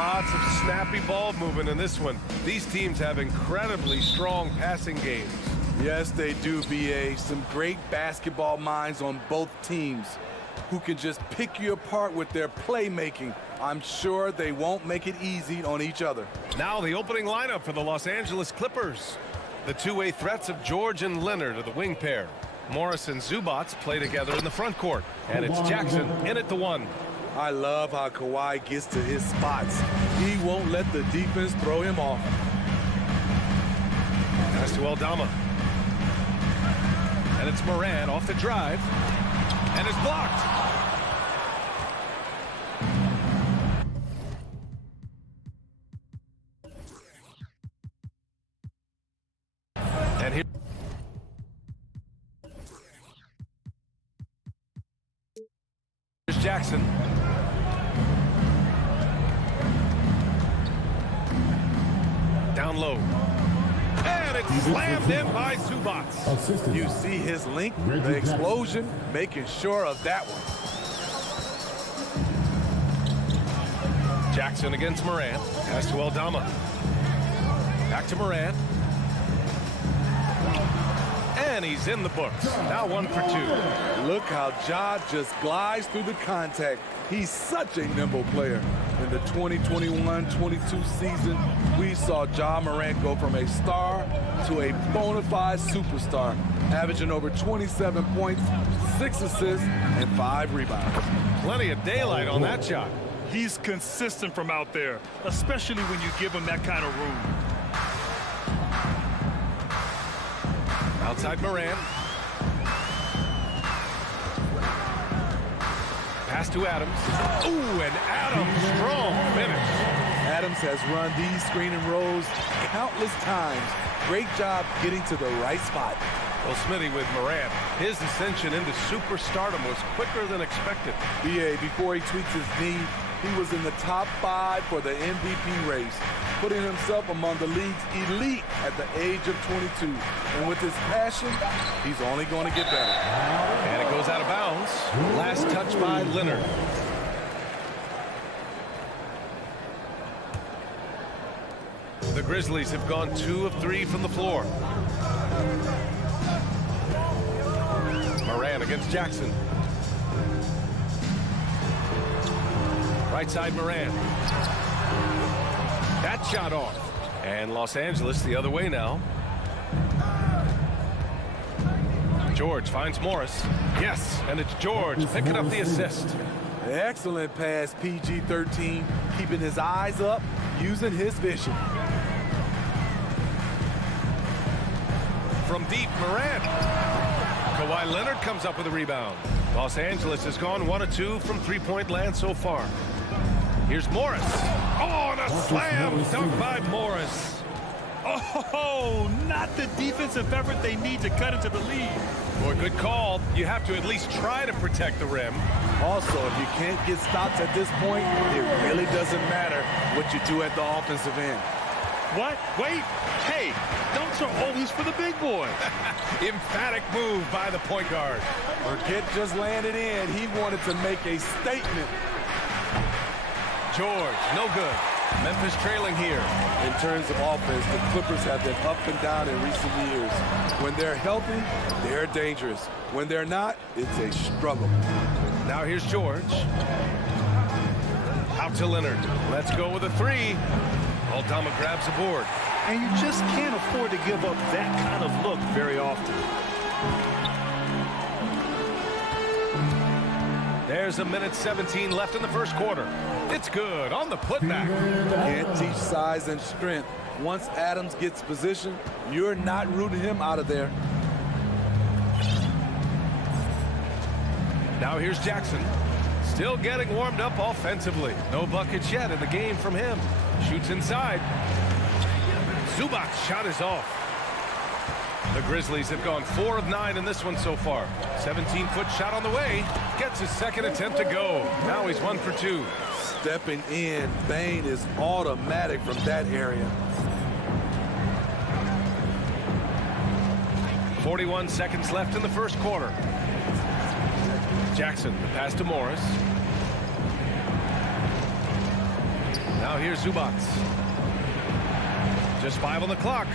lots of snappy ball movement in this one. These teams have incredibly strong passing games. Yes, they do, BA. Some great basketball minds on both teams who can just pick you apart with their playmaking. I'm sure they won't make it easy on each other. Now the opening lineup for the Los Angeles Clippers. The two-way threats of George and Leonard are the wing pair. Morris and Zubac play together in the front court. And it's Jackson in at the one. I love how Kawhi gets to his spots. He won't let the defense throw him off. Pass to Aldama. And it's Moran off the drive. And it's blocked. And here. Here's Jackson. Down low. And it's slammed in by Zubac. You see his link, the explosion, making sure of that one. Jackson against Moran. Pass to Aldama. Back to Moran. And he's in the books. Now 1 for 2. Look how Ja just glides through the contact. He's such a nimble player. In the 2021-22 season, we saw Ja Morant go from a star to a bona fide superstar, averaging over 27 points, 6 assists, and 5 rebounds. Plenty of daylight on that shot. He's consistent from out there, especially when you give him that kind of room. Outside Moran. Pass to Adams. Ooh, and Adams, strong finish. Adams has run these screen and rolls countless times. Great job getting to the right spot. Well, Smitty with Moran, his ascension into superstardom was quicker than expected. BA, before he tweaked his knee, he was in the top 5 for the MVP race, putting himself among the league's elite at the age of 22. And with his passion, he's only going to get better. And it goes out of bounds. Last touch by Leonard. The Grizzlies have gone 2 of 3 from the floor. Moran against Jackson. Right side Moran. That shot off. And Los Angeles the other way now. George finds Morris. Yes, and it's George picking up the assist. Excellent pass, PG-13, keeping his eyes up, using his vision. From deep, Moran. Kawhi Leonard comes up with a rebound. Los Angeles has gone 1 of 2 from three-point land so far. Here's Morris. Oh, and a slam dunk by Morris. Oh, not the defensive effort they need to cut into the lead. Boy, good call. You have to at least try to protect the rim. Also, if you can't get stops at this point, it really doesn't matter what you do at the offensive end. What? Wait. Hey, dunks are always for the big boy. Emphatic move by the point guard. Burkett just landed in. He wanted to make a statement. George, no good. Memphis trailing here. In terms of offense, the Clippers have been up and down in recent years. When they're healthy, they're dangerous. When they're not, it's a struggle. Now here's George. Out to Leonard. Let's go with a 3. Aldama grabs the board. And you just can't afford to give up that kind of look very often. There's 1:17 left in the first quarter. It's good on the putback. Can't teach size and strength. Once Adams gets position, you're not rooting him out of there. Now here's Jackson. Still getting warmed up offensively. No buckets yet in the game from him. Shoots inside. Zubac's shot is off. The Grizzlies have gone 4 of 9 in this one so far. 17-foot shot on the way. Gets his second attempt to go. Now he's 1 for 2. Stepping in, Bane is automatic from that area. 41 seconds left in the first quarter. Jackson, the pass to Morris. Now here's Zubac. Just 5 on the clock.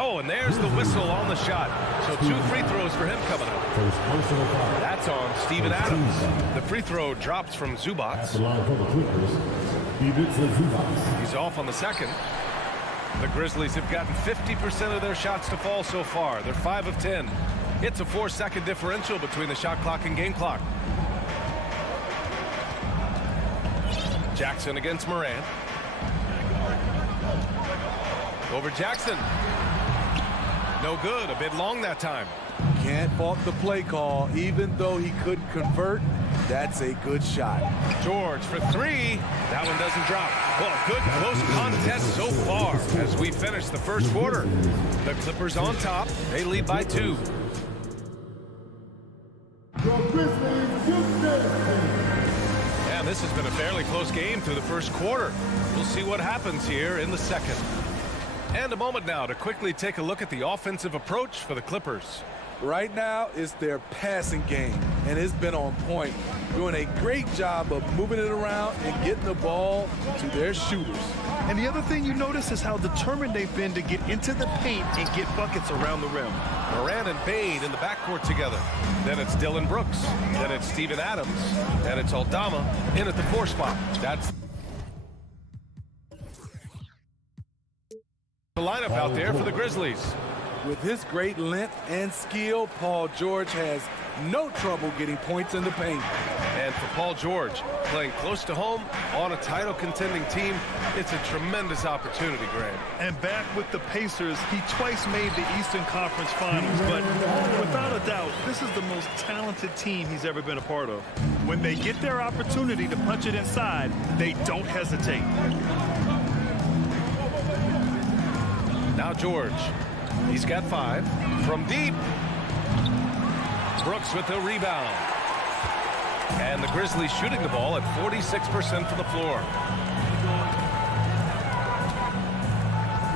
Oh, and there's the whistle on the shot. So 2 free throws for him coming up. That's on Steven Adams. The free throw drops from Zubac. He's off on the second. The Grizzlies have gotten 50% of their shots to fall so far. They're 5 of 10. It's a 4-second differential between the shot clock and game clock. Jackson against Morant. Over Jackson. No good. A bit long that time. Can't fault the play call. Even though he couldn't convert, that's a good shot. George for 3. That one doesn't drop. Well, a good close contest so far as we finish the first quarter. The Clippers on top. They lead by 2. And this has been a fairly close game through the first quarter. We'll see what happens here in the second. And a moment now to quickly take a look at the offensive approach for the Clippers. Right now, it's their passing game, and it's been on point. Doing a great job of moving it around and getting the ball to their shooters. And the other thing you notice is how determined they've been to get into the paint and get buckets around the rim. Morant and Bane in the backcourt together. Then it's Dillon Brooks. Then it's Steven Adams. And it's Aldama in at the 4 spot. That's the lineup out there for the Grizzlies. With his great length and skill, Paul George has no trouble getting points in the paint. And for Paul George, playing close to home on a title-contending team, it's a tremendous opportunity, Grant. And back with the Pacers, he twice made the Eastern Conference Finals. But without a doubt, this is the most talented team he's ever been a part of. When they get their opportunity to punch it inside, they don't hesitate. Now George. He's got 5 from deep. Brooks with the rebound. And the Grizzlies shooting the ball at 46% from the floor.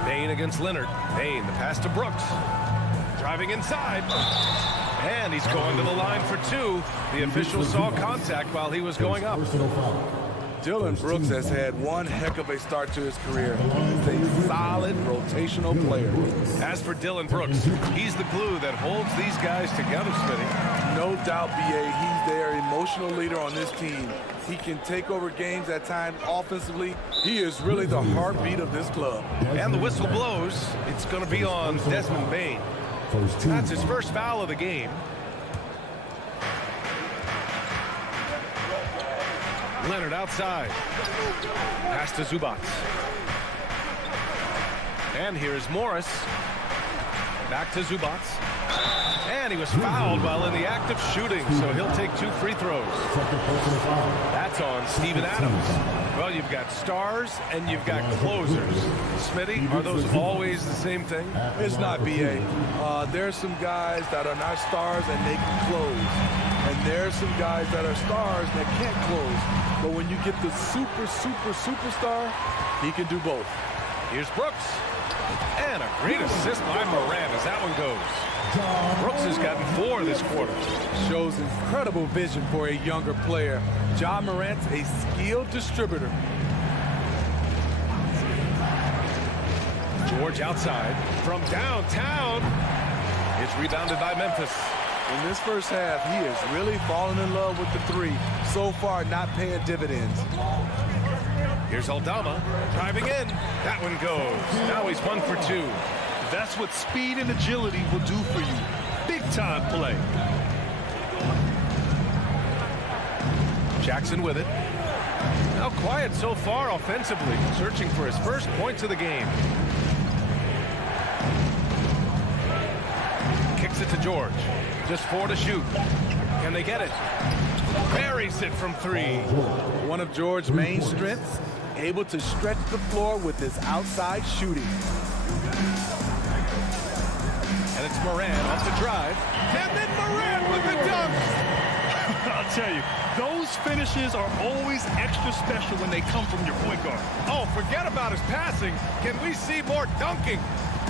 Bane against Leonard. Bane, the pass to Brooks. Driving inside. And he's going to the line for 2. The official saw contact while he was going up. Dillon Brooks has had one heck of a start to his career. He's a solid rotational player. As for Dillon Brooks, he's the glue that holds these guys together, Smitty. No doubt, B.A., he's their emotional leader on this team. He can take over games at times offensively. He is really the heartbeat of this club. And the whistle blows. It's going to be on Desmond Bane. That's his first foul of the game. Leonard outside. Pass to Zubac. And here's Morris. Back to Zubac. And he was fouled while in the act of shooting, so he'll take 2 free throws. That's on Steven Adams. Well, you've got stars and you've got closers. Smitty, are those always the same thing? It's not, B.A. There's some guys that are not stars and they can close. And there's some guys that are stars that can't close. But when you get the superstar, he can do both. Here's Brooks. And a great assist by Morant as that one goes. Brooks has gotten 4 this quarter. Shows incredible vision for a younger player. Ja Morant's a skilled distributor. George outside from downtown. It's rebounded by Memphis. In this first half, he is really falling in love with the 3. So far, not paying dividends. Here's Aldama driving in. That one goes. Now he's 1 for 2. That's what speed and agility will do for you. Big-time play. Jackson with it. Now quiet so far offensively, searching for his first points of the game. Kicks it to George. Just 4 to shoot. Can they get it? Buries it from 3. One of George's main strengths, able to stretch the floor with his outside shooting. And it's Morant off the drive. And then Morant with the dunk. I'll tell you, those finishes are always extra special when they come from your point guard. Oh, forget about his passing. Can we see more dunking?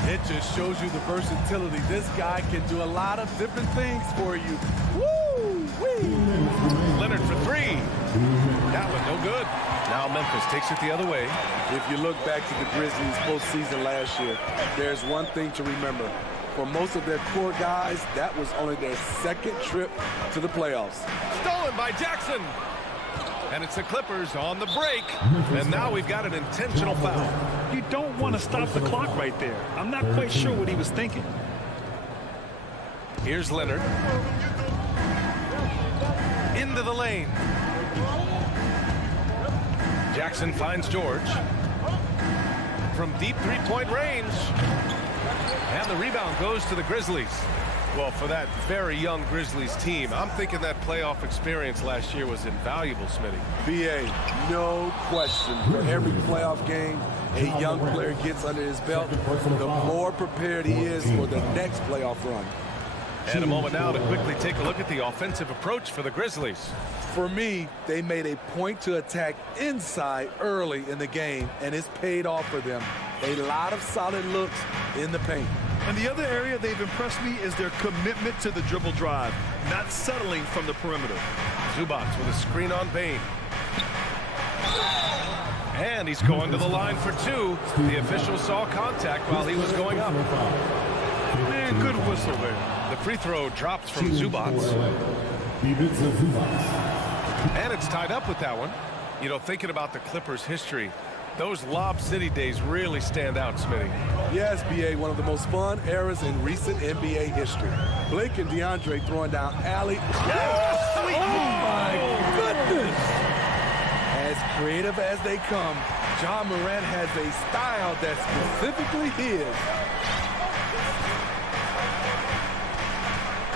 It just shows you the versatility. This guy can do a lot of different things for you. Woo! Wee! Leonard for 3. That one no good. Now Memphis takes it the other way. If you look back to the Grizzlies postseason last year, there's one thing to remember. For most of their core guys, that was only their second trip to the playoffs. Stolen by Jackson. And it's the Clippers on the break. And now we've got an intentional foul. You don't want to stop the clock right there. I'm not quite sure what he was thinking. Here's Leonard. Into the lane. Jackson finds George. From deep three-point range. And the rebound goes to the Grizzlies. Well, for that very young Grizzlies team, I'm thinking that playoff experience last year was invaluable, Smitty. BA, no question. For every playoff game a young player gets under his belt, the more prepared he is for the next playoff run. And a moment now to quickly take a look at the offensive approach for the Grizzlies. For me, they made a point to attack inside early in the game, and it's paid off for them. A lot of solid looks in the paint. And the other area they've impressed me is their commitment to the dribble drive, not settling from the perimeter. Zubac with a screen on Bain. And he's going to the line for two. The official saw contact while he was going up. Man, good whistle there. The free throw drops from Zubac. And it's tied up with that one. You know, thinking about the Clippers' history, those Lob City days really stand out, Smitty. Yes, BA, one of the most fun eras in recent NBA history. Blake and DeAndre throwing down alley. Yes! Oh, my goodness! As creative as they come, Ja Morant has a style that's specifically his.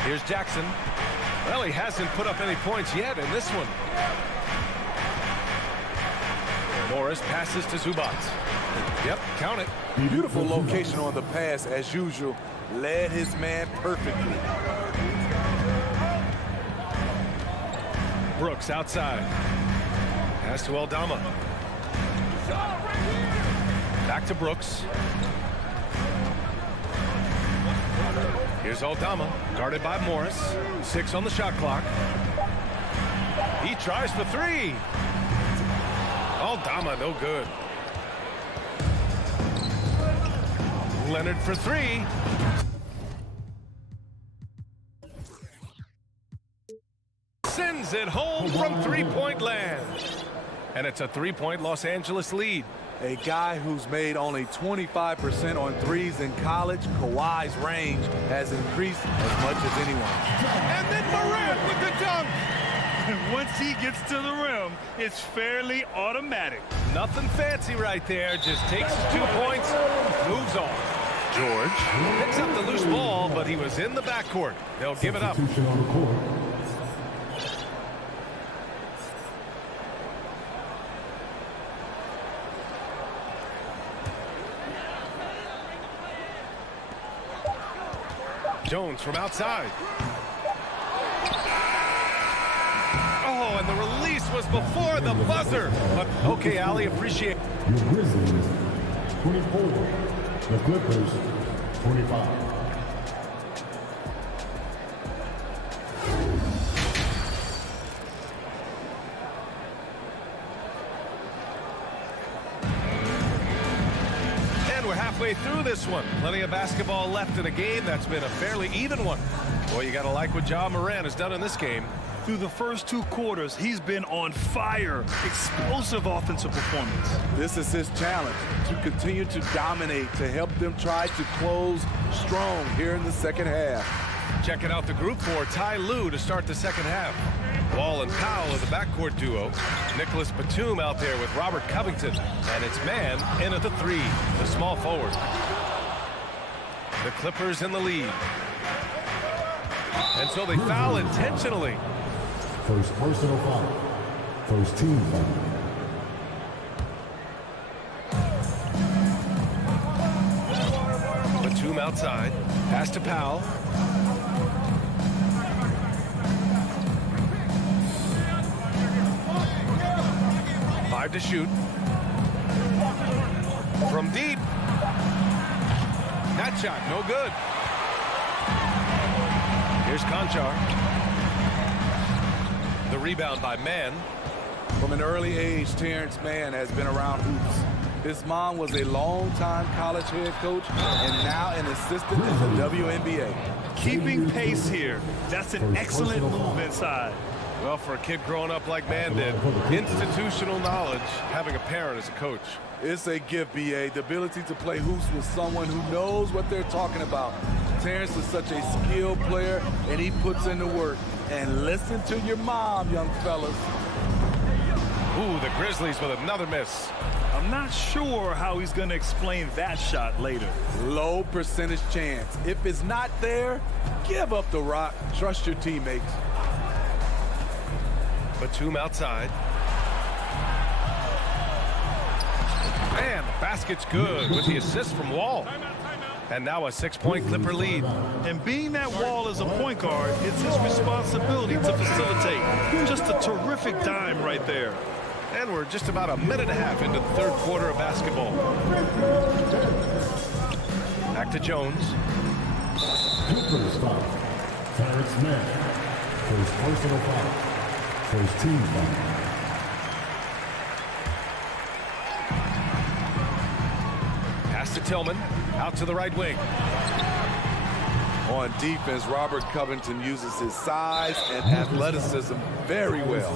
Here's Jackson. Well, he hasn't put up any points yet in this one. Morris passes to Zubac. Yep, count it. Beautiful location on the pass, as usual. Led his man perfectly. Brooks outside. Pass to Aldama. Back to Brooks. Here's Aldama, guarded by Morris. 6 on the shot clock. He tries for three. Aldama, no good. Leonard for three. Sends it home from three-point land. And it's a three-point Los Angeles lead. A guy who's made only 25% on threes in college, Kawhi's range has increased as much as anyone. And then Morant with the dunk. And once he gets to the rim, it's fairly automatic. Nothing fancy right there. Just takes his 2 points, moves on. George picks up the loose ball, but he was in the backcourt. They'll give it up. Jones from outside. Oh, and the release was before the buzzer. But okay, Ali, appreciate. Your Grizzlies, 24. The Clippers, 25. And we're halfway through this one. Plenty of basketball left in a game that's been a fairly even one. Boy, you got to like what Ja Morant has done in this game. Through the first 2 quarters, he's been on fire. Explosive offensive performance. This is his challenge, to continue to dominate, to help them try to close strong here in the second half. Checking out the group for Ty Lue to start the second half. Wall and Powell are the backcourt duo. Nicholas Batum out there with Robert Covington. And it's Man in at the 3, the small forward. The Clippers in the lead. And so they foul intentionally. First personal foul. First team foul. Batum outside. Pass to Powell. Five to shoot. From deep. That shot, no good. Here's Conchar. The rebound by Man. From an early age, Terrence Mann has been around hoops. His mom was a long-time college head coach and now an assistant in the WNBA. Keeping pace here. That's an excellent move inside. Well, for a kid growing up like Mann did, institutional knowledge, having a parent as a coach. It's a gift, B.A., the ability to play hoops with someone who knows what they're talking about. Terrence is such a skilled player, and he puts in the work. And listen to your mom, young fellas. Ooh, the Grizzlies with another miss. I'm not sure how he's going to explain that shot later. Low percentage chance. If it's not there, give up the rock. Trust your teammates. Batum outside. And the basket's good with the assist from Wall. And now a 6-point Clipper lead. And being that Wall is a point guard, it's his responsibility to facilitate. Just a terrific dime right there. And we're just about a minute and a half into the third quarter of basketball. Back to Jones. Clippers foul. Terrence Mann. First personal foul. First team foul. Pass to Tillman. Out to the right wing. On defense, Robert Covington uses his size and athleticism very well.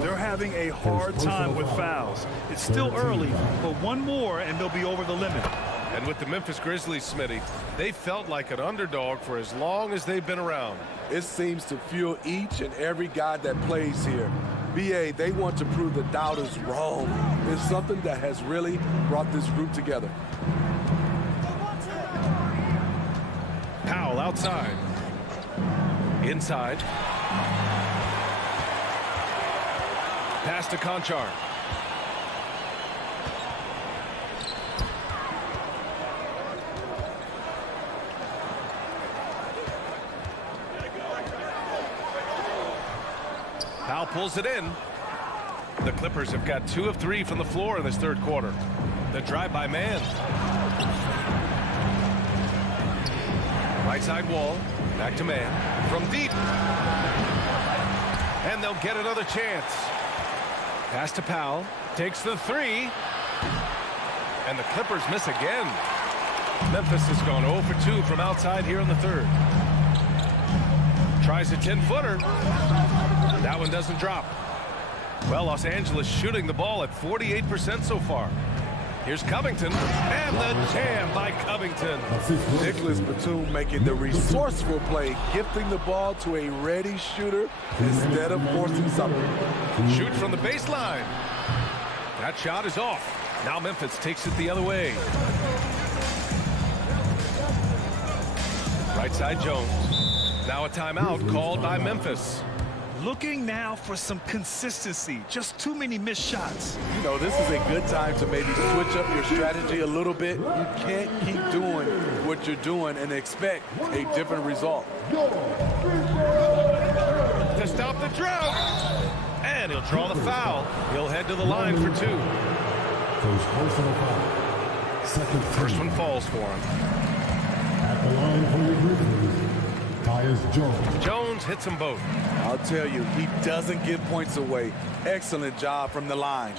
They're having a hard time with fouls. It's still early, but one more and they'll be over the limit. And with the Memphis Grizzlies, Smitty, they felt like an underdog for as long as they've been around. It seems to fuel each and every guy that plays here. BA, they want to prove the doubters wrong. It's something that has really brought this group together. Powell outside. Inside. Pass to Conchar. Powell pulls it in. The Clippers have got 2 of 3 from the floor in this third quarter. The drive by Mann. Right side Wall. Back to Mann. From deep. And they'll get another chance. Pass to Powell. Takes the 3. And the Clippers miss again. Memphis has gone 0 for 2 from outside here in the third. Tries a 10-footer. That one doesn't drop. Well, Los Angeles shooting the ball at 48% so far. Here's Covington, and the jam by Covington. Nicholas Batum making the resourceful play, gifting the ball to a ready shooter instead of forcing something. Shoot from the baseline. That shot is off. Now Memphis takes it the other way. Right side Jones. Now a timeout called by Memphis. Looking now for some consistency. Just too many missed shots. You know, this is a good time to maybe switch up your strategy a little bit. You can't keep doing what you're doing and expect a different result. To stop the drought. And he'll draw the foul. He'll head to the line for 2. First personal foul. Second First one falls for him. at the line for the Grizzlies. Skijesss Jones. Jones hits them both. I'll tell you, he doesn't give points away. Excellent job from the line.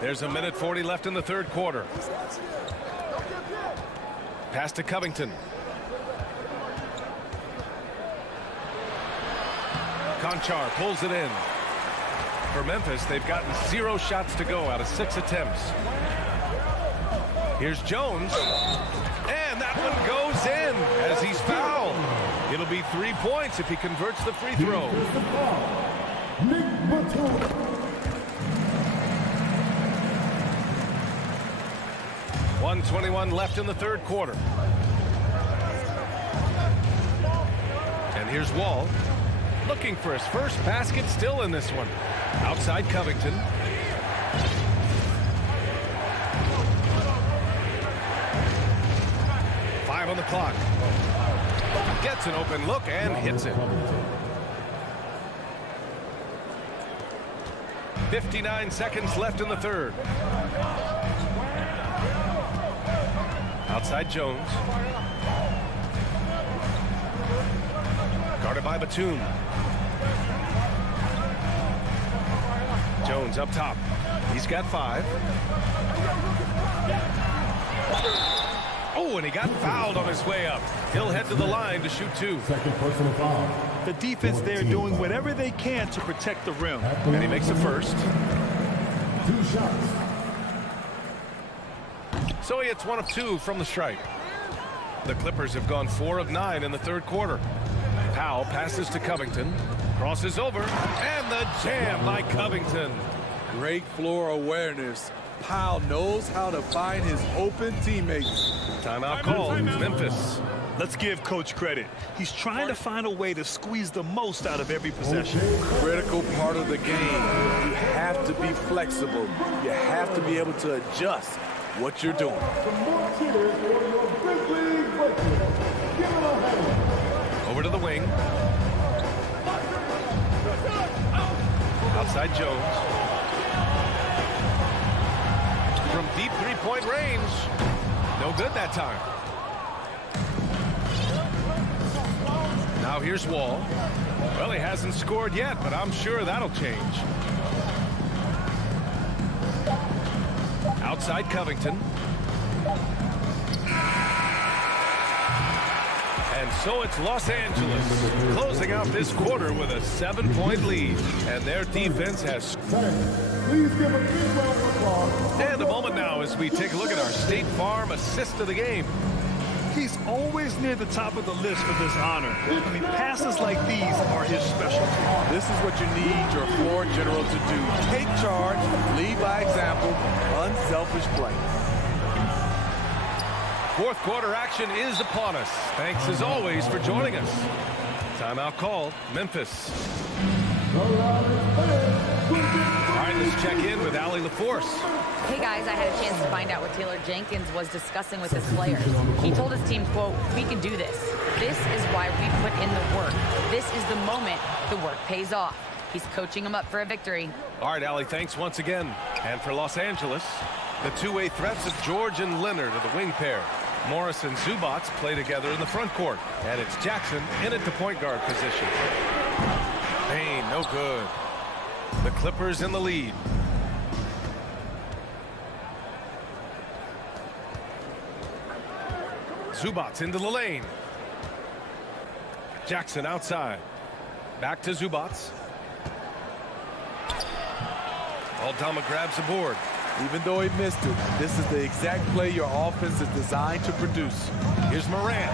There's a minute 40 left in the third quarter. Pass to Covington. Conchar pulls it in. For Memphis, they've gotten 0 shots to go out of 6 attempts. Here's Jones. And that one goes in as he's fouled. It'll be 3 points if he converts the free throw. Nick Batum. 1:21 left in the third quarter. And here's Wall. Looking for his first basket still in this one. Outside Covington. On the clock. Gets an open look and hits it. 59 seconds left in the third. Outside Jones. Guarded by Batum. Jones up top. He's got 5. Oh, and he got fouled on his way up. He'll head to the line to shoot 2. Second personal foul. The defense there doing whatever they can to protect the rim. And he makes the first. 2 shots. So he hits 1 of 2 from the stripe. The Clippers have gone 4 of 9 in the third quarter. Powell passes to Covington. Crosses over. And the jam by Covington. Great floor awareness. Powell knows how to find his open teammates. Timeout called. Memphis. Let's give Coach credit. He's trying to find a way to squeeze the most out of every possession. Critical part of the game. You have to be flexible. You have to be able to adjust what you're doing. Over to the wing. Outside Jones. From deep three-point range. No good that time. Now here's Wall. Well, he hasn't scored yet, but I'm sure that'll change. Outside Covington. And so it's Los Angeles closing out this quarter with a 7-point lead. And their defense has... Please give a big round of applause. And a moment now as we take a look at our State Farm assist of the game. He's always near the top of the list for this honor. I mean, passes like these are his specialty. This is what you need your floor general to do. Take charge, lead by example, unselfish play. Fourth quarter action is upon us. Thanks as always for joining us. Timeout called. Memphis. All right, let's check in with Allie LaForce. Hey guys, I had a chance to find out what Taylor Jenkins was discussing with his players. He told his team, quote, "We can do this. This is why we put in the work. This is the moment the work pays off." He's coaching them up for a victory. All right, Allie, thanks once again. And for Los Angeles, the two-way threats of George and Leonard are the wing pair. Morris and Zubats play together in the front court. And it's Jackson in at the point guard position. Payne, no good. The Clippers in the lead. Zubats into the lane. Jackson outside. Back to Zubats. Aldama grabs the board. Even though he missed it, this is the exact play your offense is designed to produce. Here's Moran.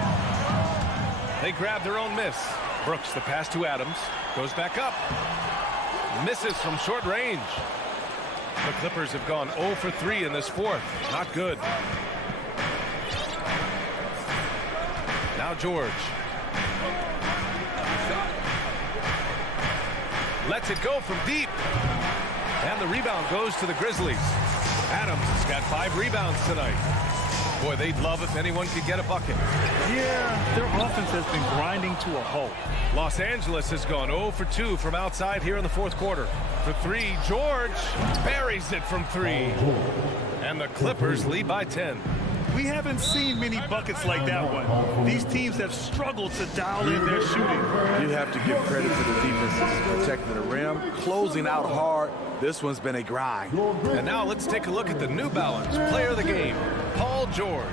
They grab their own miss. Brooks, the pass to Adams. Goes back up. Misses from short range. The Clippers have gone 0 for 3 in this fourth. Not good. Now George. Lets it go from deep. And the rebound goes to the Grizzlies. Adams has got 5 rebounds tonight. Boy, they'd love if anyone could get a bucket. Yeah, their offense has been grinding to a halt. Los Angeles has gone 0 for 2 from outside here in the fourth quarter. For 3, George buries it from 3. And the Clippers lead by 10. We haven't seen many buckets like that one. These teams have struggled to dial in their shooting. You have to give credit to the defenses, protecting the rim, closing out hard. This one's been a grind. And now let's take a look at the New Balance player of the game, Paul George.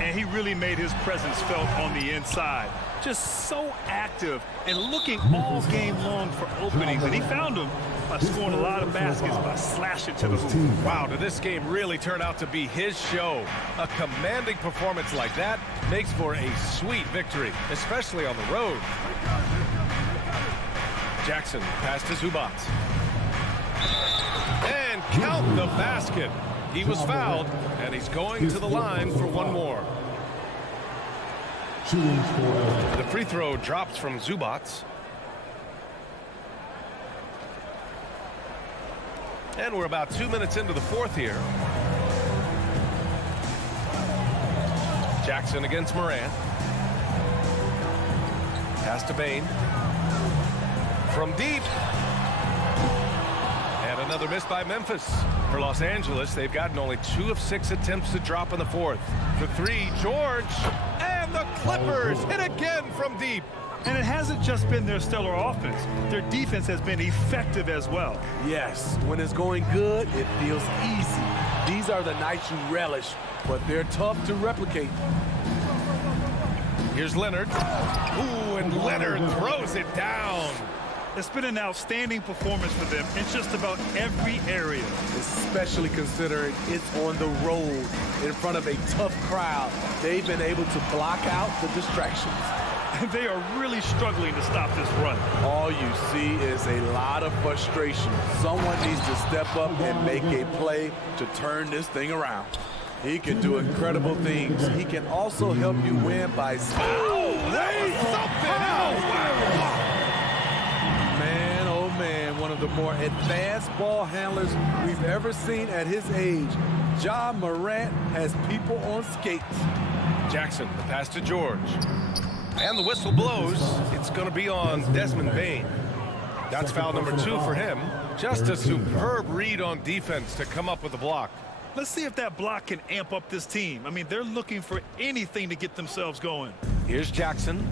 And he really made his presence felt on the inside. Just so active and looking all game long for openings. And he found them by scoring a lot of baskets by slashing to the hoop. Wow, did this game really turn out to be his show? A commanding performance like that makes for a sweet victory, especially on the road. Jackson pass to Zubats. And count the basket. He was fouled, and he's going to the line for one more. The free throw drops from Zubats. And we're about 2 minutes into the fourth here. Jackson against Moran. Pass to Bain. From deep. And another miss by Memphis. For Los Angeles, they've gotten only 2 of 6 attempts to drop in the fourth. For 3, George. And the Clippers hit again from deep. And it hasn't just been their stellar offense. Their defense has been effective as well. Yes, when it's going good, it feels easy. These are the nights you relish, but they're tough to replicate. Here's Leonard. Ooh, and Leonard throws it down. It's been an outstanding performance for them in just about every area. Especially considering it's on the road in front of a tough crowd. They've been able to block out the distractions. They are really struggling to stop this run. All you see is a lot of frustration. Someone needs to step up and make a play to turn this thing around. He can do incredible things. He can also help you win by Man, oh man, one of the more advanced ball handlers we've ever seen at his age. Ja Morant has people on skates. Jackson, the pass to George. And the whistle blows. It's going to be on Desmond Bane. That's foul number 2 for him. Just a superb read on defense to come up with the block. Let's see if that block can amp up this team. I mean, they're looking for anything to get themselves going. Here's Jackson.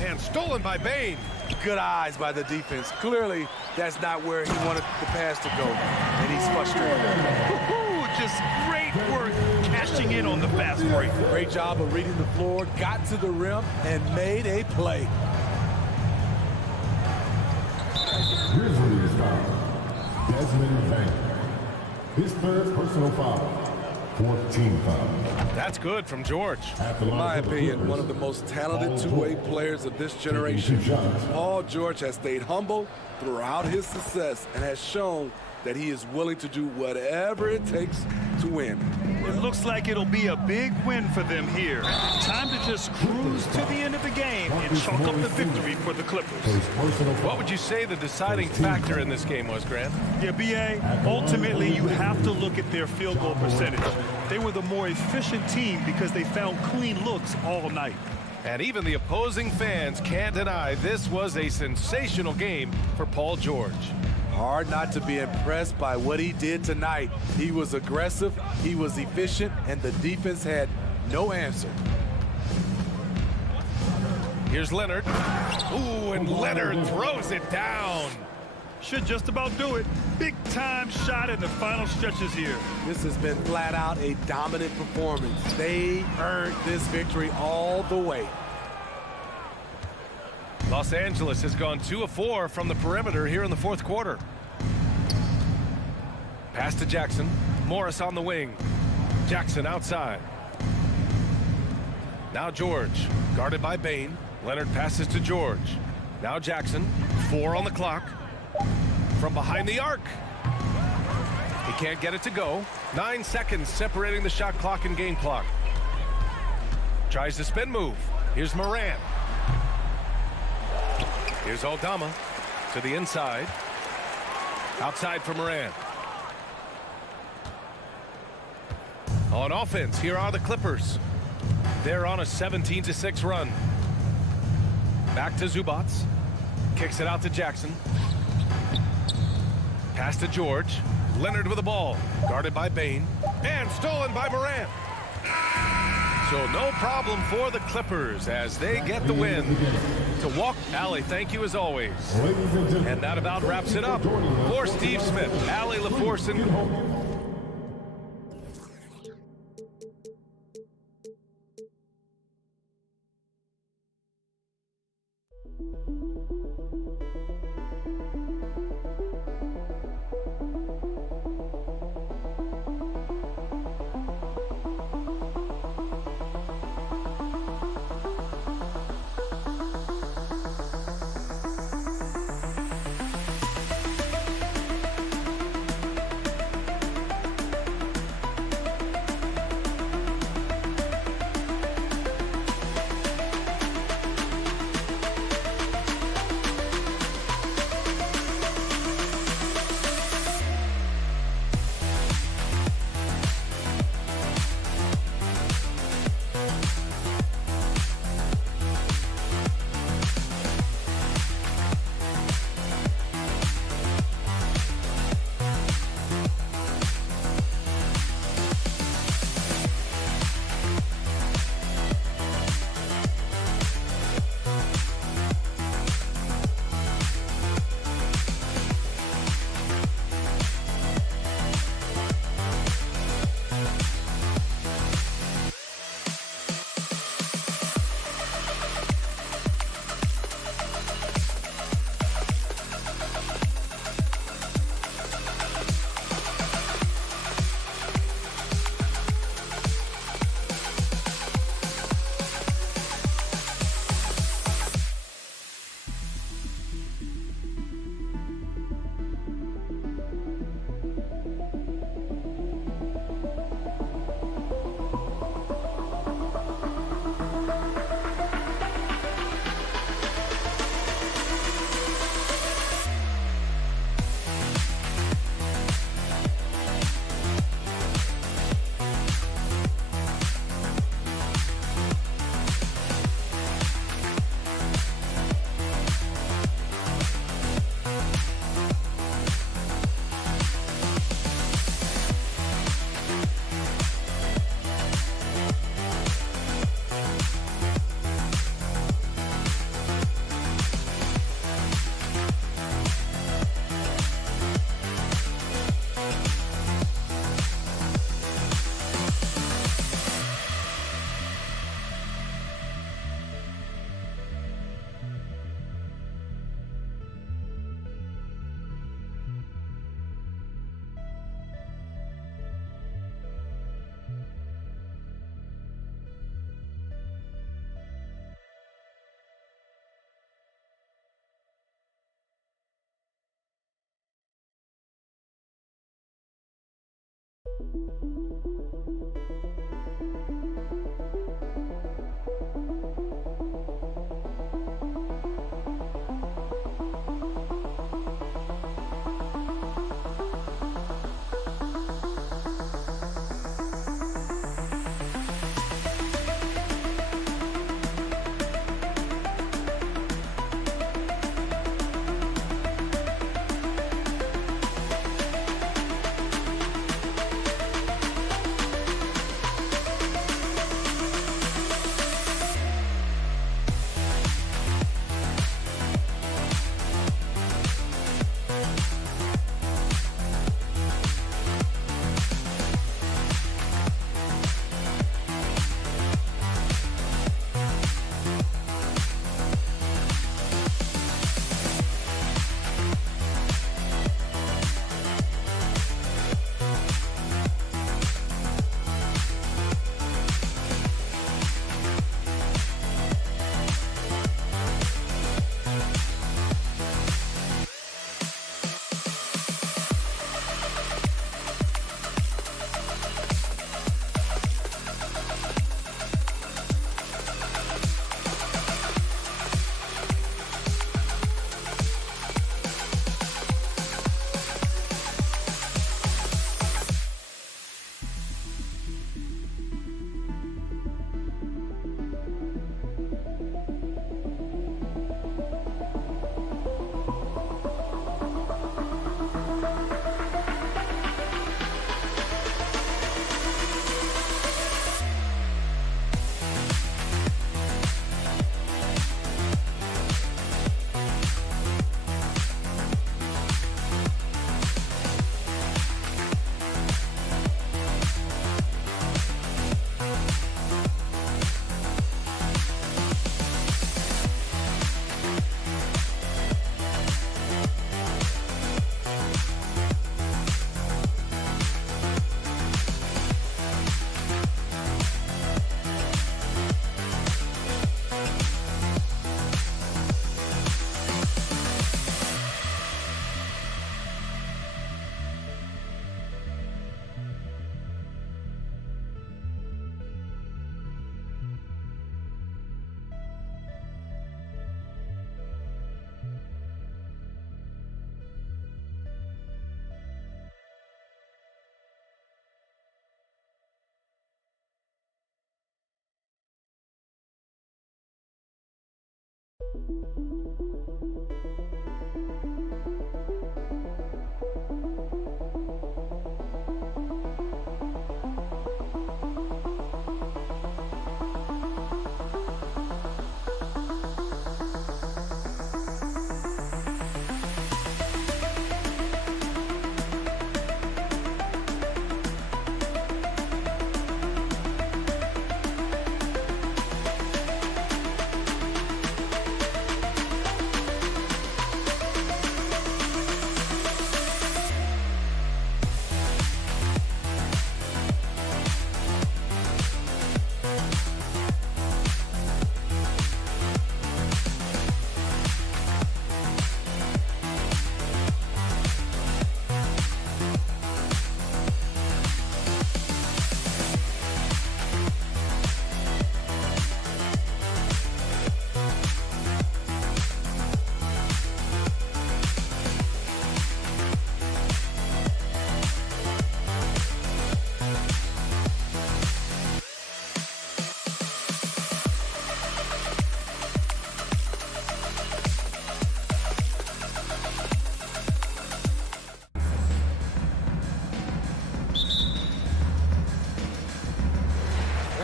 And stolen by Bane. Good eyes by the defense. Clearly, that's not where he wanted the pass to go, and he's frustrated. Just great work cashing in on the fast break. Great job of reading the floor, got to the rim, and made a play. Grizzlies foul. Desmond Bane. His third personal foul. 14 foul. That's good from George. In my opinion, one of the most talented two-way players of this generation. Paul George has stayed humble throughout his success and has shown that he is willing to do whatever it takes to win. It looks like it'll be a big win for them here. Time to just cruise to the end of the game and chalk up the victory for the Clippers. What would you say the deciding factor in this game was, Grant? Yeah, B.A., ultimately you have to look at their field goal percentage. They were the more efficient team because they found clean looks all night. And even the opposing fans can't deny this was a sensational game for Paul George. Hard not to be impressed by what he did tonight. He was aggressive, he was efficient, and the defense had no answer. Here's Leonard. Ooh, and Leonard throws it down. Should just about do it. Big time shot in the final stretches here. This has been flat out a dominant performance. They earned this victory all the way. Los Angeles has gone 2 of 4 from the perimeter here in the fourth quarter. Pass to Jackson. Morris on the wing. Jackson outside. Now George, guarded by Bane. Leonard passes to George. Now Jackson, 4 on the clock. From behind the arc. He can't get it to go. 9 seconds separating the shot clock and game clock. Tries the spin move. Here's Morant. Here's Aldama to the inside. Outside for Morant. On offense, here are the Clippers. They're on a 17-6 run. Back to Zubac. Kicks it out to Jackson. Pass to George. Leonard with the ball. Guarded by Bane. And stolen by Morant. So no problem for the Clippers as they get the win. To walk, Allie, thank you as always. And that about wraps it up. For Steve Smith, Allie LaForce, and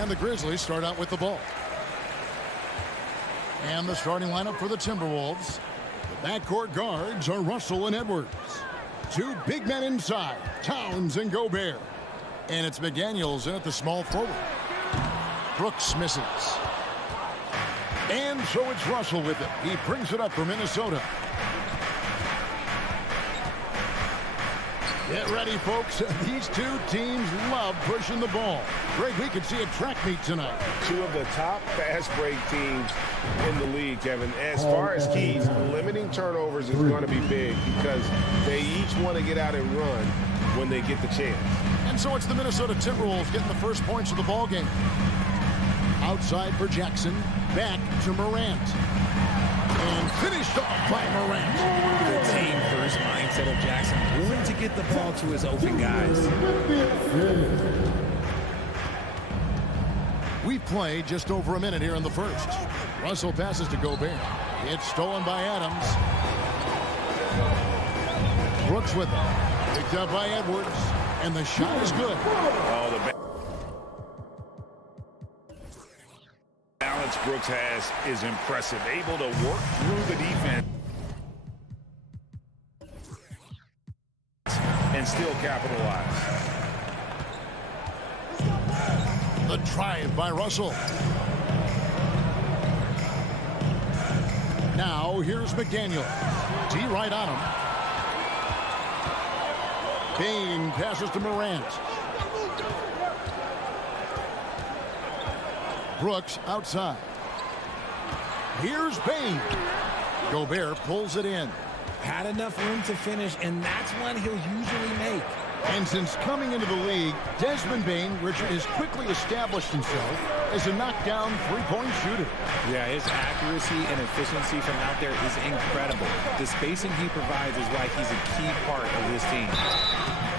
And the Grizzlies start out with the ball. And the starting lineup for the Timberwolves. The backcourt guards are Russell and Edwards. Two big men inside, Towns and Gobert. And it's McDaniels in at the small forward. Brooks misses. And so it's Russell with it. He brings it up for Minnesota. Get ready, folks. These two teams love pushing the ball. Greg, we could see a track meet tonight. Two of the top fast break teams in the league, Kevin. As far as keys, limiting turnovers is going to be big because they each want to get out and run when they get the chance. And And so it's the Minnesota Timberwolves getting the first points of the ball game. Outside for Jackson. Back to Morant. And finished off by Morant. The team-first mindset of Jackson, willing to get the ball to his open guys. We played just over a minute here in the first. Russell passes to Gobert. It's stolen by Adams. Brooks with it. Picked up by Edwards. And the shot is good. Oh, the balance Brooks has is impressive. Able to work through the defense and still capitalize. The drive by Russell. Now here's McDaniel. D right on him. Bane passes to Morant. Brooks outside. Here's Bane. Gobert pulls it in. Had enough room to finish, and that's one he'll usually make. And since coming into the league, Desmond Bane, Richard, has quickly established himself as a knockdown three-point shooter. Yeah, his accuracy and efficiency from out there is incredible. The spacing he provides is why he's a key part of this team.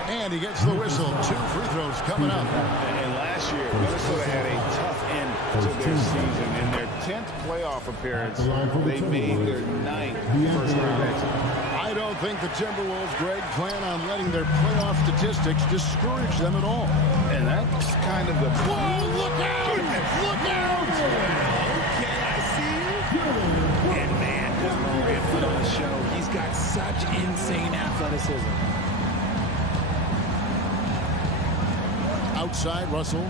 And he gets the whistle. 2 free throws coming up. And last year, Minnesota had a tough end to their season. In their 10th playoff appearance, they made their 9th first-round exit. I don't think the Timberwolves, Greg, plan on letting their playoff statistics discourage them at all. And that's kind of the... Whoa, look out! Look out! Okay, I see you. And man, does Morant put on a show. He's got such insane athleticism. Outside, Russell.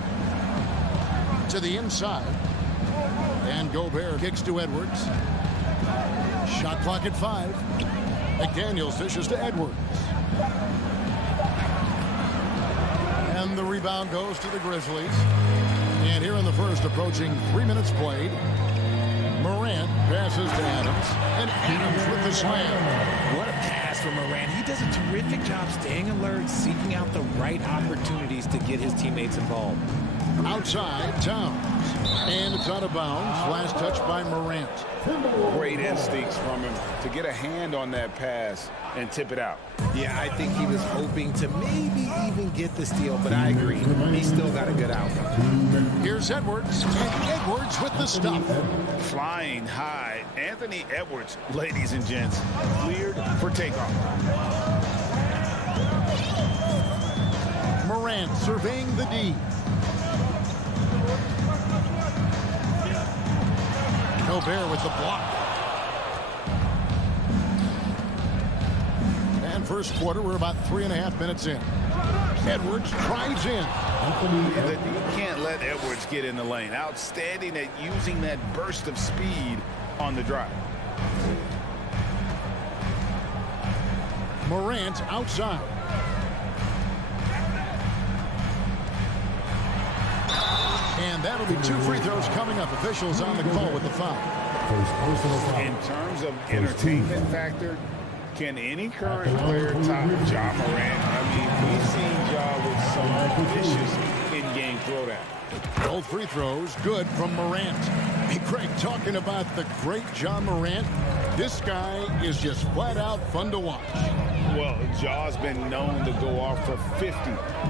To the inside. And Gobert kicks to Edwards. Shot clock at 5. McDaniels dishes to Edwards. And the rebound goes to the Grizzlies. And here in the first, approaching 3 minutes played, Morant passes to Adams. And Adams with the slam. What a pass from Morant. He does a terrific job staying alert, seeking out the right opportunities to get his teammates involved. Outside, Towns. And it's out of bounds. Last touch by Morant. Great instincts from him to get a hand on that pass and tip it out. Yeah, I think he was hoping to maybe even get the steal, but I agree. He still got a good outcome. Here's Edwards. And Edwards with the stop. Flying high, Anthony Edwards, ladies and gents, cleared for takeoff. Morant surveying the D. Gobert with the block. And first quarter, we're about 3.5 minutes in. Edwards drives in. You can't let Edwards get in the lane. Outstanding at using that burst of speed on the drive. Morant outside. And that'll be 2 free throws coming up. Officials on the call with the foul. In terms of entertainment factor, can any current player top Ja Morant? I mean, we've seen Ja with some vicious in-game throwdown. Both free throws good from Morant. Hey, Craig, talking about the great Ja Morant, this guy is just flat out fun to watch. Well, Ja's been known to go off for 50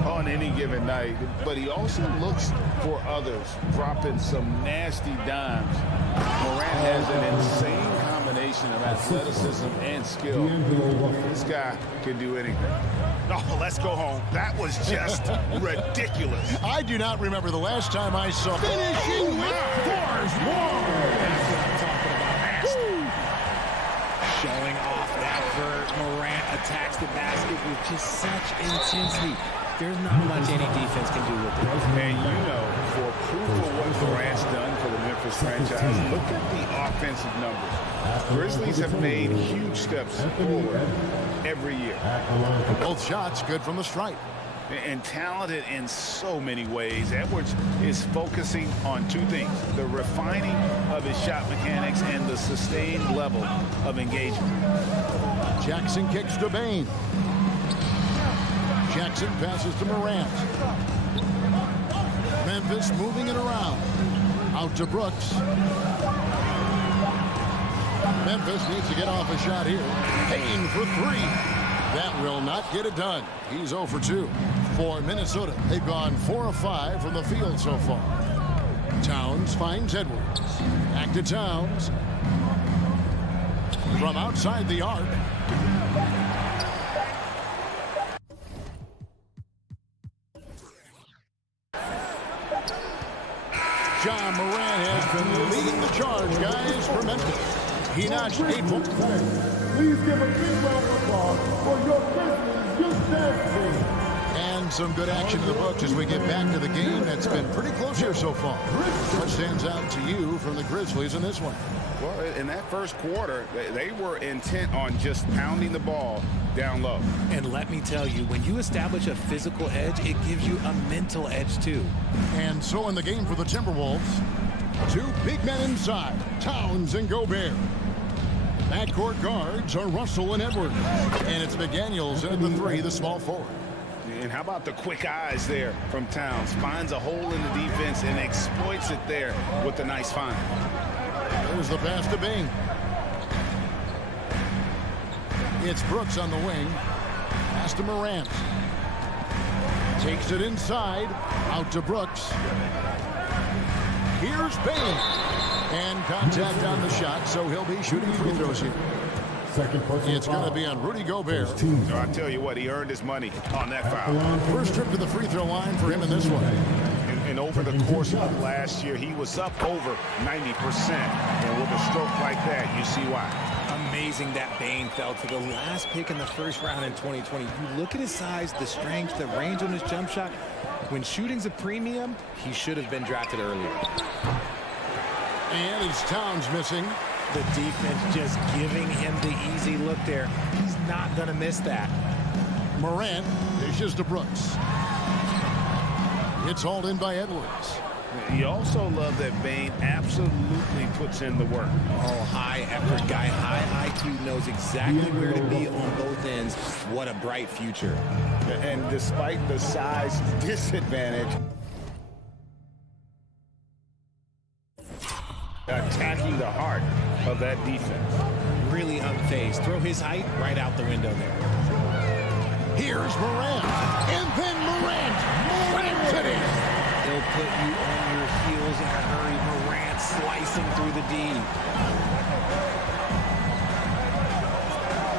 on any given night, but he also looks for others, dropping some nasty dimes. Morant has an insane combination of athleticism and skill. This guy can do anything. Oh, let's go home. That was just ridiculous. I do not remember the last time I saw finishing with force. That's what I'm talking about. Showing off that vert. Morant attacks the basket with just such intensity. There's not much any defense can do with it. And you know, for proof of what Morant's done for the Memphis franchise, look at the offensive numbers. Grizzlies have made huge steps forward every year. Both shots good from the stripe. And talented in so many ways. Edwards is focusing on 2 things: the refining of his shot mechanics and the sustained level of engagement. Jackson kicks to Bane. Jackson passes to Morant. Memphis moving it around. Out to Brooks. Memphis needs to get off a shot here. Payne for three. That will not get it done. He's 0 for 2. For Minnesota, they've gone 4 of 5 from the field so far. Towns finds Edwards. Back to Towns. From outside the arc. John Morant has been leading the charge, guys, for Memphis. He notched 8 points. Please give a big round of applause for your Grizzlies Youth Dance Team. And some good action in the books as we get back to the game. That's been pretty close here so far. What stands out to you from the Grizzlies in this one? Well, in that first quarter, they were intent on just pounding the ball down low. And let me tell you, when you establish a physical edge, it gives you a mental edge too. And so in the game for the Timberwolves, 2 big men inside, Towns and Gobert. Backcourt guards are Russell and Edwards. And it's McDaniels in at the 3, the small forward. And how about the quick eyes there from Towns? Finds a hole in the defense and exploits it there with a nice find. There's the pass to Bing. It's Brooks on the wing. Pass to Morant. Takes it inside. Out to Brooks. Here's Bing. And contact on the shot, so he'll be shooting free throws here. It's going to be on Rudy Gobert. So I tell you what, he earned his money on that foul. First trip to the free throw line for him in this one. And over the course of last year, he was up over 90%. And with a stroke like that, you see why. Amazing that Bane fell to the last pick in the first round in 2020. You look at his size, the strength, the range on his jump shot. When shooting's a premium, he should have been drafted earlier. And it's Towns missing. The defense just giving him the easy look there. He's not going to miss that. Morant dishes to Brooks. It's hauled in by Edwards. You also love that Bane absolutely puts in the work. Oh, high effort guy, high IQ, knows exactly where to be on both ends. What a bright future. And despite the size disadvantage, attacking the heart of that defense. Really unfazed. Throw his height right out the window there. Here's Morant. And then Morant. Morant's it in. He'll put you on your heels in a hurry. Morant slicing through the D.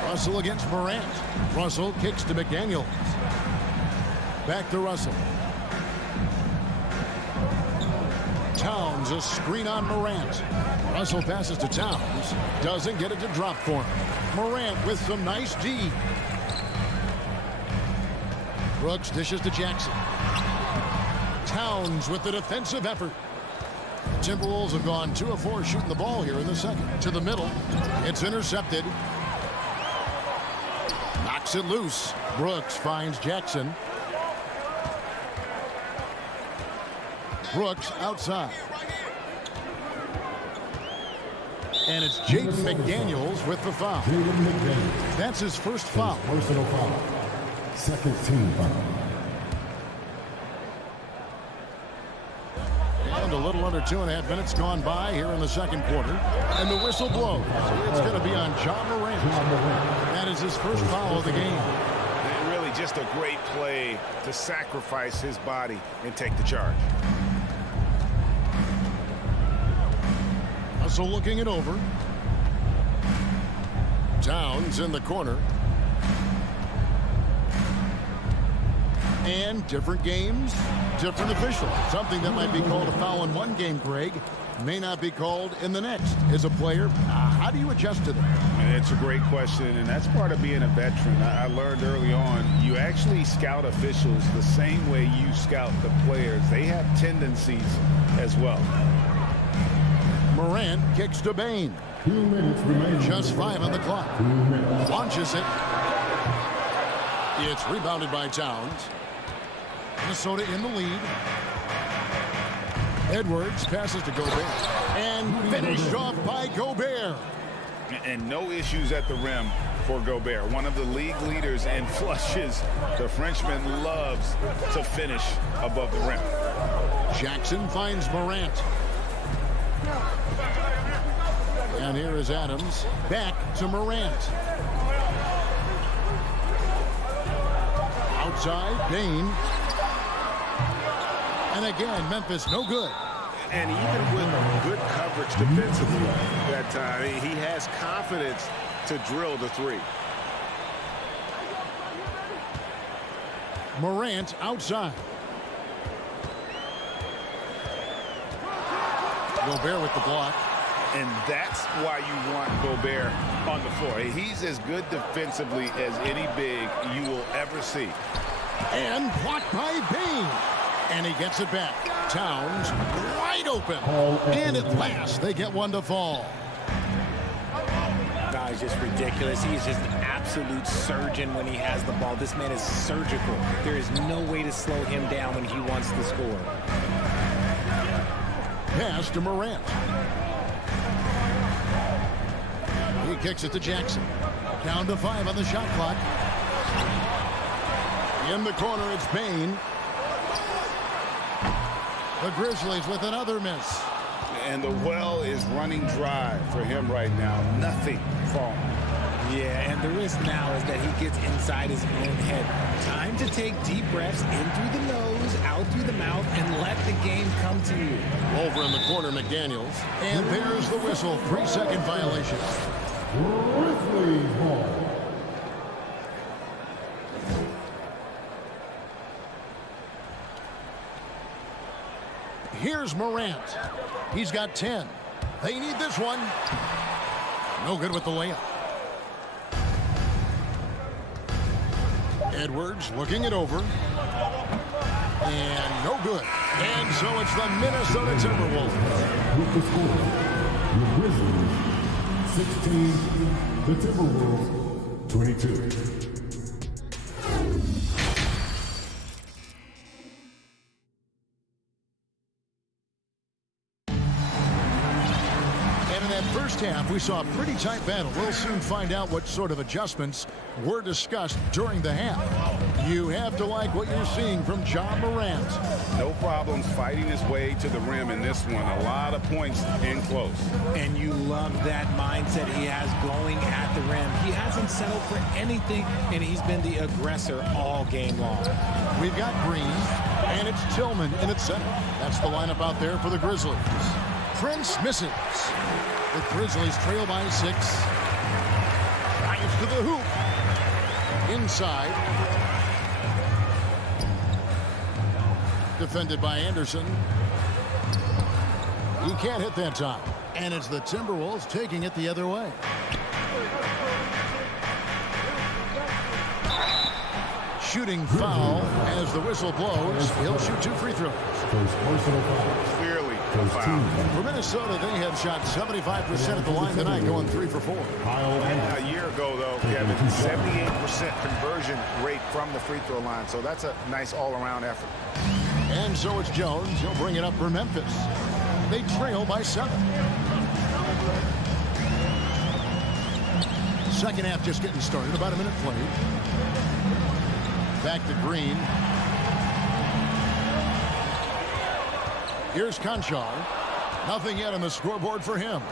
Russell against Morant. Russell kicks to McDaniels. Back to Russell. Towns, a screen on Morant. Russell passes to Towns. Doesn't get it to drop for him. Morant with some nice D. Brooks dishes to Jackson. Towns with the defensive effort. Timberwolves have gone 2 of 4 shooting the ball here in the second. To the middle. It's intercepted. Knocks it loose. Brooks finds Jackson. Brooks outside. And it's Jaden McDaniels with the foul. That's his first foul. Personal foul. Second team foul. And a little under 2.5 minutes gone by here in the second quarter. And the whistle blows. It's going to be on John Morant. That is his first foul of the game. And really just a great play to sacrifice his body and take the charge. Russell looking it over. Towns in the corner. And different games, different officials. Something that might be called a foul in one game, Greg, may not be called in the next. As a player, how do you adjust to that? And it's a great question, and that's part of being a veteran. I learned early on, you actually scout officials the same way you scout the players. They have tendencies as well. Morant kicks to Bane. 2 minutes remaining. Just 5 on the clock. 2 minutes. Launches it. It's rebounded by Towns. Minnesota in the lead. Edwards passes to Gobert. And finished off by Gobert. And no issues at the rim for Gobert, one of the league leaders in flushes. The Frenchman loves to finish above the rim. Jackson finds Morant. And here is Adams. Back to Morant. Outside, Bain. And again, Memphis no good. And even with good coverage defensively that time, he has confidence to drill the three. Morant outside. Gobert with the block. And that's why you want Gobert on the floor. He's as good defensively as any big you will ever see. And blocked by Bain. And he gets it back. Towns wide open. And at last, they get one to fall. He's just ridiculous. He's just an absolute surgeon when he has the ball. This man is surgical. There is no way to slow him down when he wants to score. Pass to Morant. He kicks it to Jackson. Down to 5 on the shot clock. In the corner, it's Bain. The Grizzlies with another miss. And the well is running dry for him right now. Nothing falling. Yeah, and the risk now is that he gets inside his own head. Time to take deep breaths in through the nose, out through the mouth, and let the game come to you. Over in the corner, McDaniels. And there's the whistle. 3-second violation. Grizzlies ball. Here's Morant. He's got 10. They need this one. No good with the layup. Edwards looking it over. And no good. And so it's the Minnesota Timberwolves. With the score, the Grizzlies 16, the Timberwolves 22. First half, we saw a pretty tight battle. We'll soon find out what sort of adjustments were discussed during the half. You have to like what you're seeing from John Morant. No problems fighting his way to the rim in this one. A lot of points in close. And you love that mindset he has going at the rim. He hasn't settled for anything, and he's been the aggressor all game long. We've got Green, and it's Tillman in its center. That's the lineup out there for the Grizzlies. Prince misses. The Grizzlies trail by 6. Drives to the hoop. Inside. Defended by Anderson. He can't hit that time. And it's the Timberwolves taking it the other way. Shooting foul as the whistle blows. He'll shoot 2 free throws. First personal foul. Clearly First team. For Minnesota, they have shot 75% at the line tonight, going 3 for 4. A year ago, though, Kevin, 78% conversion rate from the free throw line. So that's a nice all-around effort. And so it's Jones. He'll bring it up for Memphis. They trail by 7. Second half just getting started. About a minute played. Back to Green. Here's Conchar. Nothing yet on the scoreboard for him.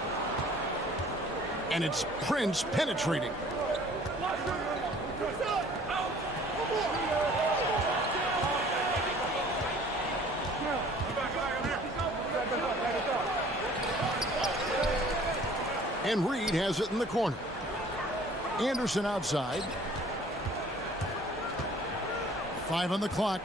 And it's Prince penetrating. And Reed has it in the corner. Anderson outside. 5 on the clock.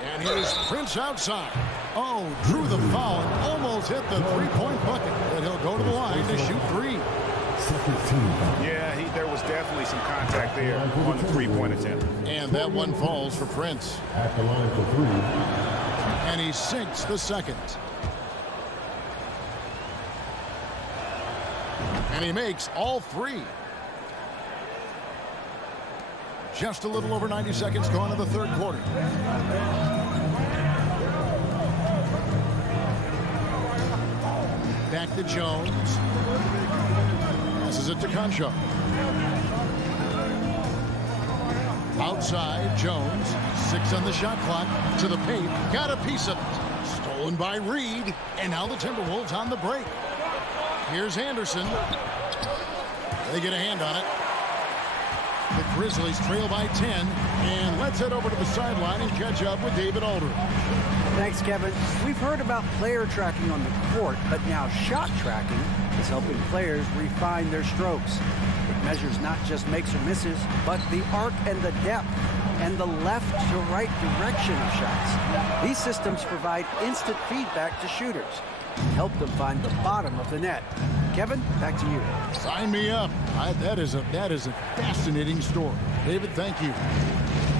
And here's Prince outside. Oh, drew the foul and almost hit the three-point bucket. But he'll go to the line to shoot 3. Yeah, there was definitely some contact there on the three-point attempt. And that one falls for Prince. At the line for 3. And he sinks the second. And he makes all 3. Just a little over 90 seconds gone in the third quarter. Back to Jones. Passes it to Concho. Outside, Jones. 6 on the shot clock. To the paint. Got a piece of it. Stolen by Reed. And now the Timberwolves on the break. Here's Anderson. They get a hand on it. The Grizzlies trail by 10. And let's head over to the sideline and catch up with David Aldridge. Thanks, Kevin. We've heard about player tracking on the court, but now shot tracking is helping players refine their strokes. It measures not just makes or misses, but the arc and the depth and the left to right direction of shots. These systems provide instant feedback to shooters and help them find the bottom of the net. Kevin, back to you. Sign me up. That is a fascinating story. David, thank you.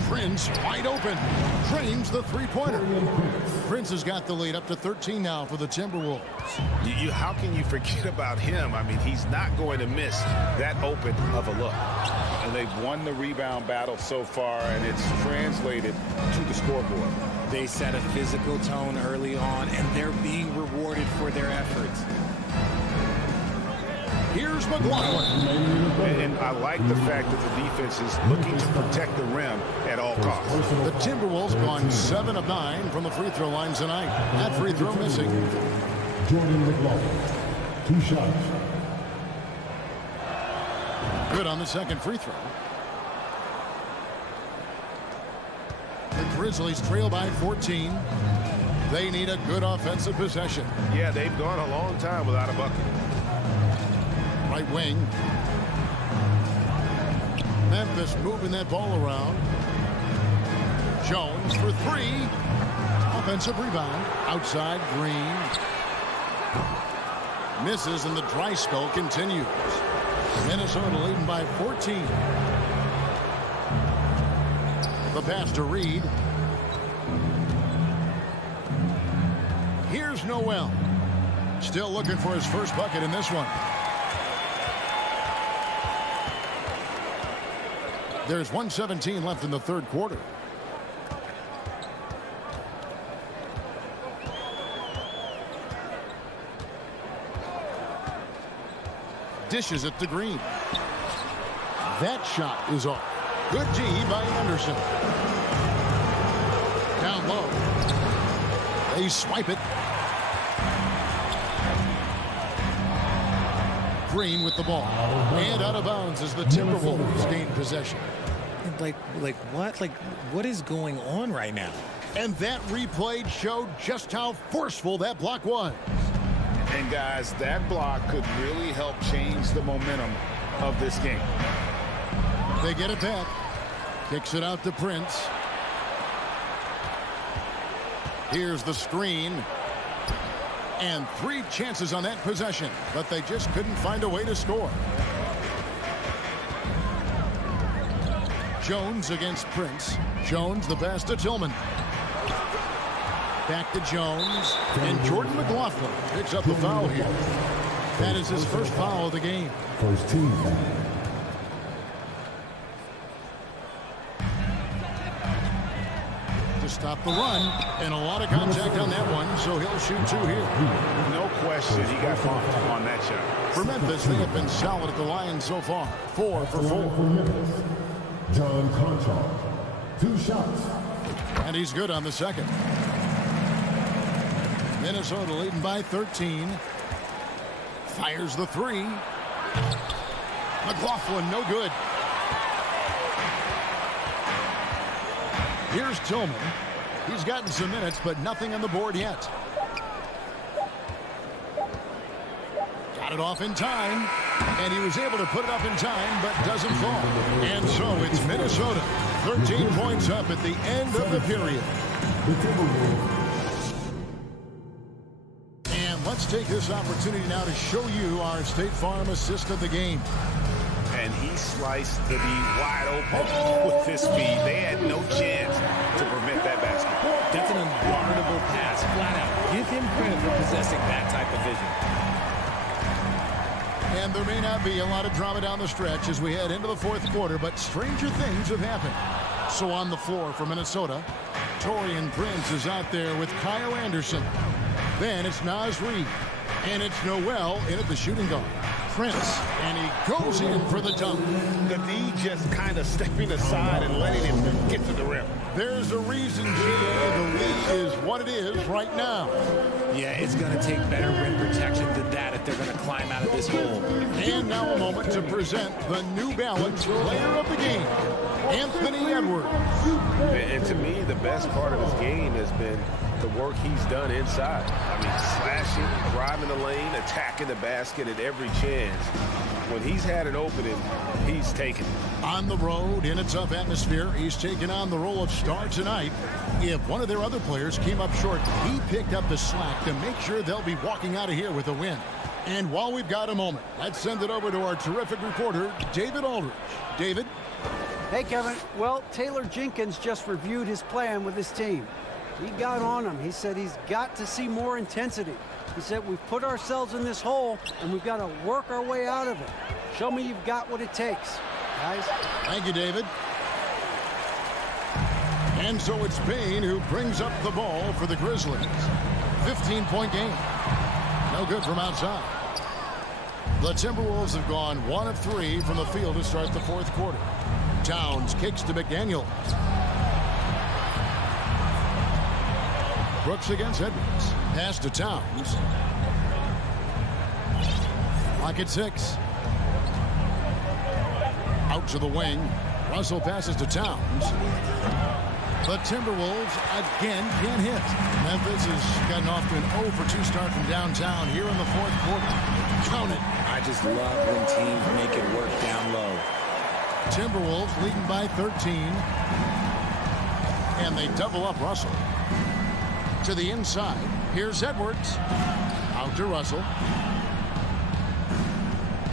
Prince wide open. Drains the three-pointer. Prince has got the lead up to 13 now for the Timberwolves. How can you forget about him? I mean, he's not going to miss that open of a look. And they've won the rebound battle so far, and it's translated to the scoreboard. They set a physical tone early on, and they're being rewarded for their efforts. Here's McLaughlin. And I like the fact that the defense is looking to protect the rim at all costs. The Timberwolves gone 7 of 9 from the free throw line tonight. That free throw missing. Jordan McLaughlin. 2 shots. Good on the second free throw. The Grizzlies trail by 14. They need a good offensive possession. Yeah, they've gone a long time without a bucket. Right wing. Memphis moving that ball around. Jones for 3. Offensive rebound. Outside, Green. Misses, and the dry spell continues. Minnesota leading by 14. The pass to Reed. Here's Noel. Still looking for his first bucket in this one. There's 1:17 left in the third quarter. Dishes it to Green. That shot is off. Good D by Anderson. Down low. They swipe it. Green with the ball. And out of bounds as the Timberwolves gain possession. What is going on right now? And that replay showed just how forceful that block was. And guys, that block could really help change the momentum of this game. They get it back. Kicks it out to Prince. Here's the screen. And 3 chances on that possession, but they just couldn't find a way to score. Jones against Prince. Jones the pass to Tillman. Back to Jones. And Jordan McLaughlin picks up the foul here. That is his first foul of the game. First team foul. To stop the run. And a lot of contact on that one, so he'll shoot 2 here. No question, he got bumped on that shot. For Memphis, they have been solid at the line so far. 4 for 4. For Memphis, John Conchar. 2 shots. And he's good on the second. Minnesota leading by 13. Fires the 3. McLaughlin, no good. Here's Tillman. He's gotten some minutes, but nothing on the board yet. Got it off in time. And he was able to put it up in time, but doesn't fall. And so it's Minnesota. 13 points up at the end of the period. And let's take this opportunity now to show you our State Farm assist of the game. And he sliced the D wide open with his speed. They had no chance to prevent that basket. That's an unguardable pass, flat out. Give him credit for possessing that type of vision. And there may not be a lot of drama down the stretch as we head into the fourth quarter, but stranger things have happened. So on the floor for Minnesota, Taurean Prince is out there with Kyle Anderson. Then it's Naz Reid. And it's Noel in at the shooting guard. Prince, and he goes in for the dunk. The D just kind of stepping aside and letting him get to the rim. There's a reason, GA, the lead is what it is right now. Yeah, it's going to take better rim protection than that if they're going to climb out of this hole. And now a moment to present the New Balance player of the game, Anthony Edwards. And to me, the best part of his game has been the work he's done inside. I mean, slashing, driving the lane, attacking the basket at every chance. When he's had an opening, he's taken it. On the road, in a tough atmosphere, he's taken on the role of star tonight. If one of their other players came up short, he picked up the slack to make sure they'll be walking out of here with a win. And while we've got a moment, let's send it over to our terrific reporter, David Aldridge. David? Hey, Kevin. Well, Taylor Jenkins just reviewed his plan with his team. He got on him. He said he's got to see more intensity. He said we've put ourselves in this hole, and we've got to work our way out of it. Show me you've got what it takes, guys. Thank you, David. And so it's Payne who brings up the ball for the Grizzlies. 15-point game. No good from outside. The Timberwolves have gone 1 of 3 from the field to start the fourth quarter. Towns kicks to McDaniels. Brooks against Edwards. Pass to Towns. Clock at 6. Out to the wing. Russell passes to Towns. The Timberwolves again can't hit. Memphis has gotten off to an 0 for 2 start from downtown here in the fourth quarter. Count it. I just love when teams make it work down low. Timberwolves leading by 13. And they double up Russell. To the inside. Here's Edwards. Out to Russell.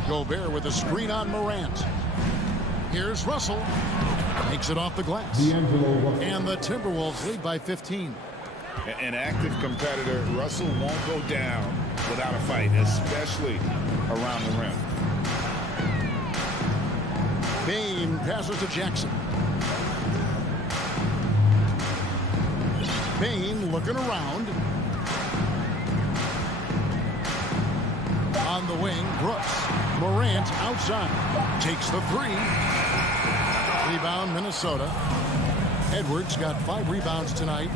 Gobert with a screen on Morant. Here's Russell. Makes it off the glass. And the Timberwolves lead by 15. An active competitor, Russell won't go down without a fight, especially around the rim. Payne passes to Jackson. Payne looking around. On the wing, Brooks. Morant outside. Takes the 3. Rebound, Minnesota. Edwards got 5 rebounds tonight.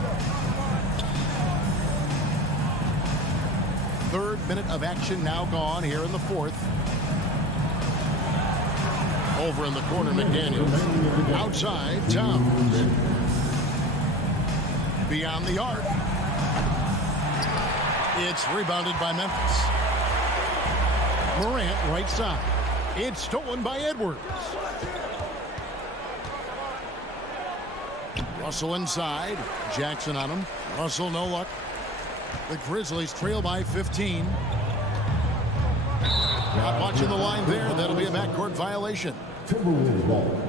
3rd minute of action now gone here in the 4th. Over in the corner, McDaniels. Outside, Towns. Beyond the arc. It's rebounded by Memphis. Morant right side. It's stolen by Edwards. Russell inside. Jackson on him. Russell no luck. The Grizzlies trail by 15. Not watching the line there. That'll be a backcourt violation. Timberwolves ball.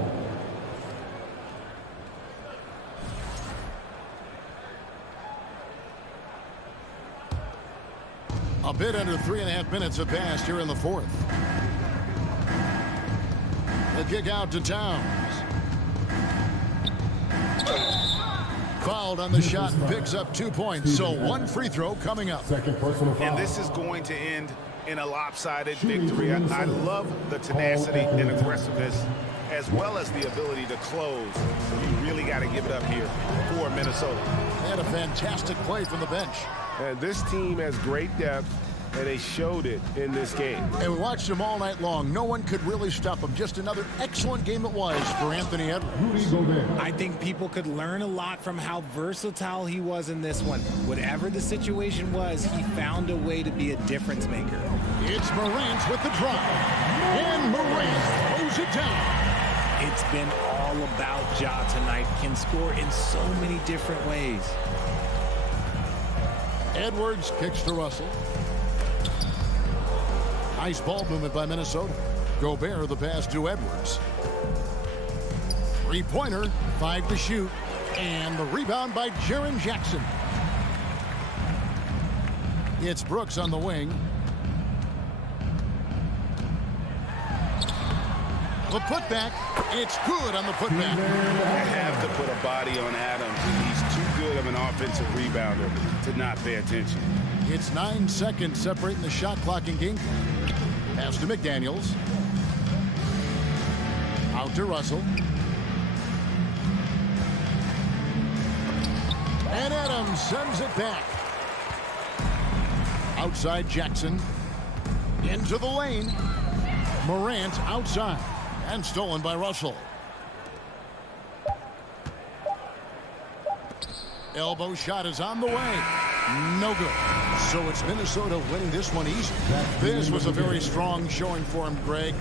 A bit under 3.5 minutes have passed here in the 4th. The kick out to Towns. Fouled on the shot, picks up 2 points. So 1 free throw coming up. Second personal foul. And this is going to end in a lopsided victory. I love the tenacity and aggressiveness, as well as the ability to close. You really got to give it up here for Minnesota. They had a fantastic play from the bench. And this team has great depth, and they showed it in this game. And we watched them all night long. No one could really stop them. Just another excellent game it was for Anthony Edwards. I think people could learn a lot from how versatile he was in this one. Whatever the situation was, he found a way to be a difference maker. It's Morant with the drive. And Morant throws it down. It's been all about Ja tonight. Can score in so many different ways. Edwards kicks to Russell. Nice ball movement by Minnesota. Gobert the pass to Edwards. 3-pointer, 5 to shoot. And the rebound by Jaren Jackson. It's Brooks on the wing. The putback. It's good on the putback. I have to put a body on Adams. He's too good of an offensive rebounder to not pay attention. It's 9 seconds separating the shot clock and game clock. Pass to McDaniels. Out to Russell. And Adams sends it back. Outside Jackson. Into the lane. Morant outside. And stolen by Russell. Elbow shot is on the way. No good. So it's Minnesota winning this one easy. This was a very strong showing for him, Greg.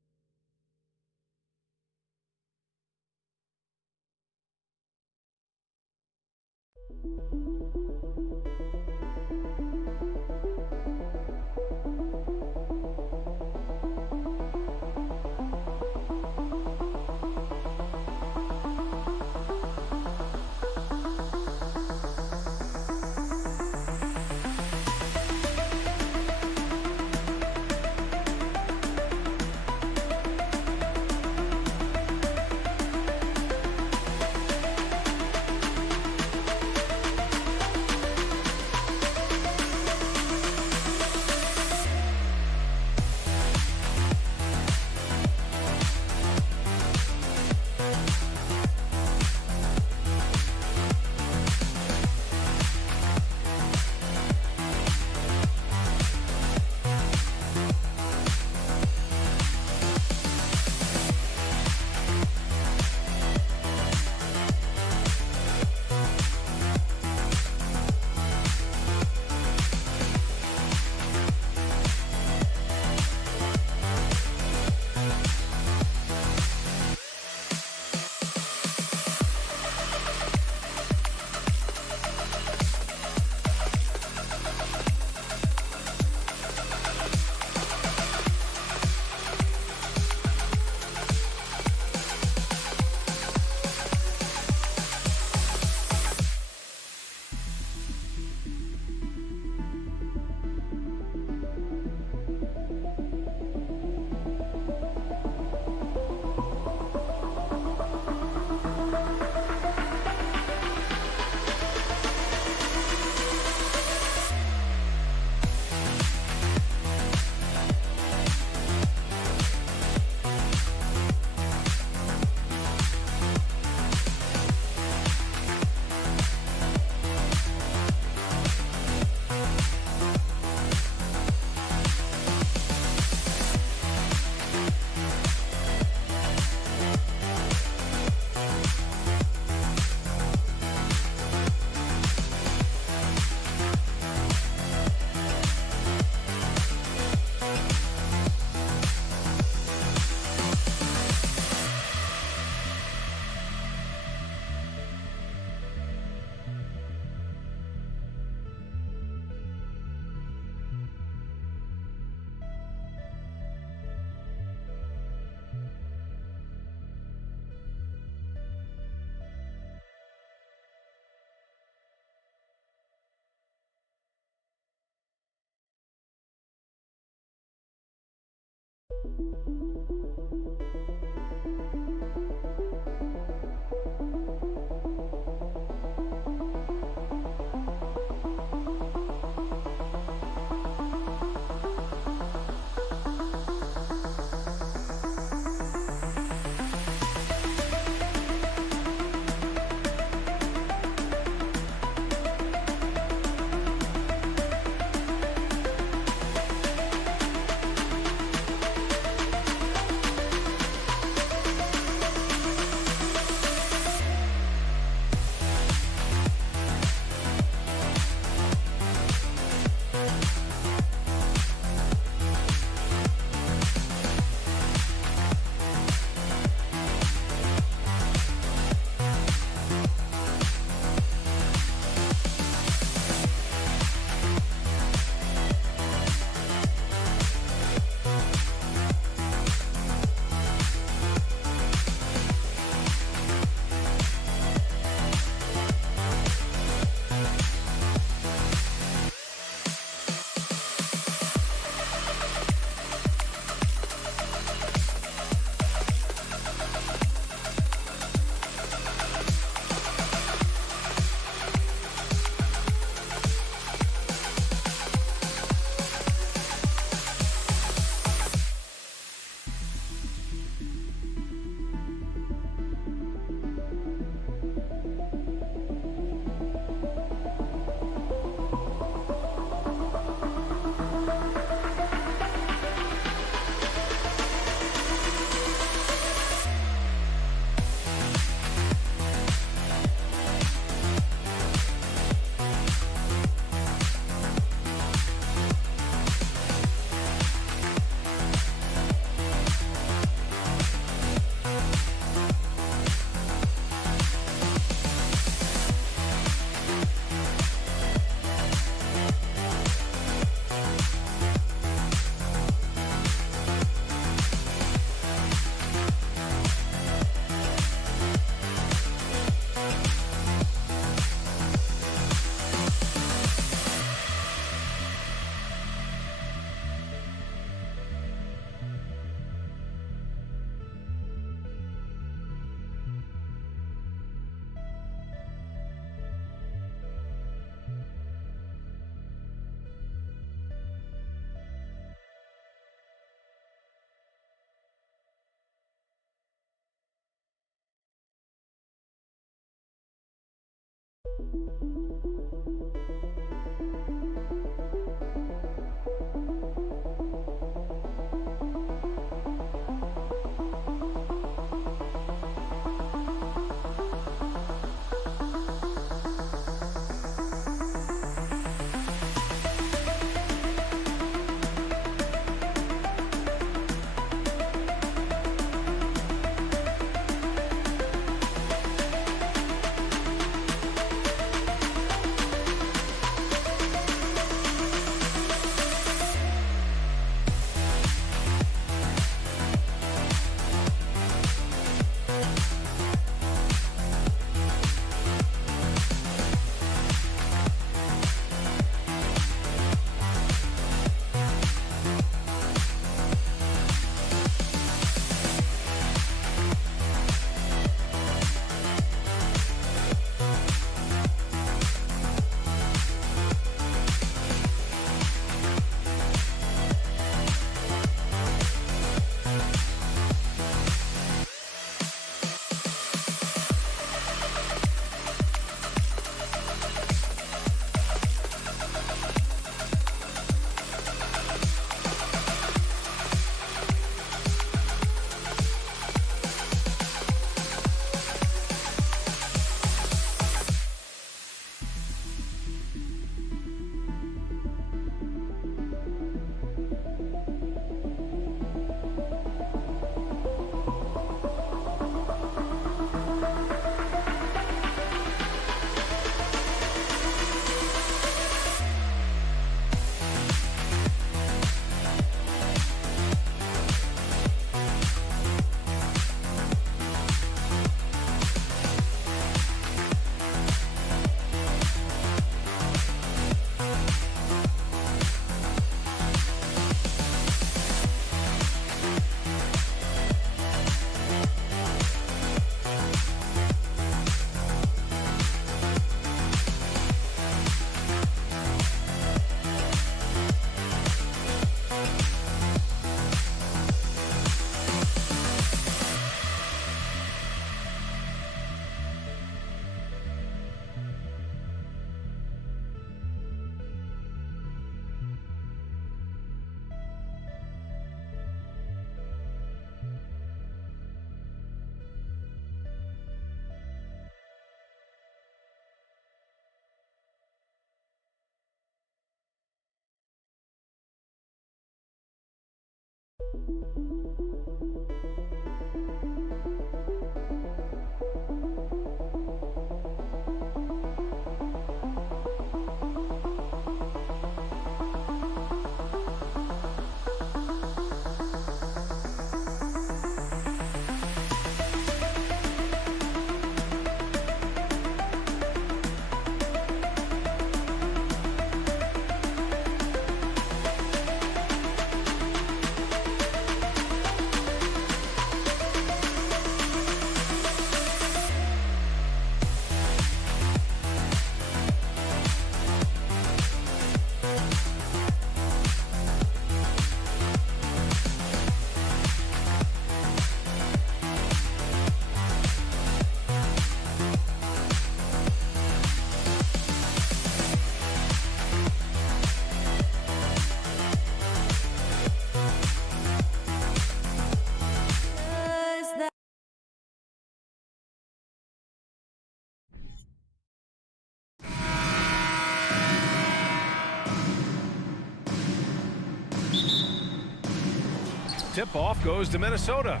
Tip-off goes to Minnesota.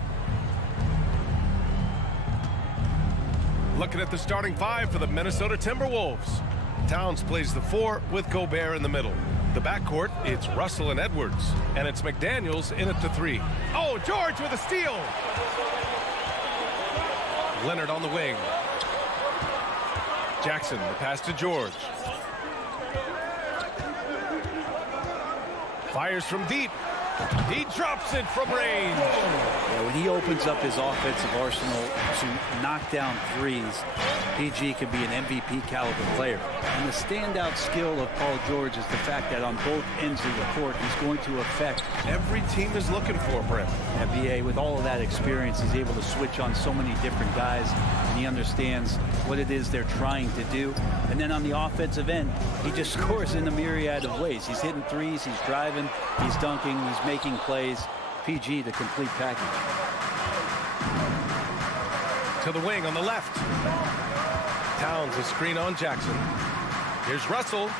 Looking at the starting five for the Minnesota Timberwolves. Towns plays the 4 with Gobert in the middle. The backcourt, it's Russell and Edwards. And it's McDaniels in at the 3. Oh, George with a steal! Leonard on the wing. Jackson, the pass to George. Fires from deep. He drops it from range. Yeah, when he opens up his offensive arsenal to knock down threes, PG can be an MVP caliber player. And the standout skill of Paul George is the fact that on both ends of the court, he's going to affect. Every team is looking for Brent. BA, with all of that experience, he's able to switch on so many different guys, and he understands what it is they're trying to do. And then on the offensive end, he just scores in a myriad of ways. He's hitting threes, he's driving, he's dunking, he's making plays. PG, the complete package. To the wing on the left. Towns a screen on Jackson. Here's Russell.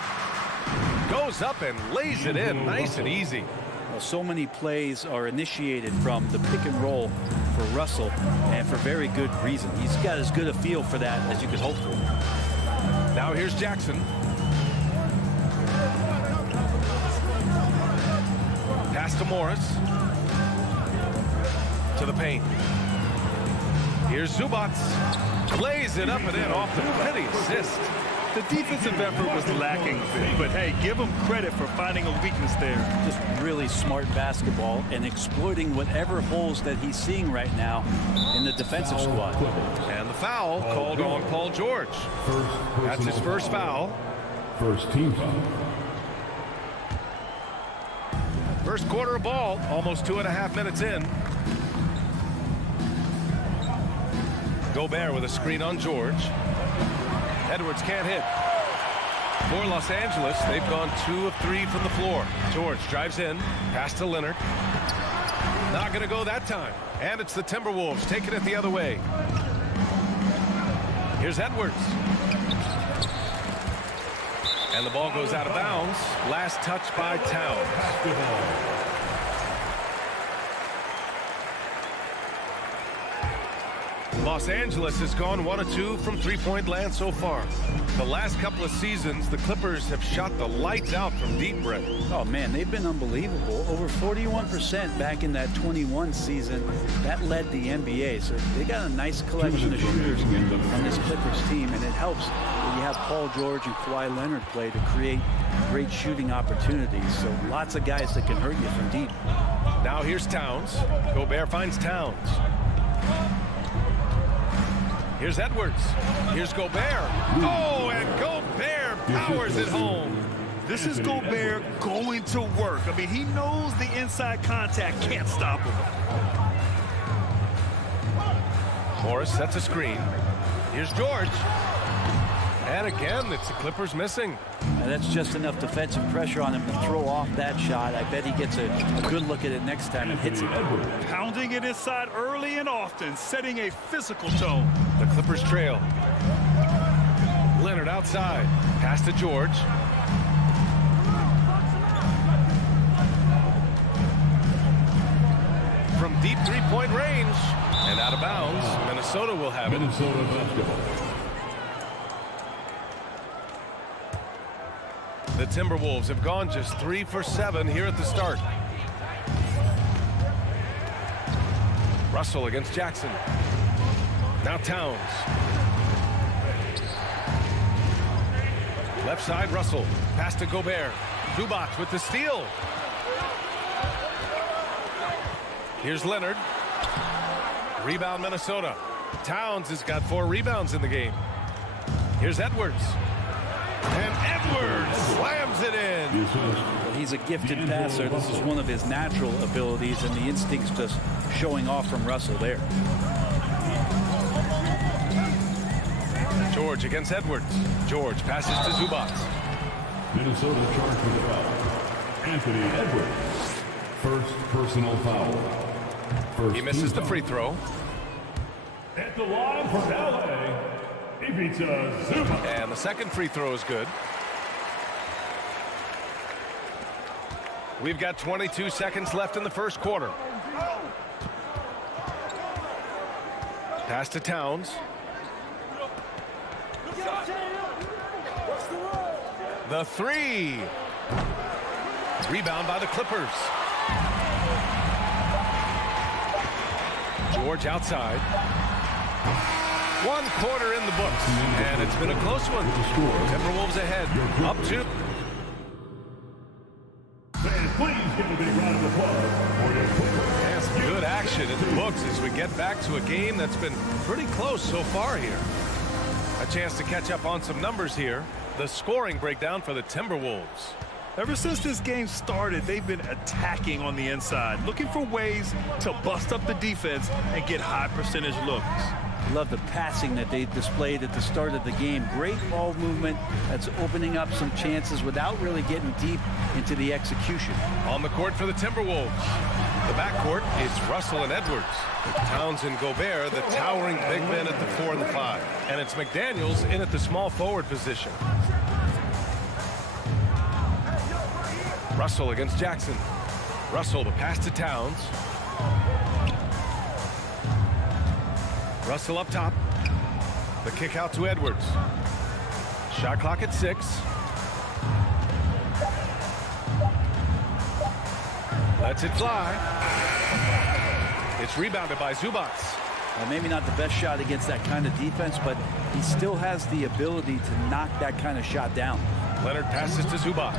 Goes up and lays it in nice and easy. Well, so many plays are initiated from the pick and roll for Russell, and for very good reason. He's got as good a feel for that as you could hope for. Now here's Jackson. Pass to Morris. To the paint. Here's Zubats. Lays it up and in off the pretty assist. The defensive effort was lacking, but hey, give him credit for finding a weakness there. Just really smart basketball and exploiting whatever holes that he's seeing right now in the defensive squad. And the foul called on Paul George. That's his first foul. First team foul. First quarter of ball, almost 2.5 minutes in. Gobert with a screen on George. Edwards can't hit. For Los Angeles, they've gone 2 of 3 from the floor. George drives in, pass to Leonard. Not going to go that time. And it's the Timberwolves taking it the other way. Here's Edwards. And the ball goes out of bounds. Last touch by Towns. Los Angeles has gone 1 of 2 from three-point land so far. The last couple of seasons, the Clippers have shot the lights out from deep, Brett. Oh, man, they've been unbelievable. Over 41% back in that 21 season. That led the NBA. So they got a nice collection of shooters on this Clippers team, and it helps when you have Paul George and Kawhi Leonard play to create great shooting opportunities. So lots of guys that can hurt you from deep. Now here's Towns. Gobert finds Towns. Here's Edwards. Here's Gobert. Oh, and Gobert powers it home. This is Gobert going to work. I mean, he knows the inside contact can't stop him. Morris sets a screen. Here's George. And again, it's the Clippers missing. And that's just enough defensive pressure on him to throw off that shot. I bet he gets a good look at it next time and hits it. Pounding it inside early and often, setting a physical tone. The Clippers trail. Leonard outside. Pass to George. From deep three-point range and out of bounds, Minnesota will have it. Minnesota basketball. The Timberwolves have gone just 3 for 7 here at the start. Russell against Jackson. Now Towns. Left side, Russell. Pass to Gobert. Zubac with the steal. Here's Leonard. Rebound, Minnesota. Towns has got 4 rebounds in the game. Here's Edwards. And Edwards slams it in. Well, he's a gifted passer. This is one of his natural abilities, and the instinct's just showing off from Russell there. George against Edwards. George passes to Zubac. Minnesota charged with the foul. Anthony Edwards. First personal foul. First He misses the free throw. At the line from LA, Ivica Zubac. And the second free throw is good. We've got 22 seconds left in the first quarter. Pass to Towns. The three. Rebound by the Clippers. George outside. 1 quarter in the books, and it's been a close one. Timberwolves ahead, up 2. Fans, please give a big round of applause possession in the books as we get back to a game that's been pretty close so far here. A chance to catch up on some numbers here. The scoring breakdown for the Timberwolves. Ever since this game started, they've been attacking on the inside, looking for ways to bust up the defense and get high percentage looks. Love the passing that they displayed at the start of the game. Great ball movement that's opening up some chances without really getting deep into the execution. On the court for the Timberwolves. The backcourt, it's Russell and Edwards. Towns and Gobert, the towering big men at the 4 and the 5. And it's McDaniels in at the small forward position. Russell against Jackson. Russell, the pass to Towns. Russell up top. The kick out to Edwards. Shot clock at 6. Lets it fly. It's rebounded by Zubac. Well, maybe not the best shot against that kind of defense, but he still has the ability to knock that kind of shot down. Leonard passes to Zubac.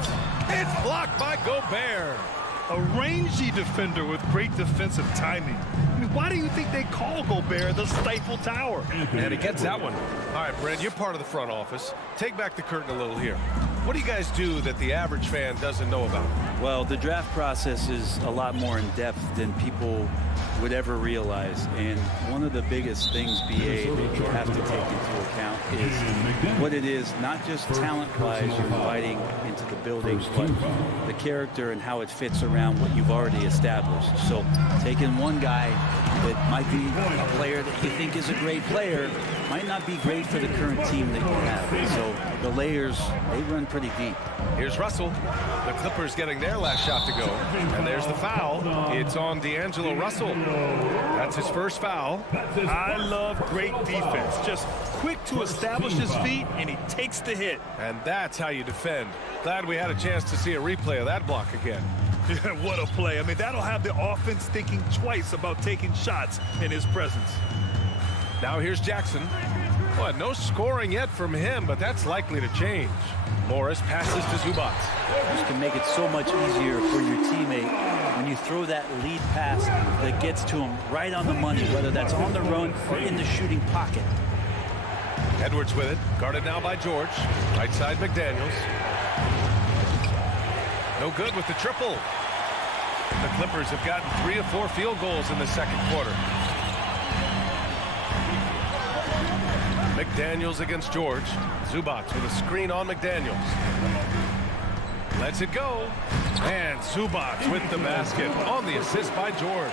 It's blocked by Gobert. A rangy defender with great defensive timing. I mean, why do you think they call Gobert the Stifle Tower? And he gets that one. All right, Brad, you're part of the front office. Take back the curtain a little here. What do you guys do that the average fan doesn't know about? Well, the draft process is a lot more in depth than people would ever realize. And one of the biggest things, BA, that you have to take into account is what it is, not just talent-wise you're inviting into the building, but the character and how it fits around what you've already established. So taking one guy that might be a player that you think is a great player might not be great for the current team that you have. So the layers, they run pretty deep. Here's Russell. The Clippers getting their last shot to go. And there's the foul. It's on D'Angelo Russell. That's his first foul. I love great defense. Just quick to establish his feet, and he takes the hit. And that's how you defend. Glad we had a chance to see a replay of that block again. What a play. I mean, that'll have the offense thinking twice about taking shots in his presence. Now here's Jackson. Well, no scoring yet from him, but that's likely to change. Morris passes to Zubac. This can make it so much easier for your teammate when you throw that lead pass that gets to him right on the money, whether that's on the run or in the shooting pocket. Edwards with it, guarded now by George. Right side McDaniels. No good with the triple. The Clippers have gotten 3 of 4 field goals in the second quarter. McDaniels against George. Zubac with a screen on McDaniels. Lets it go. And Zubac with the basket on the assist by George.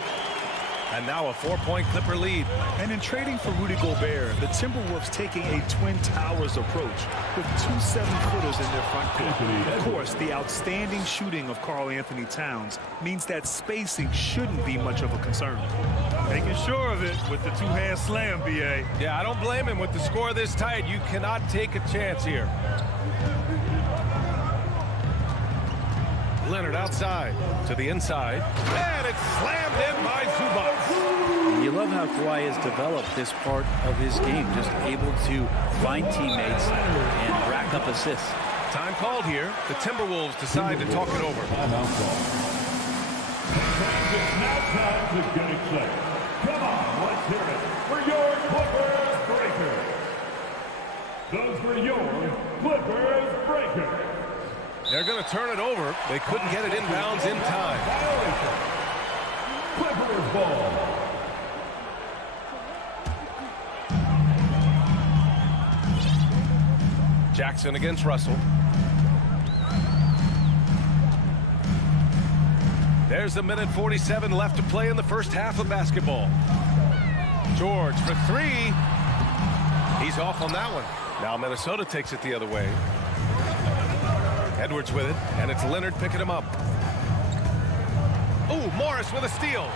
And now a 4-point Clipper lead. And in trading for Rudy Gobert, the Timberwolves taking a Twin Towers approach with 2 7-footers in their front court. Of course, the outstanding shooting of Karl Anthony Towns means that spacing shouldn't be much of a concern. Making sure of it with the two-hand slam, BA. Yeah, I don't blame him with the score this tight. You cannot take a chance here. Leonard outside to the inside. And it's slammed in by Zubac. You love how Kawhi has developed this part of his game, just able to find teammates and rack up assists. Time called here. The Timberwolves decide to talk it over. It's now time to get excited. Come on, let's hear it for your Clippers Breakers. Those were your Clippers Breakers. They're going to turn it over. They couldn't get it inbounds in time. Clippers ball. Jackson against Russell. There's 1:47 left to play in the first half of basketball. George for 3. He's off on that one. Now Minnesota takes it the other way. Edwards with it, and it's Leonard picking him up. Ooh, Morris with a steal.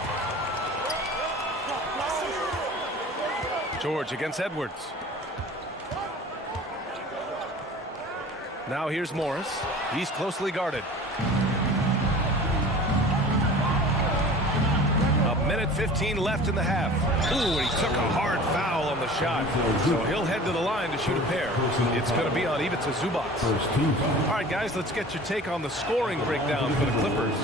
George against Edwards. Now here's Morris. He's closely guarded. 1:15 left in the half. Ooh, he took a hard foul on the shot. So he'll head to the line to shoot a pair. It's going to be on Ivica Zubac. All right, guys, let's get your take on the scoring breakdown for the Clippers.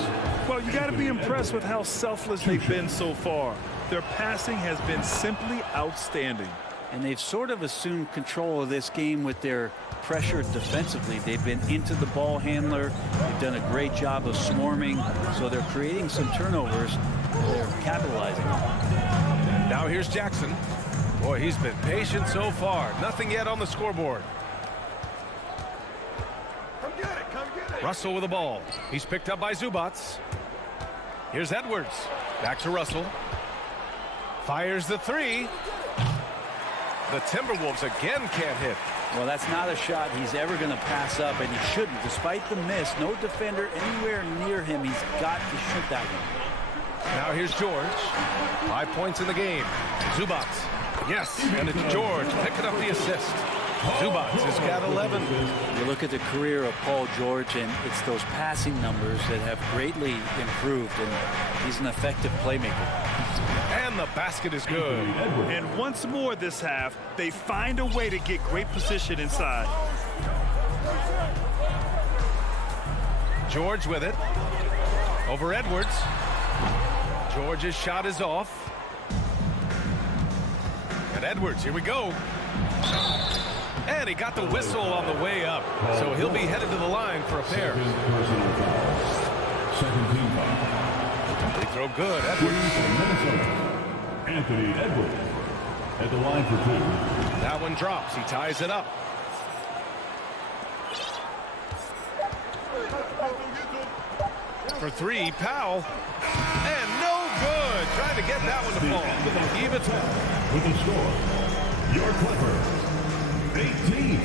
Well, you got to be impressed with how selfless they've been so far. Their passing has been simply outstanding. And they've sort of assumed control of this game with their pressure defensively. They've been into the ball handler. They've done a great job of swarming. So they're creating some turnovers. They're capitalizing. Now here's Jackson. Boy, he's been patient so far. Nothing yet on the scoreboard. Russell with the ball. He's picked up by Zubats. Here's Edwards. Back to Russell. Fires the three. The Timberwolves again can't hit. Well, that's not a shot he's ever going to pass up, and he shouldn't. Despite the miss, no defender anywhere near him. He's got to shoot that one. Now here's George. 5 points in the game. Zubats. Yes, and it's George picking up the assist. Zubats has got 11. You look at the career of Paul George, and it's those passing numbers that have greatly improved, and he's an effective playmaker. And the basket is good. And once more this half, they find a way to get great position inside. George with it. Over Edwards. George's shot is off. And Edwards, here we go. And he got the whistle on the way up. So he'll be headed to the line for a pair. They throw good. Edwards. Anthony Edwards at the line for 2. That one drops. He ties it up. For 3, Powell. And no good. Trying to get that one to fall. Even with the score, your Clippers 18,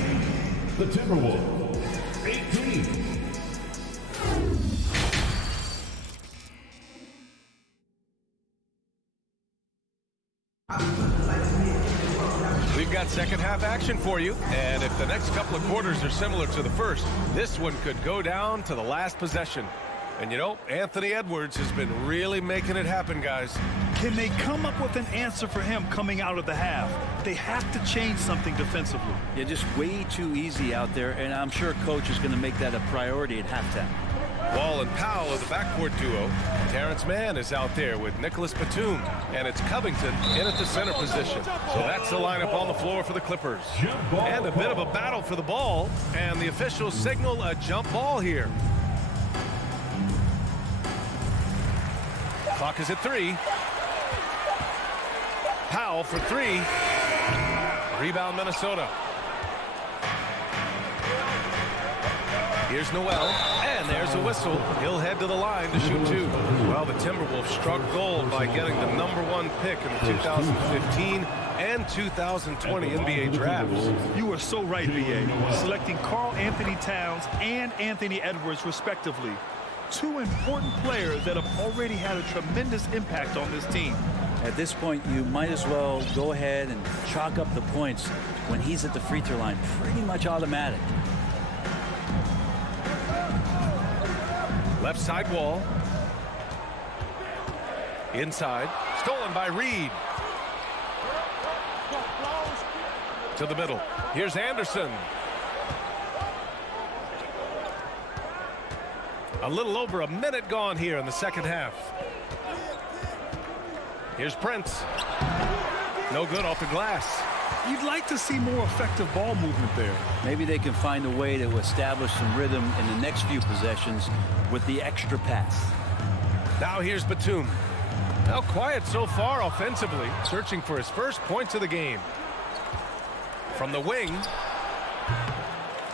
the Timberwolves 18. We've got second half action for you, and if the next couple of quarters are similar to the first, this one could go down to the last possession. And you know, Anthony Edwards has been really making it happen, guys. Can they come up with an answer for him coming out of the half? They have to change something defensively. Yeah, just way too easy out there, and I'm sure coach is going to make that a priority at halftime. Wall and Powell are the backcourt duo. Terrence Mann is out there with Nicholas Batum, and it's Covington in at the center position. So that's the lineup on the floor for the Clippers. And a bit of a battle for the ball, and the officials signal a jump ball here. Clock is at 3. Powell for 3. Rebound Minnesota. Here's Noel, and there's a whistle. He'll head to the line to shoot 2. Well, the Timberwolves struck gold by getting the #1 pick in the 2015 and 2020 NBA drafts. You are so right, B.A. Selecting Karl Anthony Towns and Anthony Edwards, respectively. 2 important players that have already had a tremendous impact on this team. At this point, you might as well go ahead and chalk up the points when he's at the free throw line. Pretty much automatic. Left side wall. Inside. Stolen by Reed. To the middle. Here's Anderson. A little over a minute gone here in the second half. Here's Prince. No good off the glass. You'd like to see more effective ball movement there. Maybe they can find a way to establish some rhythm in the next few possessions with the extra pass. Now here's Batum. Now quiet so far offensively, searching for his first points of the game. From the wing.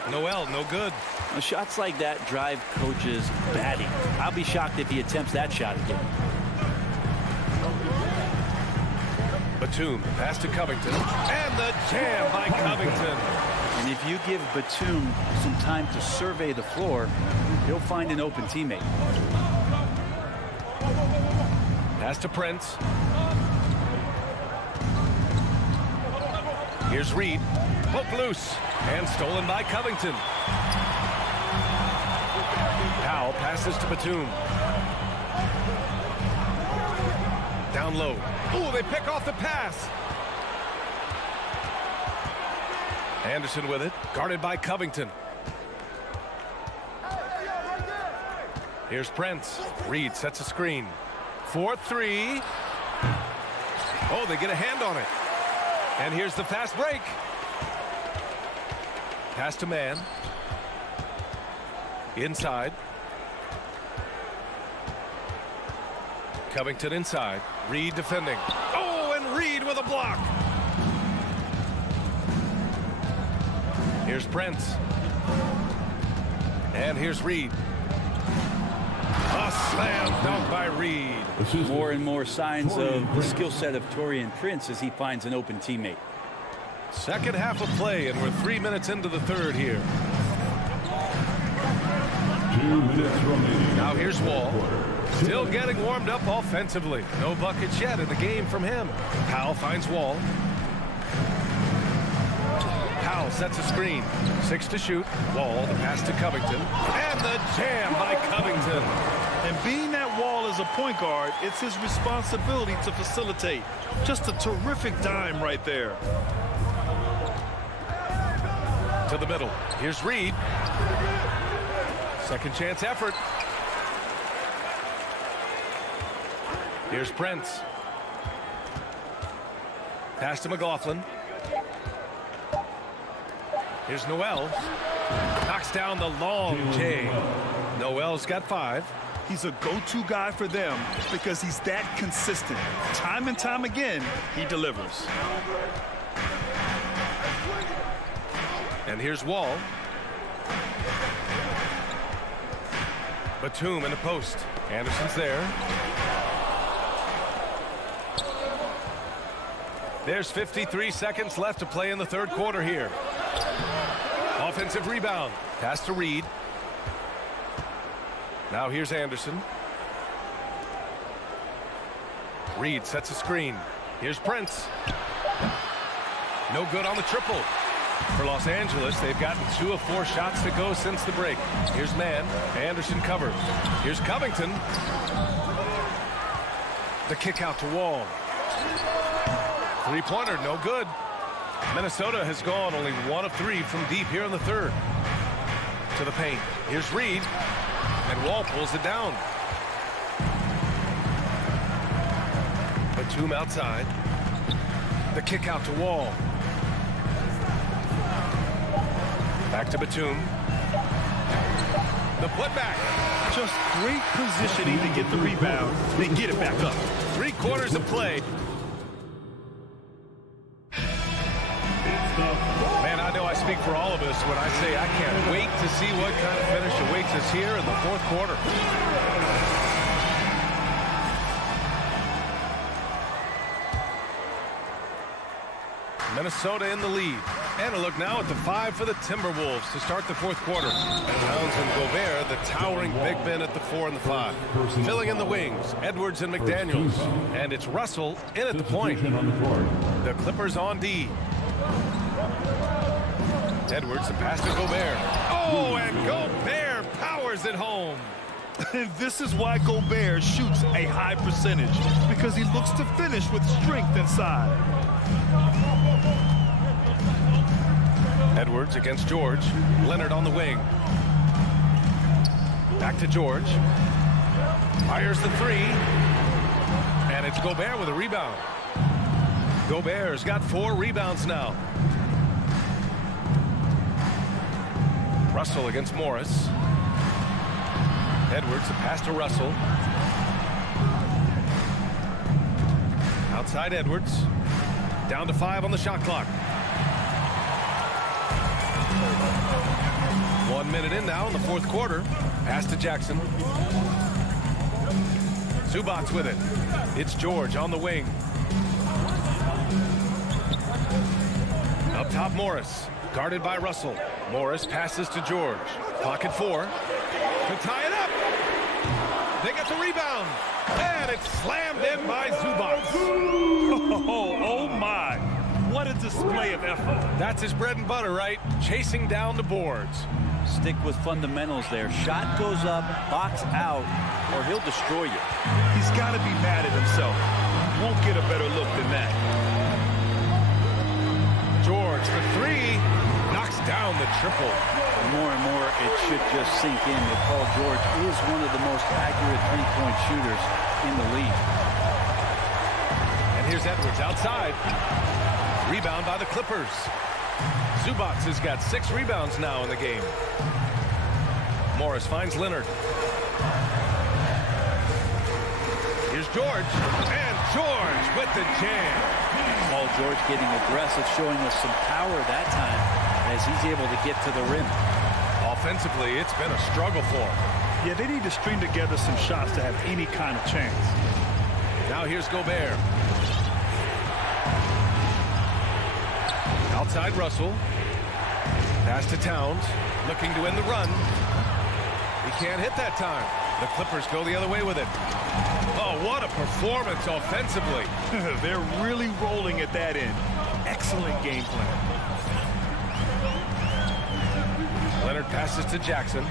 Noel, no good. Now, shots like that drive coaches batty. I'll be shocked if he attempts that shot again. Batum, pass to Covington, and the jam by Covington. And if you give Batum some time to survey the floor, he'll find an open teammate. Pass to Prince. Here's Reed, poke loose, and stolen by Covington. Powell passes to Batum. Down low. Ooh, they pick off the pass. Anderson with it, guarded by Covington. Here's Prince. Reed sets a screen. 4-3. Oh, they get a hand on it. And here's the fast break. Pass to man. Inside. Covington inside. Reed defending. Oh, and Reed with a block. Here's Prince. And here's Reed. A slam dunk by Reed. More and more signs of the skill set of Taurean Prince as he finds an open teammate. Second half of play, and we're 3 minutes into the third here. 2 minutes remaining. Now here's Wall. Still getting warmed up offensively. No buckets yet in the game from him. Powell finds Wall. Powell sets a screen. 6 to shoot. Wall, the pass to Covington. And the jam by Covington. And being that Wall is a point guard, it's his responsibility to facilitate. Just a terrific dime right there. To the middle. Here's Reed. Second chance effort. Here's Prince. Pass to McLaughlin. Here's Noel. Knocks down the long J. Noel's got 5. He's a go-to guy for them because he's that consistent. Time and time again, he delivers. And here's Wall. Batum in the post. Anderson's there. There's 53 seconds left to play in the third quarter here. Offensive rebound. Pass to Reed. Now here's Anderson. Reed sets a screen. Here's Prince. No good on the triple. For Los Angeles, they've gotten 2 of 4 shots to go since the break. Here's man. Anderson covered. Here's Covington. The kick out to Wall. Three-pointer, no good. Minnesota has gone only 1 of 3 from deep here in the third. To the paint. Here's Reed. And Wall pulls it down. Batum outside. The kick out to Wall. Back to Batum. The putback. Just great positioning to get the rebound. They get it back up. 3 quarters of play. Man, I know I speak for all of us when I say I can't wait to see what kind of finish awaits us here in the fourth quarter. Minnesota in the lead. And a look now at the 5 for the Timberwolves to start the fourth quarter. And Towns and Gobert, the towering big men at the 4 and the 5. Filling in the wings, Edwards and McDaniels. And it's Russell in at the point. The Clippers on D. Edwards, the pass to Gobert. Oh, and Gobert powers it home. And this is why Gobert shoots a high percentage, because he looks to finish with strength inside. Edwards against George. Leonard on the wing. Back to George. Fires the 3. And it's Gobert with a rebound. Gobert's got 4 rebounds now. Russell against Morris. Edwards, the pass to Russell. Outside Edwards. Down to 5 on the shot clock. 1 minute in now in the fourth quarter. Pass to Jackson. Zubac with it. It's George on the wing. Up top Morris. Guarded by Russell. Morris passes to George. Pocket 4. To tie it up. They get the rebound. And it's slammed in by Zubac. Oh my. What a display of effort. That's his bread and butter, right? Chasing down the boards. Stick with fundamentals there. Shot goes up, box out, or he'll destroy you. He's got to be mad at himself. Won't get a better look than that. George, the 3, knocks down the triple. More and more, it should just sink in that Paul George is one of the most accurate three-point shooters in the league. And here's Edwards outside. Rebound by the Clippers. Zubac has got 6 rebounds now in the game. Morris finds Leonard. Here's George. And George with the jam. Paul George getting aggressive, showing us some power that time as he's able to get to the rim. Offensively, it's been a struggle for him. Yeah, they need to string together some shots to have any kind of chance. Now here's Gobert. Outside Russell. Pass to Towns. Looking to end the run. He can't hit that time. The Clippers go the other way with it. Oh, what a performance offensively. They're really rolling at that end. Excellent game plan. Leonard passes to Jackson.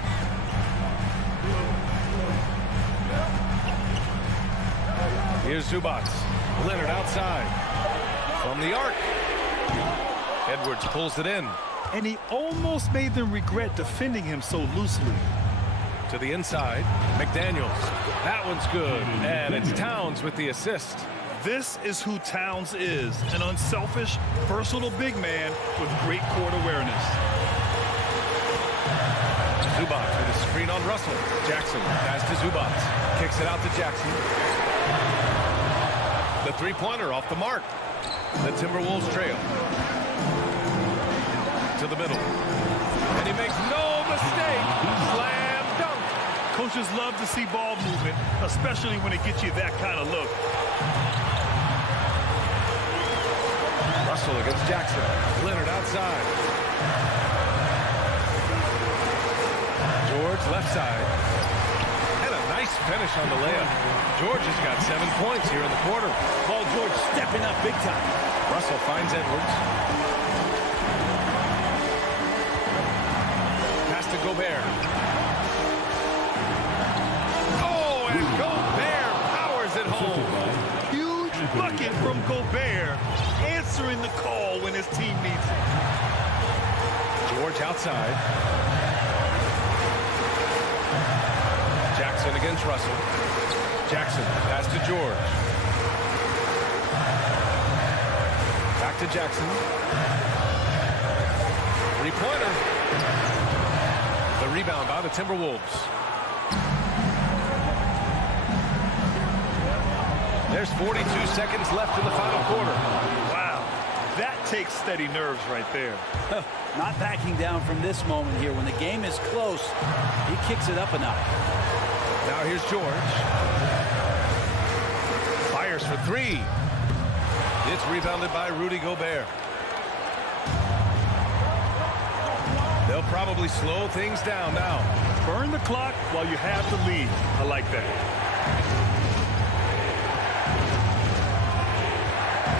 Here's Zubac. Leonard outside. From the arc. Edwards pulls it in. And he almost made them regret defending him so loosely. To the inside. McDaniels. That one's good. And it's Towns with the assist. This is who Towns is. An unselfish, versatile big man with great court awareness. Zubac with a screen on Russell. Jackson pass to Zubac. Kicks it out to Jackson. The three-pointer off the mark. The Timberwolves trail. To the middle. And he makes no mistake. Slam dunk. Coaches love to see ball movement, especially when it gets you that kind of look. Russell against Jackson. Leonard outside. George left side. And a nice finish on the layup. George has got 7 points here in the quarter. Paul George stepping up big time. Russell finds Edwards. Pass to Gobert. Oh, and Gobert powers it home. Huge bucket from Gobert, answering the call when his team needs it. George outside. Jackson against Russell. Jackson pass to George. Back to Jackson. Three-pointer. The rebound by the Timberwolves. There's 42 seconds left in the final quarter. Wow, that takes steady nerves right there. Not backing down from this moment here. When the game is close, he kicks it up a notch. Now here's George. Fires for 3. It's rebounded by Rudy Gobert. They'll probably slow things down now. Burn the clock while you have the lead. I like that.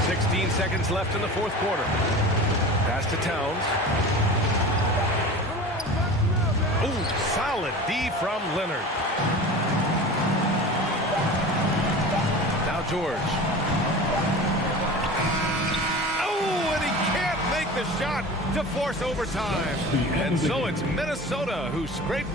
16 seconds left in the fourth quarter. Pass to Towns. Ooh, solid D from Leonard. Now George. Oh, and he can't make the shot to force overtime. And so it's Minnesota who scraped.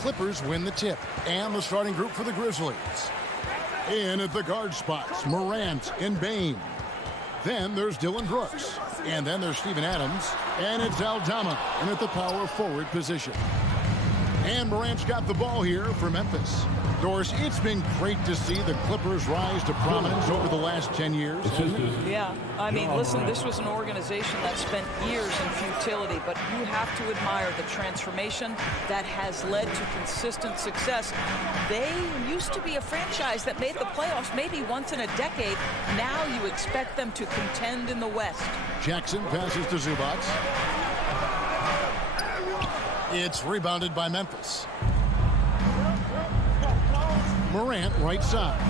Clippers win the tip. And the starting group for the Grizzlies. In at the guard spots, Morant and Bane. Then there's Dylan Brooks. And then there's Steven Adams. And it's Aldama in at the power forward position. And Morant's got the ball here for Memphis. Doris, it's been great to see the Clippers rise to prominence over the last 10 years. Yeah, I mean, listen, this was an organization that spent years in futility, but you have to admire the transformation that has led to consistent success. They used to be a franchise that made the playoffs maybe once in a decade. Now you expect them to contend in the West. Jackson passes to Zubac. It's rebounded by Memphis. Morant right side.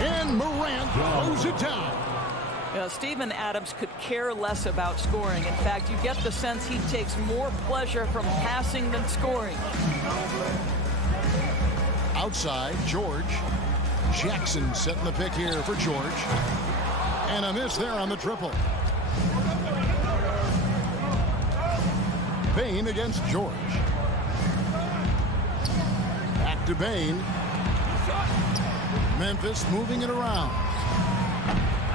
And Morant throws it down. Steven Adams could care less about scoring. In fact, you get the sense he takes more pleasure from passing than scoring. Outside, George. Jackson setting the pick here for George. And a miss there on the triple. Bane against George. Back to Bane. Memphis moving it around.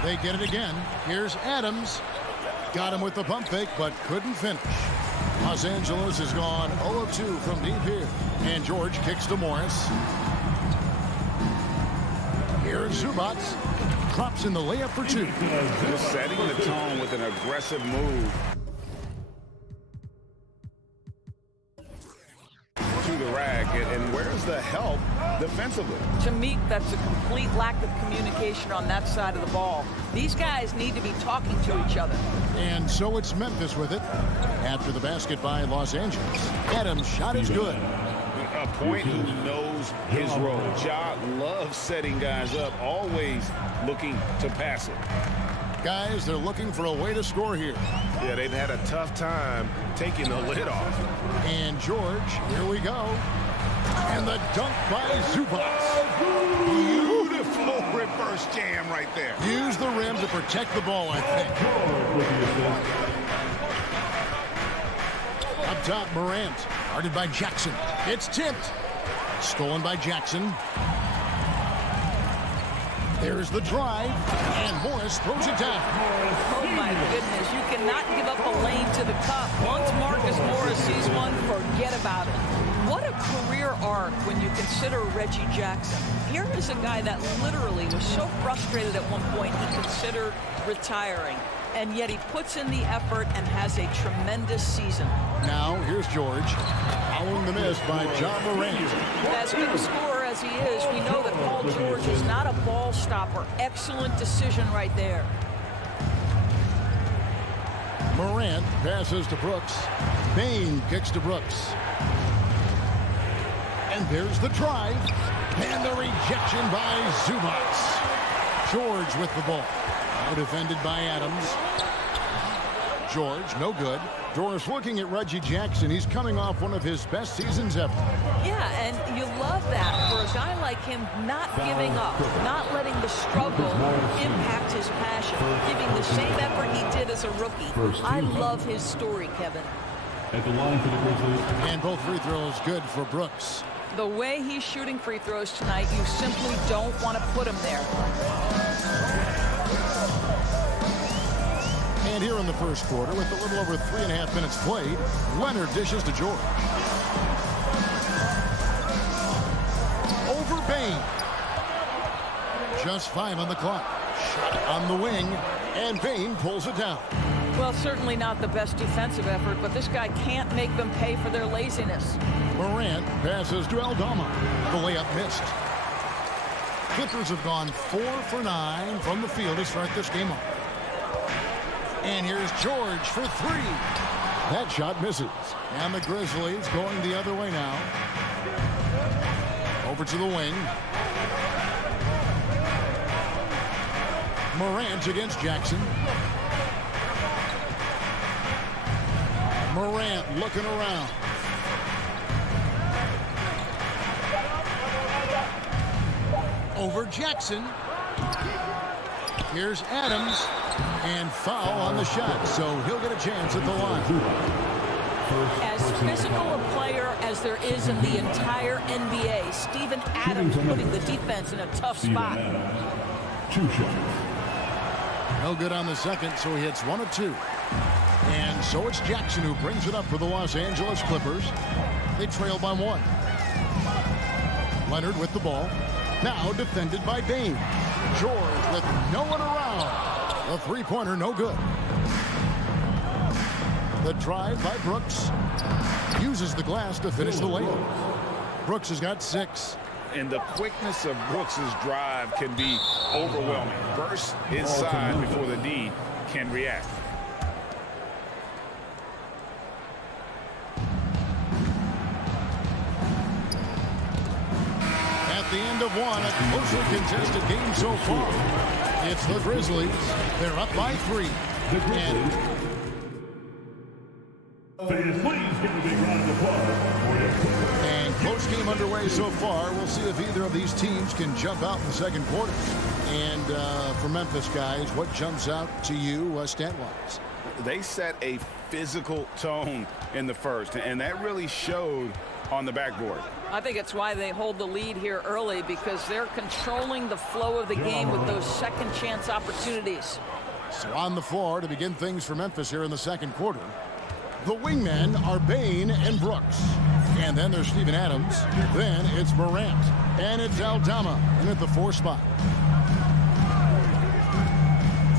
They get it again. Here's Adams. Got him with the pump fake, but couldn't finish. Los Angeles has gone 0 of 2 from deep here. And George kicks to Morris. Here's Zubac. Drops in the layup for 2. Just setting the tone with an aggressive move. To the rack, and where's the help defensively? To me, that's a complete lack of communication on that side of the ball. These guys need to be talking to each other. And so it's Memphis with it. After the basket by Los Angeles. Adams' shot is good. A point who knows his role. Ja loves setting guys up, always looking to pass it. Guys, they're looking for a way to score here. Yeah, they've had a tough time taking the lid off. And George, here we go. And the dunk by Zubac. Beautiful reverse jam right there. Use the rim to protect the ball, I think. Up top, Morant. Guarded by Jackson. It's tipped. Stolen by Jackson. There's the drive, and Morris throws it down. Oh, my goodness. You cannot give up a lane to the cup. Once Marcus Morris sees one, forget about it. What a career arc when you consider Reggie Jackson. Here is a guy that literally was so frustrated at one point he considered retiring. And yet he puts in the effort and has a tremendous season. Now, here's George. Following the miss by John Morant. As good a scorer as he is, we know that Paul George is not a ball stopper. Excellent decision right there. Morant passes to Brooks. Bain kicks to Brooks. And there's the drive. And the rejection by Zubac. George with the ball. Now defended by Adams. George, no good. Doris looking at Reggie Jackson. He's coming off one of his best seasons ever. Yeah, and you love that for a guy like him, not giving up, not letting the struggle impact his passion, giving the same effort he did as a rookie. I love his story, Kevin. At the line for the Grizzlies. And both free throws good for Brooks. The way he's shooting free throws tonight, you simply don't want to put him there. And here in the first quarter, with a little over 3.5 minutes played, Leonard dishes to George. Over Bain. Just 5 on the clock. Shot on the wing, and Bain pulls it down. Well, certainly not the best defensive effort, but this guy can't make them pay for their laziness. Morant passes to Aldama. The layup missed. Clippers have gone 4 for 9 from the field to start this game off. And here's George for 3. That shot misses. And the Grizzlies going the other way now. Over to the wing. Morant against Jackson. Morant looking around. Over Jackson. Here's Adams. And foul on the shot, so he'll get a chance at the line. As physical a player as there is in the entire NBA, Steven Adams putting the defense in a tough spot. 2 shots. No good on the second, so he hits 1 of 2. And so it's Jackson who brings it up for the Los Angeles Clippers. They trail by 1. Leonard with the ball. Now defended by Bain. George with no one around. The three-pointer, no good. The drive by Brooks. Uses the glass to finish the layup. Brooks has got 6. And the quickness of Brooks's drive can be overwhelming. Burst inside before the D can react. At the end of 1, a closely contested game so far. It's the Grizzlies. They're up by 3. Fans, please give a big round of applause. And close game underway so far. We'll see if either of these teams can jump out in the second quarter. And for Memphis, guys, what jumps out to you stat-wise? They set a physical tone in the first, and that really showed on the backboard. I think it's why they hold the lead here early, because they're controlling the flow of the game with those second chance opportunities. So on the floor to begin things for Memphis here in the second quarter. The wingmen are Bain and Brooks. And then there's Steven Adams. Then it's Morant. And it's Aldama in at the 4 spot.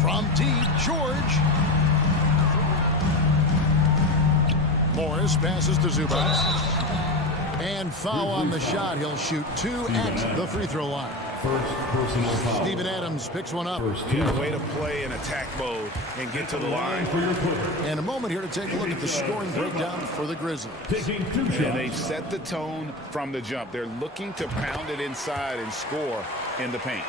From deep, George. Morris passes to Zubac. And foul on the shot. He'll shoot 2 at the free throw line. First personal foul. Steven Adams picks one up. Yeah, way to play in attack mode and get to the line. For your Clippers. And a moment here to take a look at the scoring breakdown for the Grizzlies. Taking 2 shots. And they've set the tone from the jump. They're looking to pound it inside and score in the paint.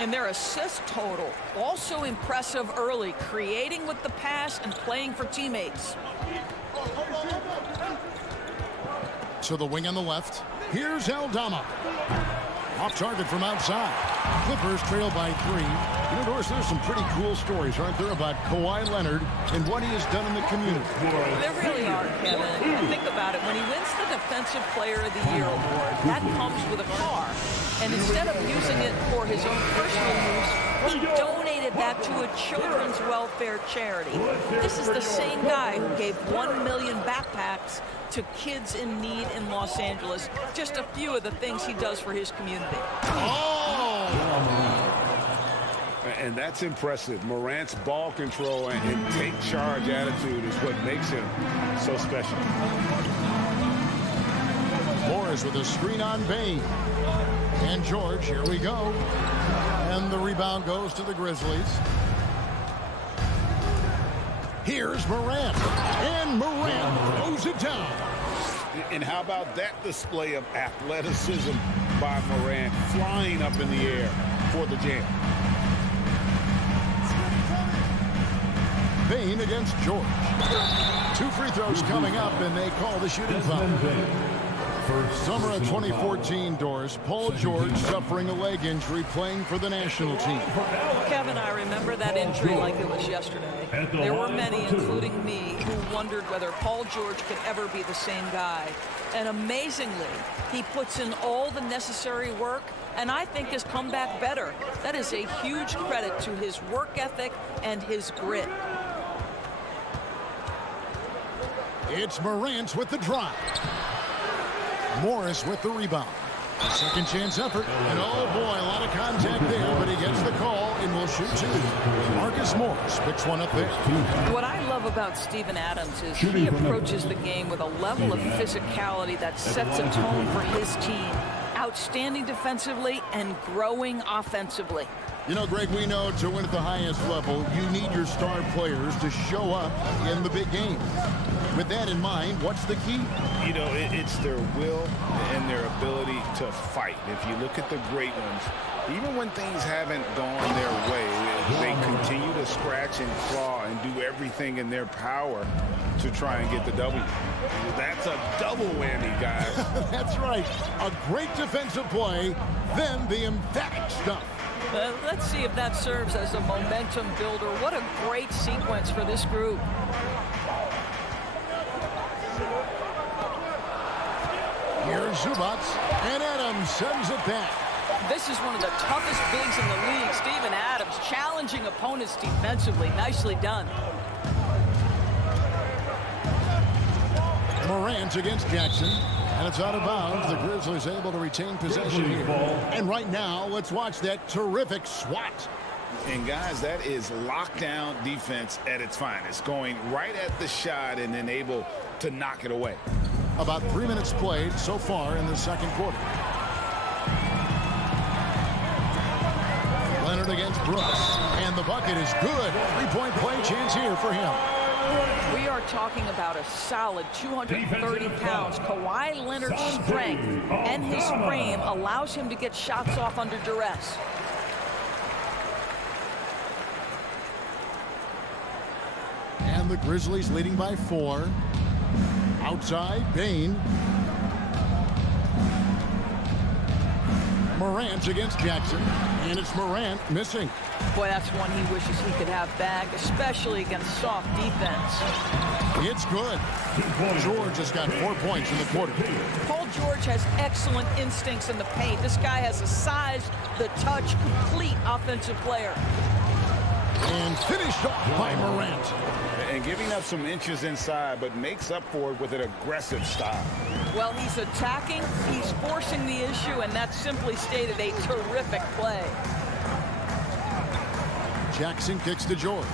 And their assist total, also impressive early, creating with the pass and playing for teammates. So the wing on the left. Here's Aldama. Off target from outside. Clippers trail by 3. You know, Doris, there's some pretty cool stories, aren't there, about Kawhi Leonard and what he has done in the community. There really are, Kevin. And think about it. When he wins the Defensive Player of the Year award, that comes with a car. And instead of using it for his own personal use, that to a children's welfare charity. This is the same guy who gave 1 million backpacks to kids in need in Los Angeles. Just a few of the things he does for his community. And that's impressive. Morant's ball control and take charge attitude is what makes him so special. Morris with a screen on Bain. And George, here we go. And the rebound goes to the Grizzlies. Here's Morant. And Morant throws it down. And how about that display of athleticism by Morant, flying up in the air for the jam. Bain against George. 2 free throws coming up, and they call the shooting foul. Summer of 2014, Doris. Paul George suffering a leg injury playing for the national team. Kevin, I remember that injury like it was yesterday. There were many, including me, who wondered whether Paul George could ever be the same guy. And amazingly, he puts in all the necessary work, and I think has come back better. That is a huge credit to his work ethic and his grit. It's Morant with the drive. Morris with the rebound. Second chance effort. And oh boy, a lot of contact there, but he gets the call and will shoot 2. Marcus Morris picks one up there. What I love about Steven Adams is he approaches the game with a level of physicality that sets a tone for his team. Outstanding defensively and growing offensively. You know, Greg, we know to win at the highest level, you need your star players to show up in the big game. With that in mind, what's the key? You know, it's their will and their ability to fight. If you look at the great ones, even when things haven't gone their way, they continue to scratch and claw and do everything in their power to try and get the W. That's a double whammy, guys. That's right. A great defensive play, then the emphatic stuff. Let's see if that serves as a momentum builder. What a great sequence for this group. Here's Zubats, and Adams sends it back. This is one of the toughest bigs in the league. Steven Adams challenging opponents defensively. Nicely done. Morant against Jackson, and it's out of bounds. The Grizzlies able to retain possession here. And right now, let's watch that terrific swat. And guys, that is lockdown defense at its finest. Going right at the shot and then able to knock it away. About 3 minutes played so far in the second quarter. Leonard against Brooks, and the bucket is good. 3-point play chance here for him. We are talking about a solid 230 pounds. Kawhi Leonard's strength and his frame allows him to get shots off under duress. And the Grizzlies leading by 4. Outside, Bain. Morant against Jackson, and it's Morant missing. Boy, that's one he wishes he could have back, especially against soft defense. It's good. George has got 4 points in the quarter. Paul George has excellent instincts in the paint. This guy has the size, the touch, complete offensive player. And finished off by Morant. And giving up some inches inside, but makes up for it with an aggressive style. Well, he's attacking, he's forcing the issue, and that's simply stated a terrific play. Jackson kicks to George.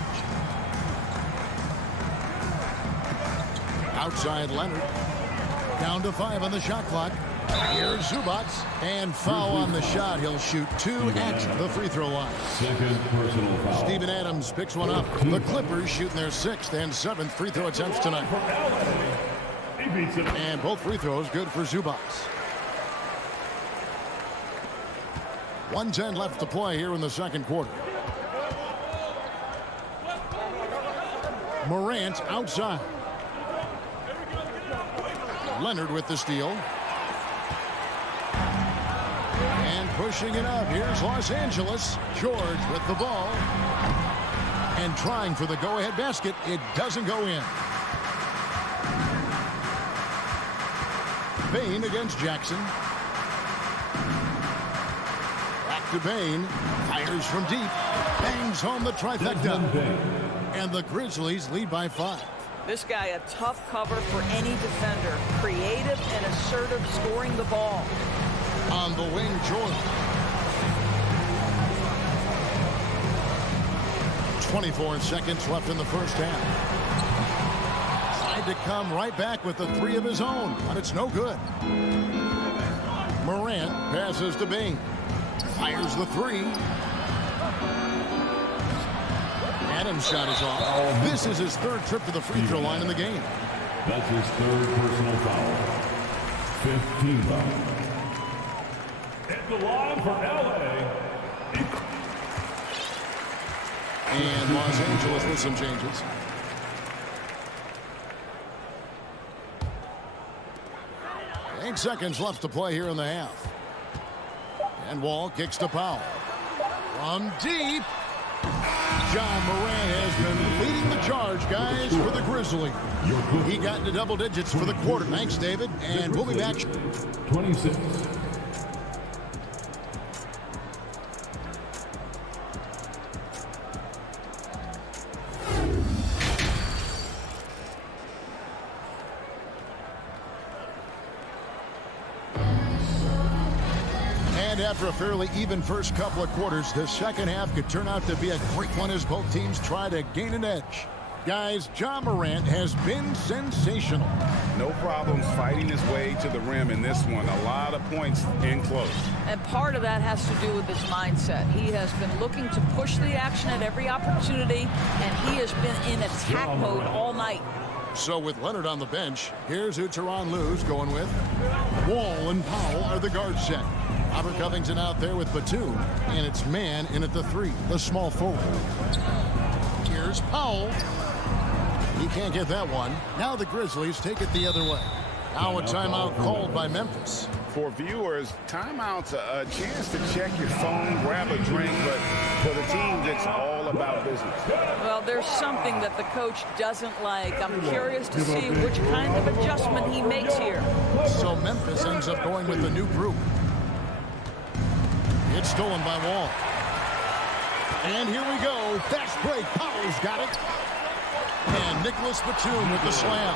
Outside Leonard. Down to 5 on the shot clock. Here's Zubats, and foul on the shot. He'll shoot 2 at the free throw line. Second personal foul. Steven Adams picks one up. The Clippers shooting their 6th and 7th free throw attempts tonight. And both free throws good for Zubats. 1:10 left to play here in the second quarter. Morant outside. Leonard with the steal. And pushing it up. Here's Los Angeles. George with the ball. And trying for the go-ahead basket. It doesn't go in. Bain against Jackson. Back DeBane fires from deep, bangs home the trifecta, and the Grizzlies lead by 5. This guy, a tough cover for any defender. Creative and assertive scoring the ball. On the wing, Jordan. 24 seconds left in the first half. Tried to come right back with the 3 of his own, but it's no good. Morant passes to Bing. Fires the 3. Adams' shot is off. This is his 3rd trip to the free throw line in the game. That's his 3rd personal foul. 15 foul. At the line for LA. And Los Angeles with some changes. Eight seconds left to play here in the half. And Wall kicks to Powell. From deep. John Morant has been leading the charge, guys, for the Grizzlies. He got into double digits for the quarter. Thanks, David. And we'll be back. 26. After a fairly even first couple of quarters, the second half could turn out to be a great one as both teams try to gain an edge. Guys, John Morant has been sensational. No problems fighting his way to the rim in this one. A lot of points in close. And part of that has to do with his mindset. He has been looking to push the action at every opportunity, and he has been in attack mode all night. So with Leonard on the bench, here's who Tyronn Lue's going with. Wall and Powell are the guard set. Robert Covington out there with Batum, and it's man in at the 3, the small forward. Here's Powell. He can't get that one. Now the Grizzlies take it the other way. Now a timeout called by Memphis. For viewers, timeout's a chance to check your phone, grab a drink, but for the team, it's all about business. Well, there's something that the coach doesn't like. I'm curious to see which kind of adjustment he makes here. So Memphis ends up going with the new group. It's stolen by Wall. And here we go. Fast break. Powell's got it. And Nicholas Batum with the slam.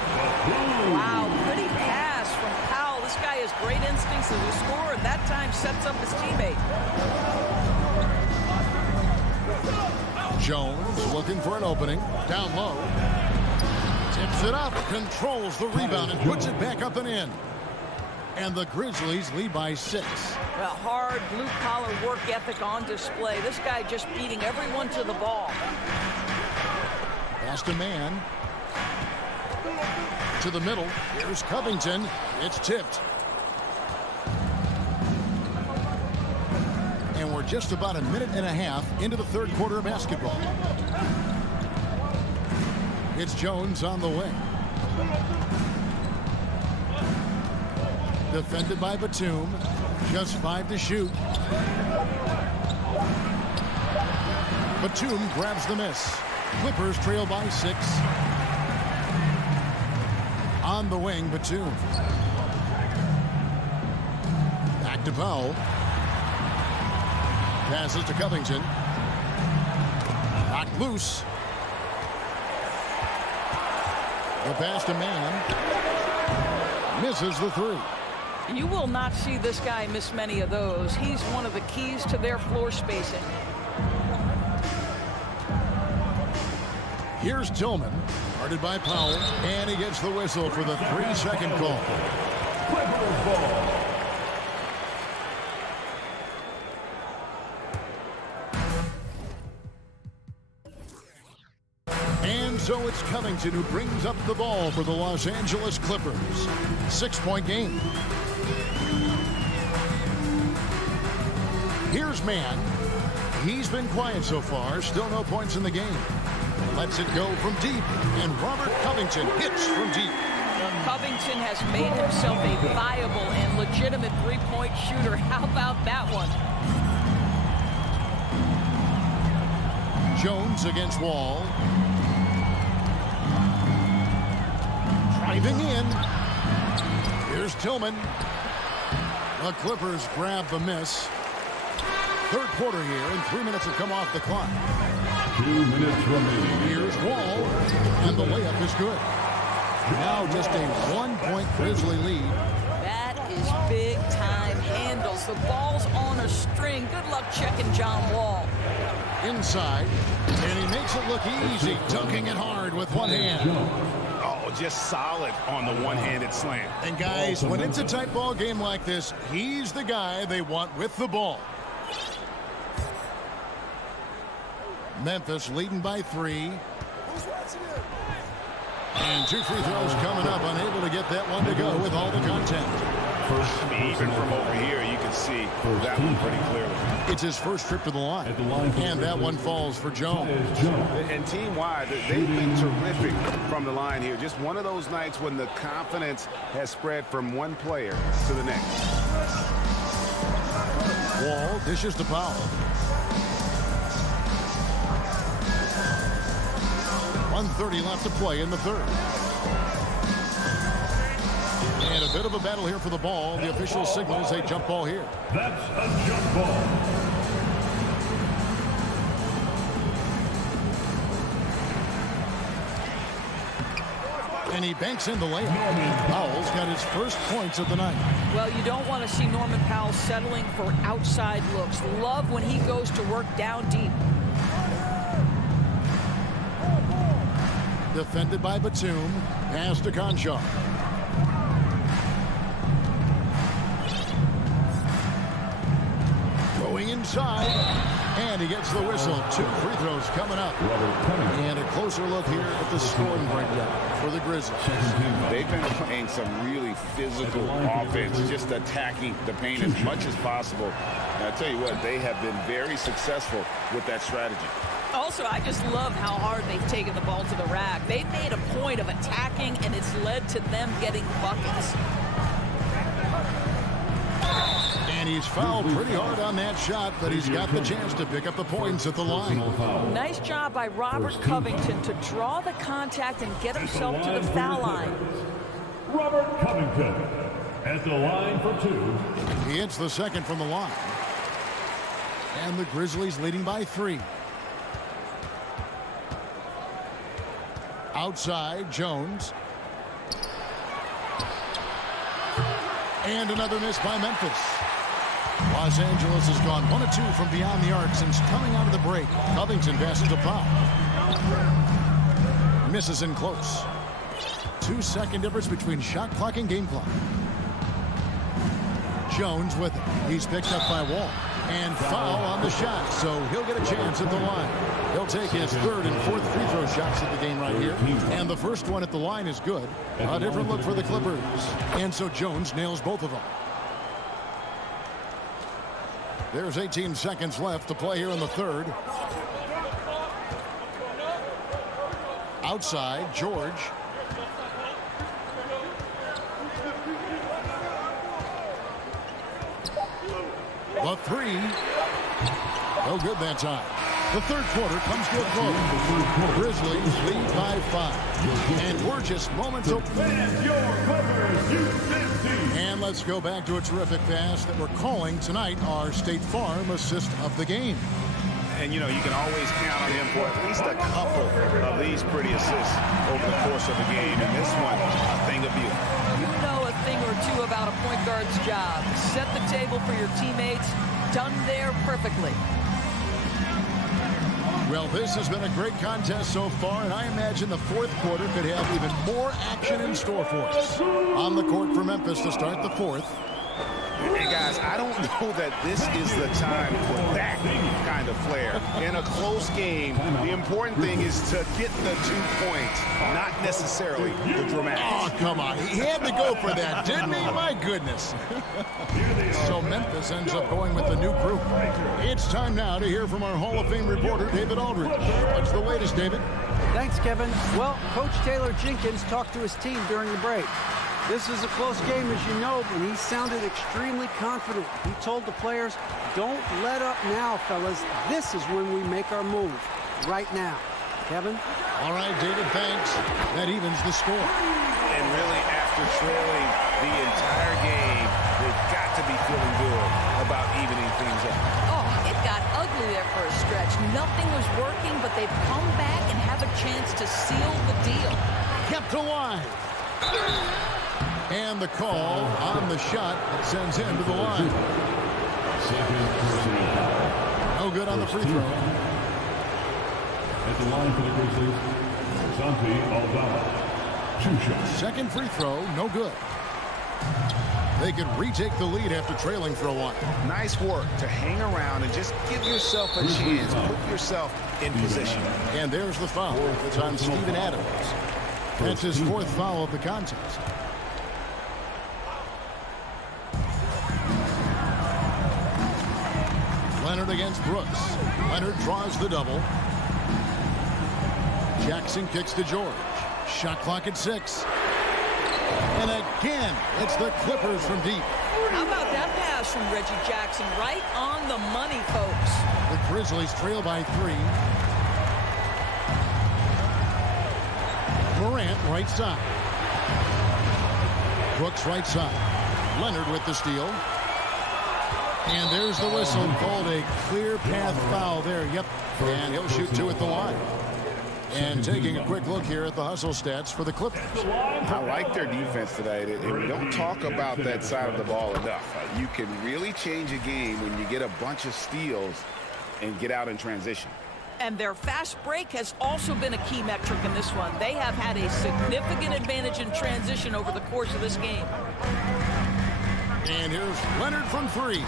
Wow, pretty pass from Powell. This guy has great instincts as a scorer, and that time sets up his teammate. Jones looking for an opening. Down low. Tips it up. Controls the rebound and puts it back up and in. And the Grizzlies lead by 6. Well, hard blue-collar work ethic on display. This guy just beating everyone to the ball. Past a man. To the middle. Here's Covington. It's tipped. And we're just about a minute and a half into the 3rd quarter of basketball. It's Jones on the wing. Defended by Batum. Just 5 to shoot. Batum grabs the miss. Clippers trail by 6. On the wing, Batum. Back to Powell. Passes to Covington. Knocked loose. The pass to man. Misses the 3. You will not see this guy miss many of those. He's one of the keys to their floor spacing. Here's Tillman, guarded by Powell, and he gets the whistle for the 3-second call. Clippers ball. And so it's Covington who brings up the ball for the Los Angeles Clippers. 6-point game. Here's Man. He's been quiet so far. Still no points in the game. Lets it go from deep. And Robert Covington hits from deep. Covington has made himself a viable and legitimate three-point shooter. How about that one? Jones against Wall. Driving in. Here's Tillman. The Clippers grab the miss. Third quarter here, and 3 minutes have come off the clock. 2 minutes remaining. Here's Wall, and the layup is good. Now just a 1-point Grizzly lead. That is big-time handles. The ball's on a string. Good luck checking John Wall. Inside, and he makes it look easy, dunking it hard with one hand. Oh, just solid on the one-handed slam. And guys, when it's a tight ball game like this, he's the guy they want with the ball. Memphis leading by 3. And 2 free throws coming up, unable to get that one to go with all the contact. Even from over here, you can see that one pretty clearly. It's his first trip to the line. And that one falls for Jones. And team-wide, they've been terrific from the line here. Just one of those nights when the confidence has spread from one player to the next. Wall dishes to Powell. 1:30 left to play in the third. And a bit of a battle here for the ball. The official signals a jump ball here. That's a jump ball. And he banks in the layup. Powell's got his first points of the night. Well, you don't want to see Norman Powell settling for outside looks. Love when he goes to work down deep. Defended by Batum. Pass to Conchar. Going inside. And he gets the whistle. 2 free throws coming up. And a closer look here at the scoring breakdown for the Grizzlies. They've been playing some really physical offense, just attacking the paint as much as possible. And I tell you what, they have been very successful with that strategy. Also, I just love how hard they've taken the ball to the rack. They've made a point of attacking, and it's led to them getting buckets. And he's fouled pretty hard on that shot, but he's got the chance to pick up the points at the line. Nice job by Robert Covington to draw the contact and get himself to the foul line. Robert Covington at the line for 2. He hits the second from the line. And the Grizzlies leading by 3. Outside, Jones. And another miss by Memphis. Los Angeles has gone 1 of 2 from beyond the arc since coming out of the break. Covington passes to Powell. Misses in close. 2-second difference between shot clock and game clock. Jones with it. He's picked up by Wall. And foul on the shot, so he'll get a chance at the line. He'll take his 3rd and 4th free throw shots at the game right here. And the first one at the line is good. A different look for the Clippers. And so Jones nails both of them. There's 18 seconds left to play here in the third. Outside, George. The 3. No good that time. The third quarter comes to a close. Grizzlies lead by 5. And we're just moments away. And let's go back to a terrific pass that we're calling tonight our State Farm assist of the game. And, you know, you can always count on him for at least a couple of these pretty assists over the course of the game. And this one, a thing of beauty. You know a thing or two about a point guard's job. Set the table for your teammates. Done there perfectly. Well, this has been a great contest so far, and I imagine the fourth quarter could have even more action in store for us. On the court for Memphis to start the fourth. Hey, guys, I don't know that this is the time for that kind of flair. In a close game, the important thing is to get the 2 points, not necessarily the dramatic. Oh, come on. He had to go for that, didn't he? My goodness. So Memphis ends up going with the new group. It's time now to hear from our Hall of Fame reporter, David Aldridge. What's the latest, David? Thanks, Kevin. Well, Coach Taylor Jenkins talked to his team during the break. This is a close game, as you know, but he sounded extremely confident. He told the players, don't let up now, fellas. This is when we make our move. Right now. Kevin? All right, David, thanks. That evens the score. And really, after trailing the entire game, they've got to be feeling good about evening things up. Oh, it there for a stretch. Nothing was working, but they've come back and have a chance to seal the deal. Kept alive. And the call on the shot that sends him to the line. No good on the free throw. At the line for the Grizzlies, Santi Aldama. 2 shots. Second free throw, no good. They could retake the lead after trailing for a while. Nice work to hang around and just give yourself a chance. Put yourself in position. And there's the foul. It's on Steven Adams. That's his 4th foul of the contest. Leonard against Brooks. Leonard draws the double. Jackson kicks to George. Shot clock at 6. And again, it's the Clippers from deep. How about that pass from Reggie Jackson? Right on the money, folks. The Grizzlies trail by 3. Morant right side. Brooks right side. Leonard with the steal. And there's the whistle, called a clear path foul there. Yep, and he'll shoot 2 at the line. And taking a quick look here at the hustle stats for the Clippers. I like their defense today, and we don't talk about that side of the ball enough. You can really change a game when you get a bunch of steals and get out in transition. And their fast break has also been a key metric in this one. They have had a significant advantage in transition over the course of this game. And here's Leonard from 3.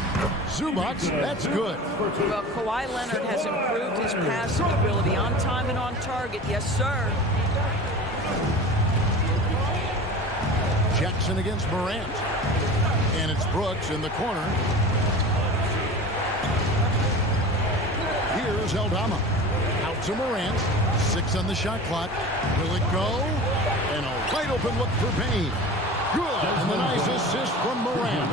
Zubac, that's good. Well, Kawhi Leonard has improved his passing ability on time and on target. Yes, sir. Jackson against Morant. And it's Brooks in the corner. Here's Aldama. Out to Morant. 6 on the shot clock. Will it go? And a wide open look for Payne. Good. And a nice assist from Morant.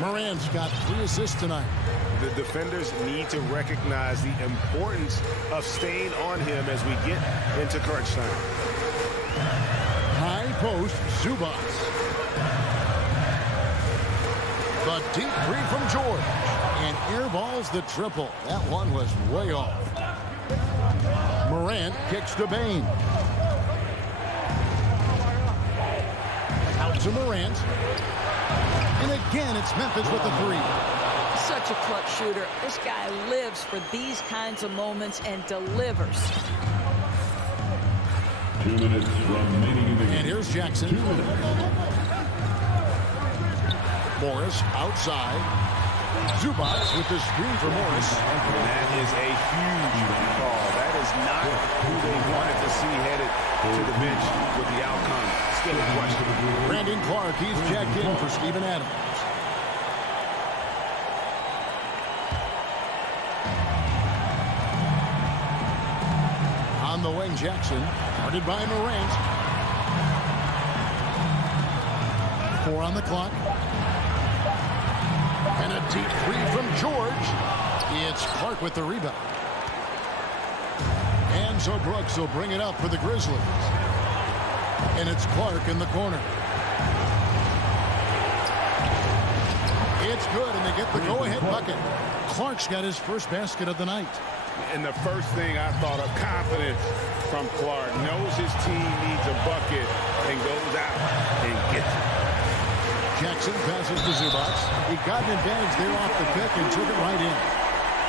Morant's got 3 assists tonight. The defenders need to recognize the importance of staying on him as we get into crunch time. High post, Zubac. The deep 3 from George. And airballs the triple. That one was way off. Morant kicks to Bane. Out to Morant. And again, it's Memphis with the 3. Such a clutch shooter. This guy lives for these kinds of moments and delivers. 2 minutes remaining in the game. And here's Jackson. 2 minutes. Morris outside. Zubac with the screen for Morris. That is a huge call. That is not who they wanted to see headed to the bench with the outcome still a question. Brandon Clark, he's checked in for Steven Adams. On the wing, Jackson, guarded by Morant. 4 on the clock. And a deep 3 from George. It's Clark with the rebound. And so Brooks will bring it up for the Grizzlies. And it's Clark in the corner. It's good, and they get the go-ahead bucket. Clark's got his first basket of the night. And the first thing I thought of, confidence from Clark. Knows his team needs a bucket and goes out and gets it. Jackson passes to Zubac. He got an advantage there off the pick and took it right in.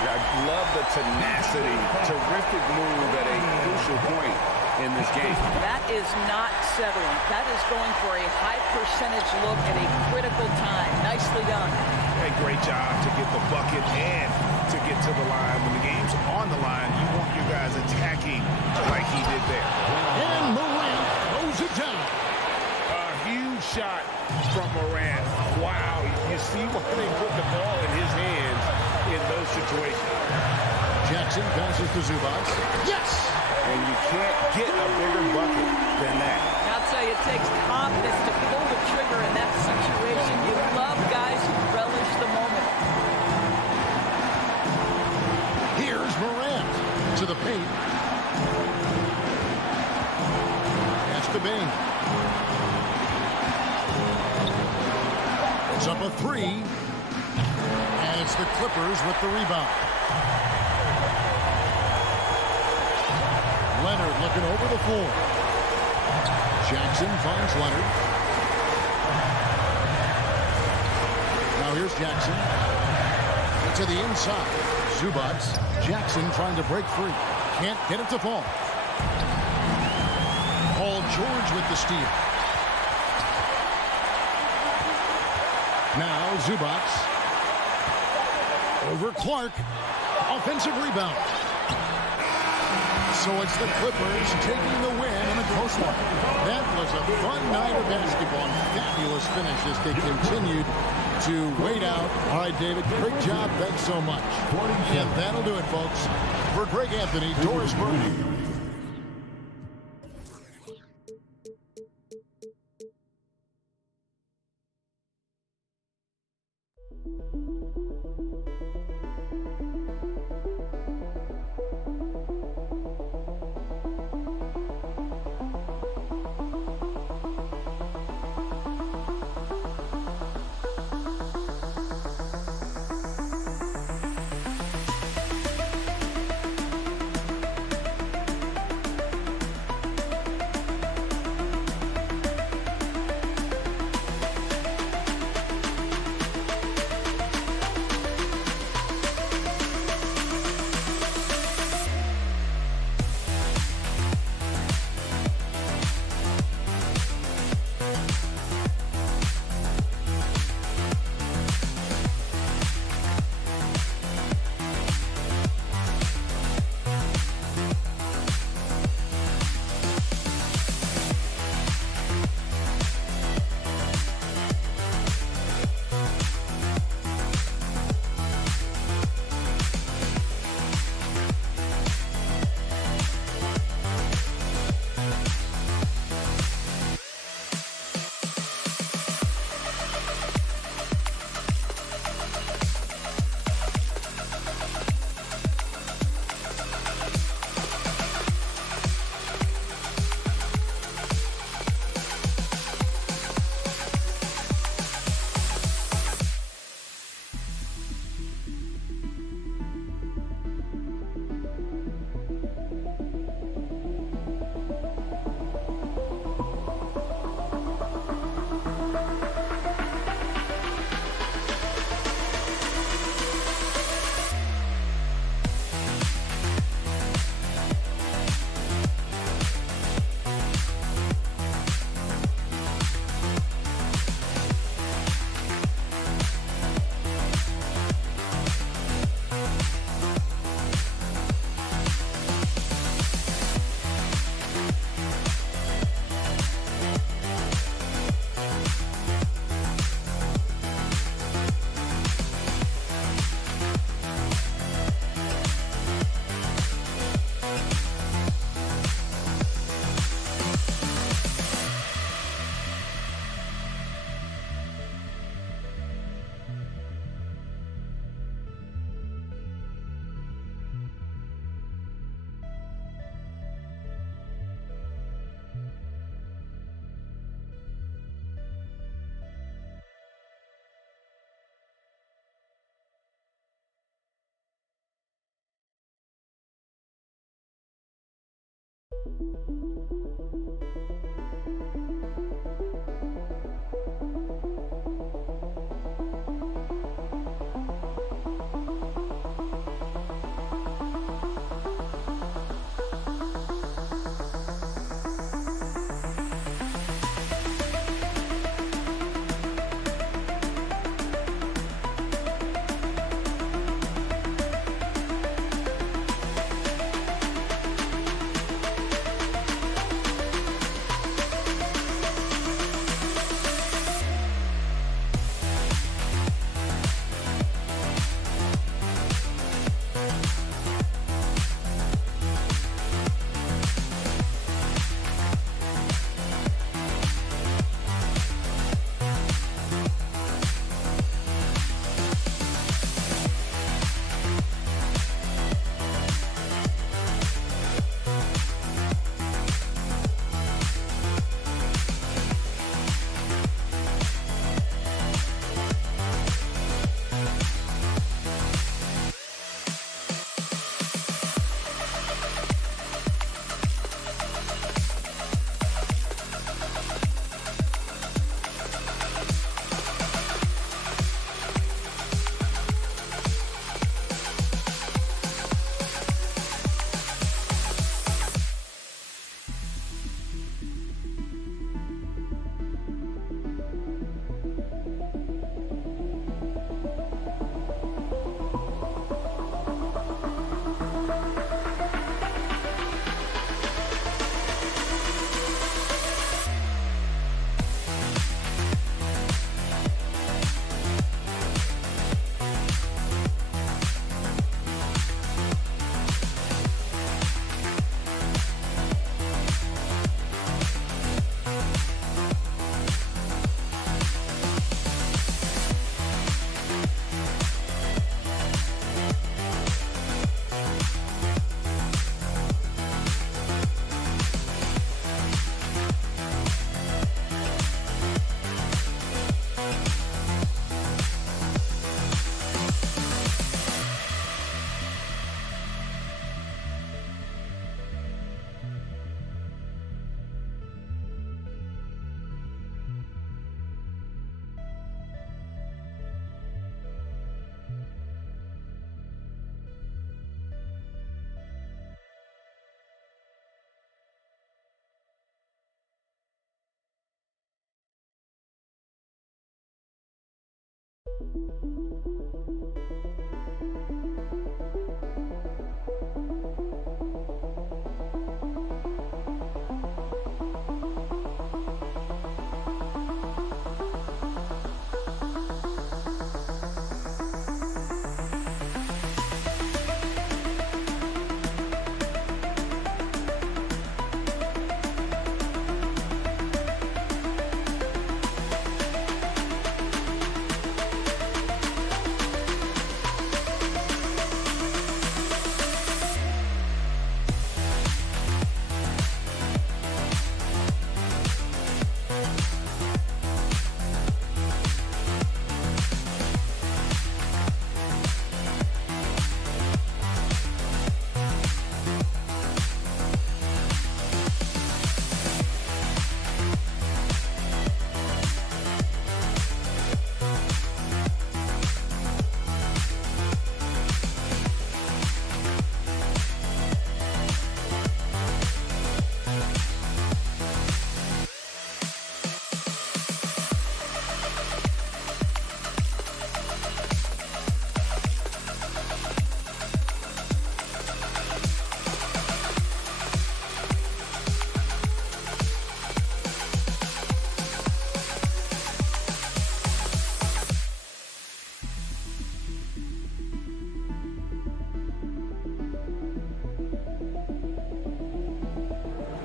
I love the tenacity. Terrific move at a crucial point in this game. That is not settling. That is going for a high percentage look at a critical time. Nicely done. A great job to get the bucket and to get to the line. When the game's on the line, you want your guys attacking like he did there. And Morant throws it down. A huge shot from Morant. Wow, you see why they put the ball in his hands in those situations. Jackson passes to Zubac. Yes! And you can't get a bigger bucket than that. I'll tell you, it takes confidence to pull the trigger in that situation. You love guys who relish the moment. Here's Morant to the paint. That's to Bane. It's up a 3. And it's the Clippers with the rebound. Leonard looking over the floor. Jackson finds Leonard. Now here's Jackson. To the inside. Zubac. Jackson trying to break free. Can't get it to fall. Paul George with the steal. Now Zubac. Over Clark. Offensive rebound. So it's the Clippers taking the win in a close one. That was a fun night of basketball and fabulous finish as they continued to wait out. All right, David, great job. Thanks so much. And that'll do it, folks. For Greg Anthony, Doris Burke.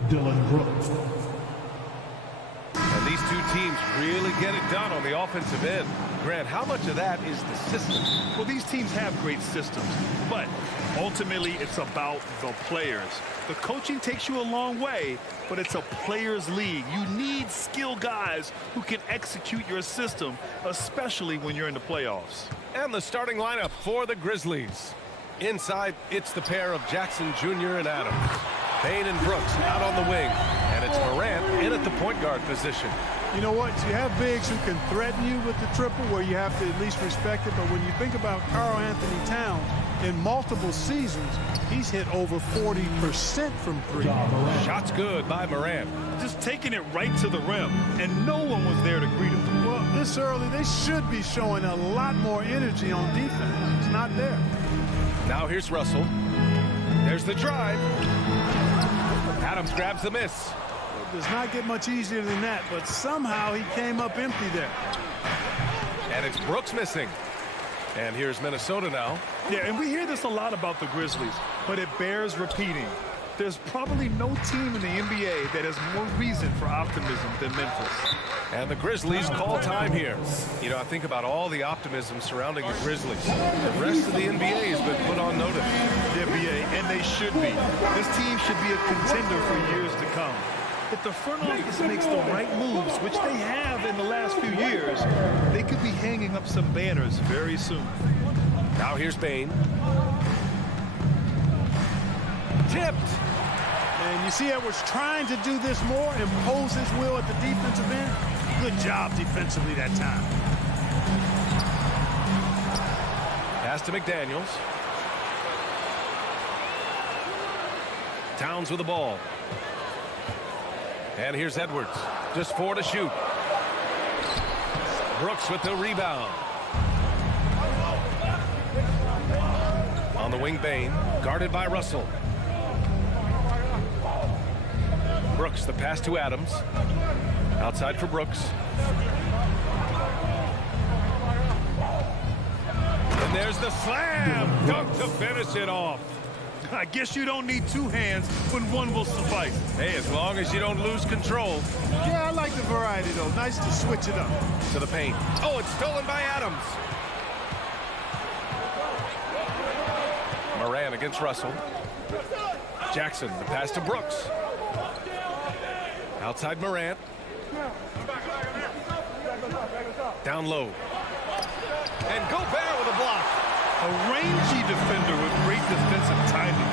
Dylan Brooks. And these two teams really get it done on the offensive end. Grant, how much of that is the system? Well, these teams have great systems, but ultimately it's about the players. The coaching takes you a long way, but it's a players' league. You need skilled guys who can execute your system, especially when you're in the playoffs. And the starting lineup for the Grizzlies. Inside, it's the pair of Jackson Jr. and Adams. Payne and Brooks out on the wing. And it's Morant in at the point guard position. You know what? You have bigs who can threaten you with the triple where you have to at least respect it. But when you think about Karl Anthony Towns, in multiple seasons, he's hit over 40% from three. Shots good by Morant. Just taking it right to the rim, and no one was there to greet him. Well, this early, they should be showing a lot more energy on defense. It's not there. Now here's Russell. There's the drive. Adams grabs the miss. It does not get much easier than that, but somehow he came up empty there. And it's Brooks missing. And here's Minnesota now. Yeah, and we hear this a lot about the Grizzlies, but it bears repeating. There's probably no team in the NBA that has more reason for optimism than Memphis. And the Grizzlies call time here. You know, I think about all the optimism surrounding the Grizzlies. The rest of the NBA has been put on notice. The NBA, and they should be. This team should be a contender for years to come. If the front office makes the right moves, which they have in the last few years, they could be hanging up some banners very soon. Now here's Payne. Tipped. And you see Edwards trying to do this more, impose his will at the defensive end. Good job defensively that time. Pass to McDaniels. Towns with the ball. And here's Edwards. Just 4 to shoot. Brooks with the rebound. On the wing, Payne, guarded by Russell. Brooks, the pass to Adams. Outside for Brooks. And there's the slam dunk to finish it off. I guess you don't need two hands when one will suffice. Hey, as long as you don't lose control. Yeah, I like the variety, though. Nice to switch it up. To the paint. Oh, it's stolen by Adams. Moran against Russell. Jackson, the pass to Brooks. Outside Morant. Down low. And Gobert with a block. A rangy defender with great defensive timing.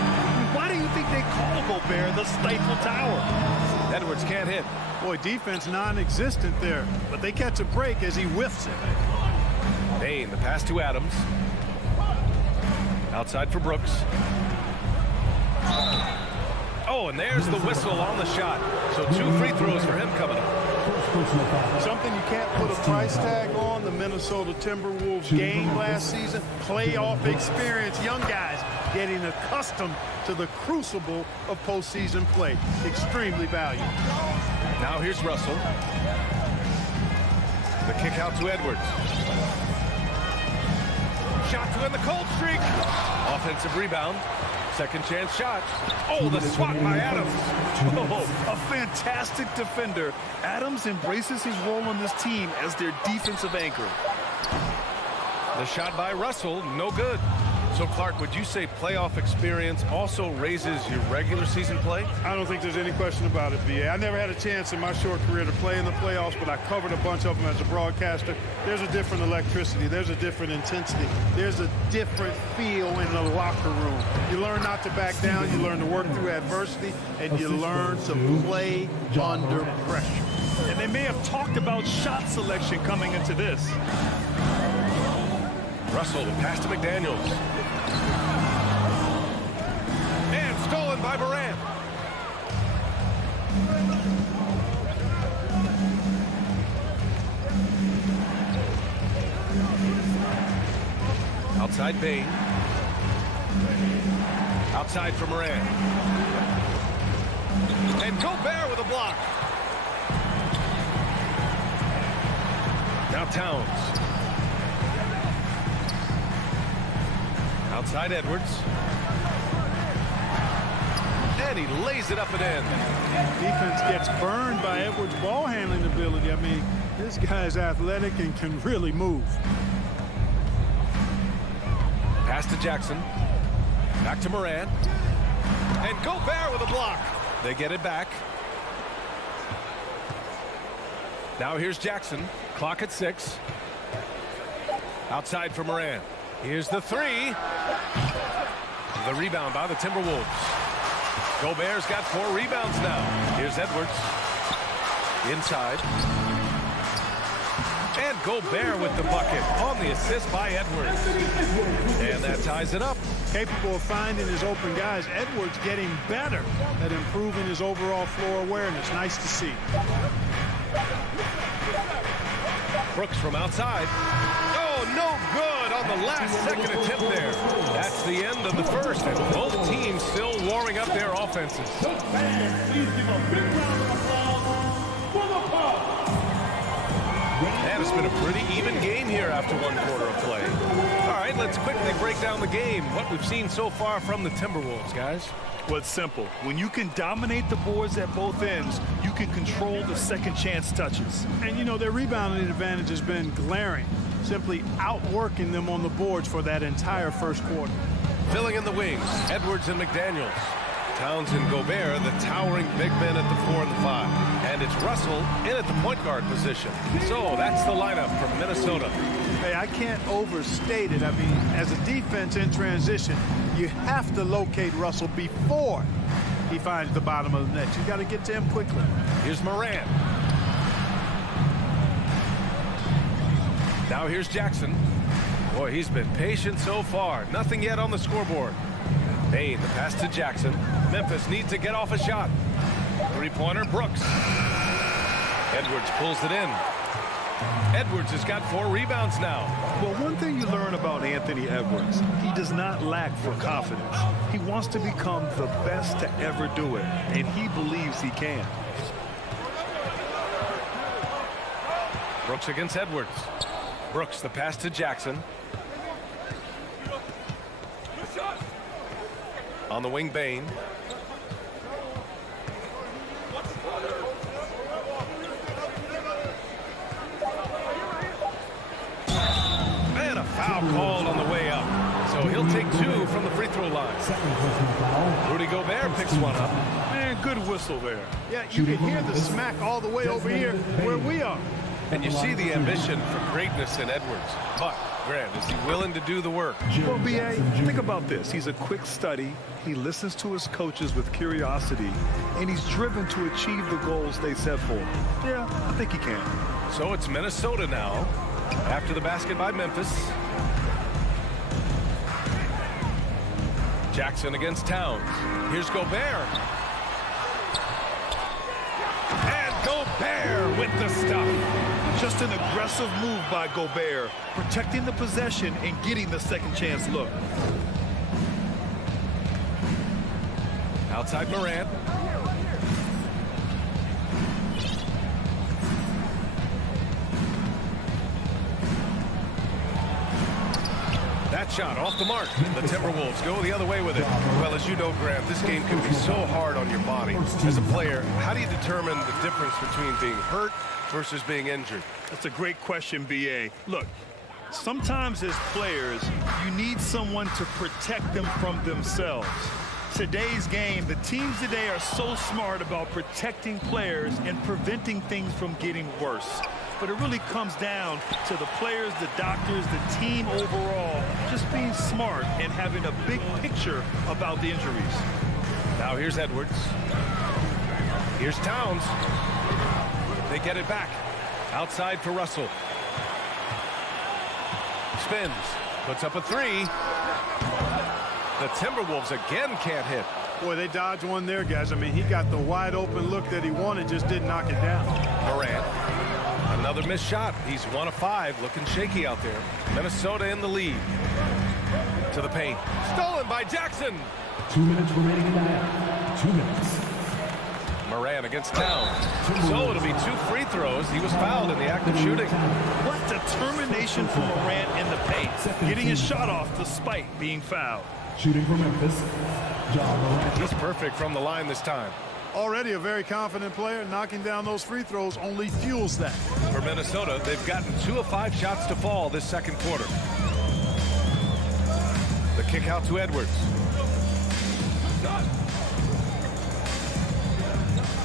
Why do you think they call Gobert the Stifle Tower? Edwards can't hit. Boy, defense non-existent there, but they catch a break as he whiffs it. Payne, the pass to Adams. Outside for Brooks. Oh, and there's the whistle on the shot. So 2 free throws for him coming up. Something you can't put a price tag on, the Minnesota Timberwolves game last season, playoff experience, young guys getting accustomed to the crucible of postseason play. Extremely valuable. Now here's Russell. The kick out to Edwards. Shot to end the cold streak. Offensive rebound. Second chance shot. Oh, the swat by Adams. Oh, a fantastic defender. Adams embraces his role on this team as their defensive anchor. The shot by Russell, no good. So, Clark, would you say playoff experience also raises your regular season play? I don't think there's any question about it, B.A. I never had a chance in my short career to play in the playoffs, but I covered a bunch of them as a broadcaster. There's a different electricity. There's a different intensity. There's a different feel in the locker room. You learn not to back down. You learn to work through adversity, and you learn to play under pressure. And they may have talked about shot selection coming into this. Russell, the pass to McDaniels. And stolen by Morant. Outside Bain. Outside for Morant. And Gobert with a block. Now Towns. Outside Edwards. And he lays it up and in. Defense gets burned by Edwards' ball handling ability. I mean, this guy's athletic and can really move. Pass to Jackson. Back to Morant. And Gobert with a block. They get it back. Now here's Jackson. Clock at 6. Outside for Morant. Here's the three. The rebound by the Timberwolves. Gobert's got 4 rebounds now. Here's Edwards. Inside. And Gobert with the bucket on the assist by Edwards. And that ties it up. Capable of finding his open guys. Edwards getting better at improving his overall floor awareness. Nice to see. Brooks from outside. Oh, no good on the last second attempt there. That's the end of the first, and both teams still warming up their offenses. And it's been a pretty even game here after 1 quarter of play. All right, let's quickly break down the game. What we've seen so far from the Timberwolves, guys. Well, it's simple. When you can dominate the boards at both ends, you can control the second chance touches. And, you know, their rebounding advantage has been glaring, simply outworking them on the boards for that entire first quarter. Filling in the wings, Edwards and McDaniels. Towns and Gobert, the towering big men at the 4 and the 5. And it's Russell in at the point guard position. So that's the lineup from Minnesota. Hey, I can't overstate it. I mean, as a defense in transition, you have to locate Russell before he finds the bottom of the net. You got to get to him quickly. Here's Morant. Now here's Jackson. Boy, he's been patient so far. Nothing yet on the scoreboard. Bain, the pass to Jackson. Memphis needs to get off a shot. Three-pointer, Brooks. Edwards pulls it in. Edwards has got 4 rebounds now. Well, one thing you learn about Anthony Edwards, he does not lack for confidence. He wants to become the best to ever do it, and he believes he can. Brooks against Edwards. Brooks, the pass to Jackson. On the wing, Bain. And a foul called on the way up. So he'll take 2 from the free throw line. Rudy Gobert picks one up. Man, good whistle there. Yeah, you can hear the smack all the way over here where we are. And you see the ambition for greatness in Edwards. But, Grant, is he willing to do the work? Well, B.A., think about this. He's a quick study. He listens to his coaches with curiosity, and he's driven to achieve the goals they set for him. Yeah, I think he can. So it's Minnesota now, after the basket by Memphis. Jackson against Towns. Here's Gobert. And Gobert with the stuff. Just an aggressive move by Gobert, protecting the possession and getting the second chance look. Outside Morant. That shot off the mark. The Timberwolves go the other way with it. Well, as you know, Grant, this game can be so hard on your body. As a player, how do you determine the difference between being hurt versus being injured? That's a great question, B.A. Look, sometimes as players, you need someone to protect them from themselves. Today's game, the teams today are so smart about protecting players and preventing things from getting worse. But it really comes down to the players, the doctors, the team overall, just being smart and having a big picture about the injuries. Now here's Edwards. Here's Towns. They get it back. Outside for Russell. Spins. Puts up a three. The Timberwolves again can't hit. Boy, they dodged one there, guys. I mean, he got the wide open look that he wanted, just didn't knock it down. Morant. Another missed shot. He's 1 of 5, looking shaky out there. Minnesota in the lead. To the paint. Stolen by Jackson. 2 minutes remaining in the half. 2 minutes. Morant against Towns. So it'll be 2 free throws. He was fouled in the act of shooting. What determination from Morant in the paint, getting his shot off despite being fouled. Shooting for Memphis, Morant. He's perfect from the line this time. Already a very confident player. Knocking down those free throws only fuels that. For Minnesota, they've gotten 2 of 5 shots to fall this second quarter. The kick out to Edwards.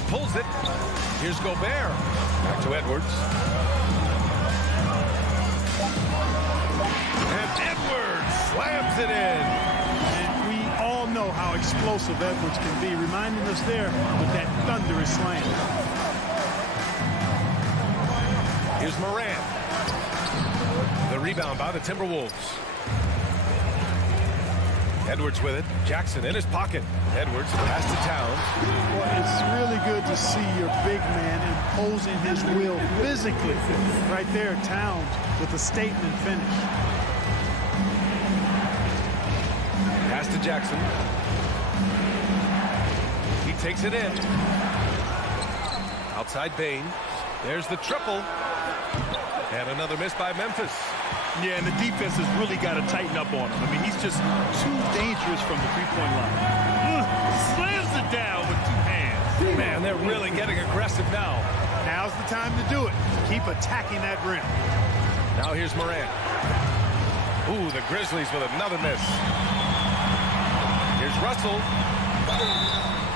Pulls it. Here's Gobert. Back to Edwards. And Edwards slams it in. Know how explosive Edwards can be, reminding us there with that thunderous slam. Here's Morant. The rebound by the Timberwolves. Edwards with it. Jackson in his pocket. Edwards pass to Towns. Well, it's really good to see your big man imposing his will physically. Right there, Towns with a statement finish. Pass to Jackson. He takes it in. Outside Bain. There's the triple. And another miss by Memphis. Yeah, and the defense has really got to tighten up on him. I mean, he's just too dangerous from the three-point line. Slams it down with 2 hands. Man, they're really getting aggressive now. Now's the time to do it. Keep attacking that rim. Now here's Morant. Ooh, the Grizzlies with another miss. Here's Russell.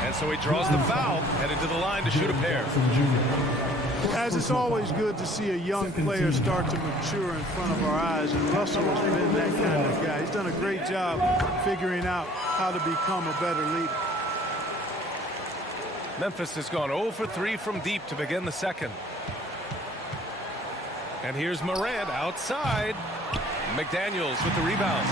And so he draws the foul, headed to the line to shoot a pair. As it's always good to see a young player start to mature in front of our eyes, and Russell has been that kind of guy. He's done a great job figuring out how to become a better leader. Memphis has gone 0 for 3 from deep to begin the second. And here's Morant outside. McDaniels with the rebound.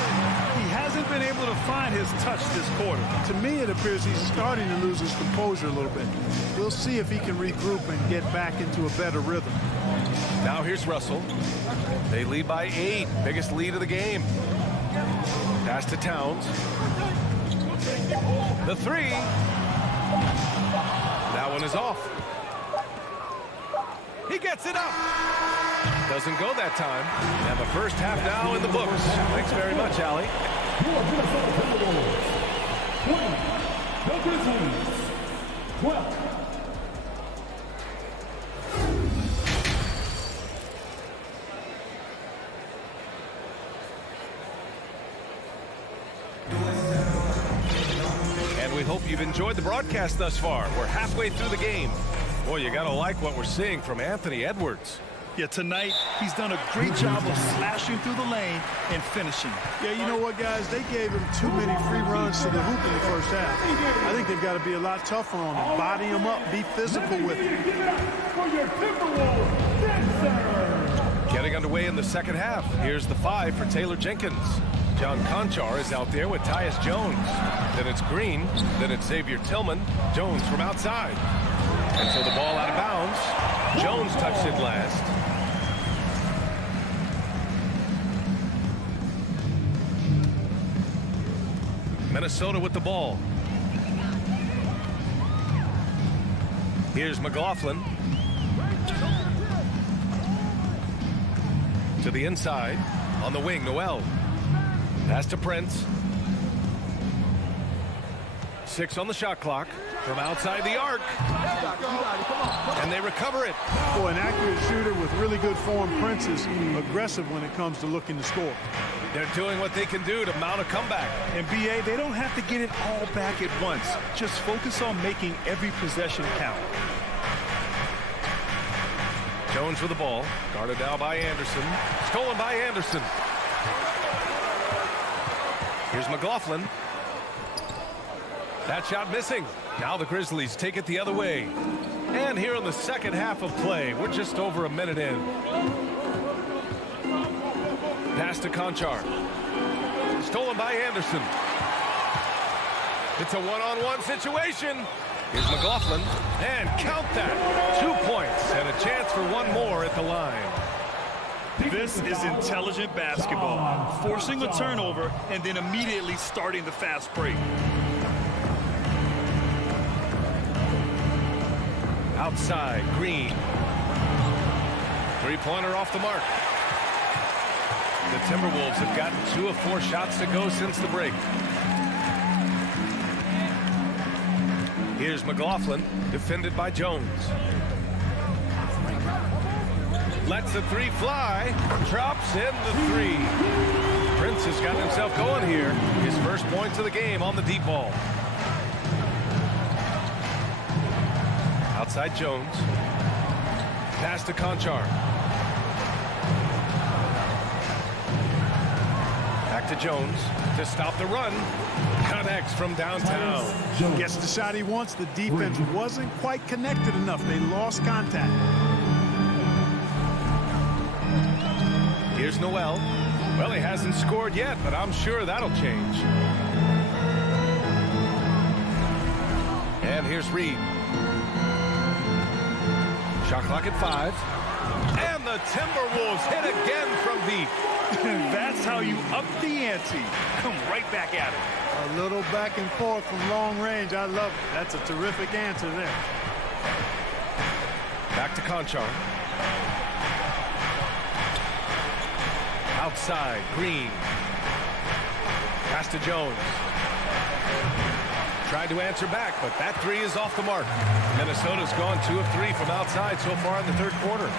He hasn't been able to find his touch this quarter. To me, it appears he's starting to lose his composure a little bit. We'll see if he can regroup and get back into a better rhythm. Now here's Russell. They lead by 8. Biggest lead of the game. Pass to Towns. The 3. That one is off. He gets it up. Doesn't go that time. And the first half now in the books. Thanks very much, Allie. The Grizzlies, 12. And we hope you've enjoyed the broadcast thus far. We're halfway through the game. Boy, you got to like what we're seeing from Anthony Edwards. Yeah, tonight he's done a great job of slashing through the lane and finishing. Yeah, you know what, guys? They gave him too many free runs to the hoop in the first half. I think they've got to be a lot tougher on him. Body him up, be physical with him. Getting underway in the second half. Here's the 5 for Taylor Jenkins. John Conchar is out there with Tyus Jones. Then it's Green. Then it's Xavier Tillman. Jones from outside. And so the ball out of bounds. Jones touched it last. Minnesota with the ball. Here's McLaughlin. To the inside. On the wing, Noel. Pass to Prince. 6 on the shot clock. From outside the arc. And they recover it. Boy, an accurate shooter with really good form. Prince is aggressive when it comes to looking to score. They're doing what they can do to mount a comeback. And BA, they don't have to get it all back at once. Just focus on making every possession count. Jones with the ball. Guarded now by Anderson. Stolen by Anderson. Here's McLaughlin. That shot missing. Now the Grizzlies take it the other way. And here in the second half of play, we're just over a minute in. Pass to Conchar. Stolen by Anderson. It's a one-on-one situation. Here's McLaughlin. And count that. 2 points and a chance for one more at the line. This is intelligent basketball. Forcing a turnover and then immediately starting the fast break. Outside, Green. Three-pointer off the mark. The Timberwolves have gotten 2 of 4 shots to go since the break. Here's McLaughlin, defended by Jones. Lets the 3 fly. Drops in the 3. Prince has got himself going here. His first points of the game on the deep ball. Outside Jones. Pass to Conchar. Back to Jones to stop the run. Connects from downtown. Gets the shot he wants. The defense wasn't quite connected enough. They lost contact. Here's Noel. Well, he hasn't scored yet, but I'm sure that'll change. And here's Reed. Shot clock at 5. And the Timberwolves hit again from deep. That's how you up the ante. Come right back at it. A little back and forth from long range. I love it. That's a terrific answer there. Back to Conchar. Outside, Green. Pass to Jones. Tried to answer back, but that 3 is off the mark. Minnesota's gone 2 of 3 from outside so far in the third quarter.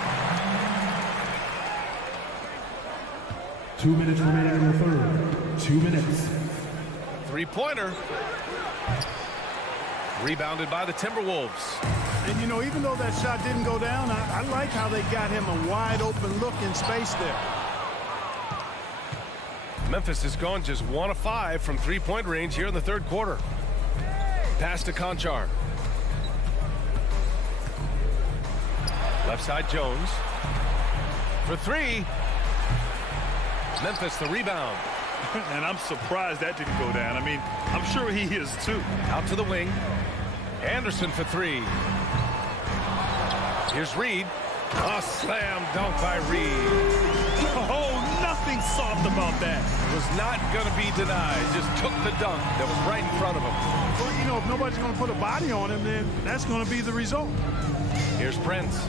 2 minutes remaining in the third. 2 minutes. Three-pointer. Rebounded by the Timberwolves. And, you know, even though that shot didn't go down, I like how they got him a wide-open look in space there. Memphis has gone just 1 of 5 from three-point range here in the third quarter. Pass to Conchar. Left side Jones. For 3. Memphis the rebound. And I'm surprised that didn't go down. I mean, I'm sure he is too. Out to the wing. Anderson for 3. Here's Reed. A slam dunk by Reed. Oh, nothing soft about that. Was not going to be denied. Just took the dunk that was right in front of him. Well, you know, if nobody's going to put a body on him, then that's going to be the result. Here's Prince.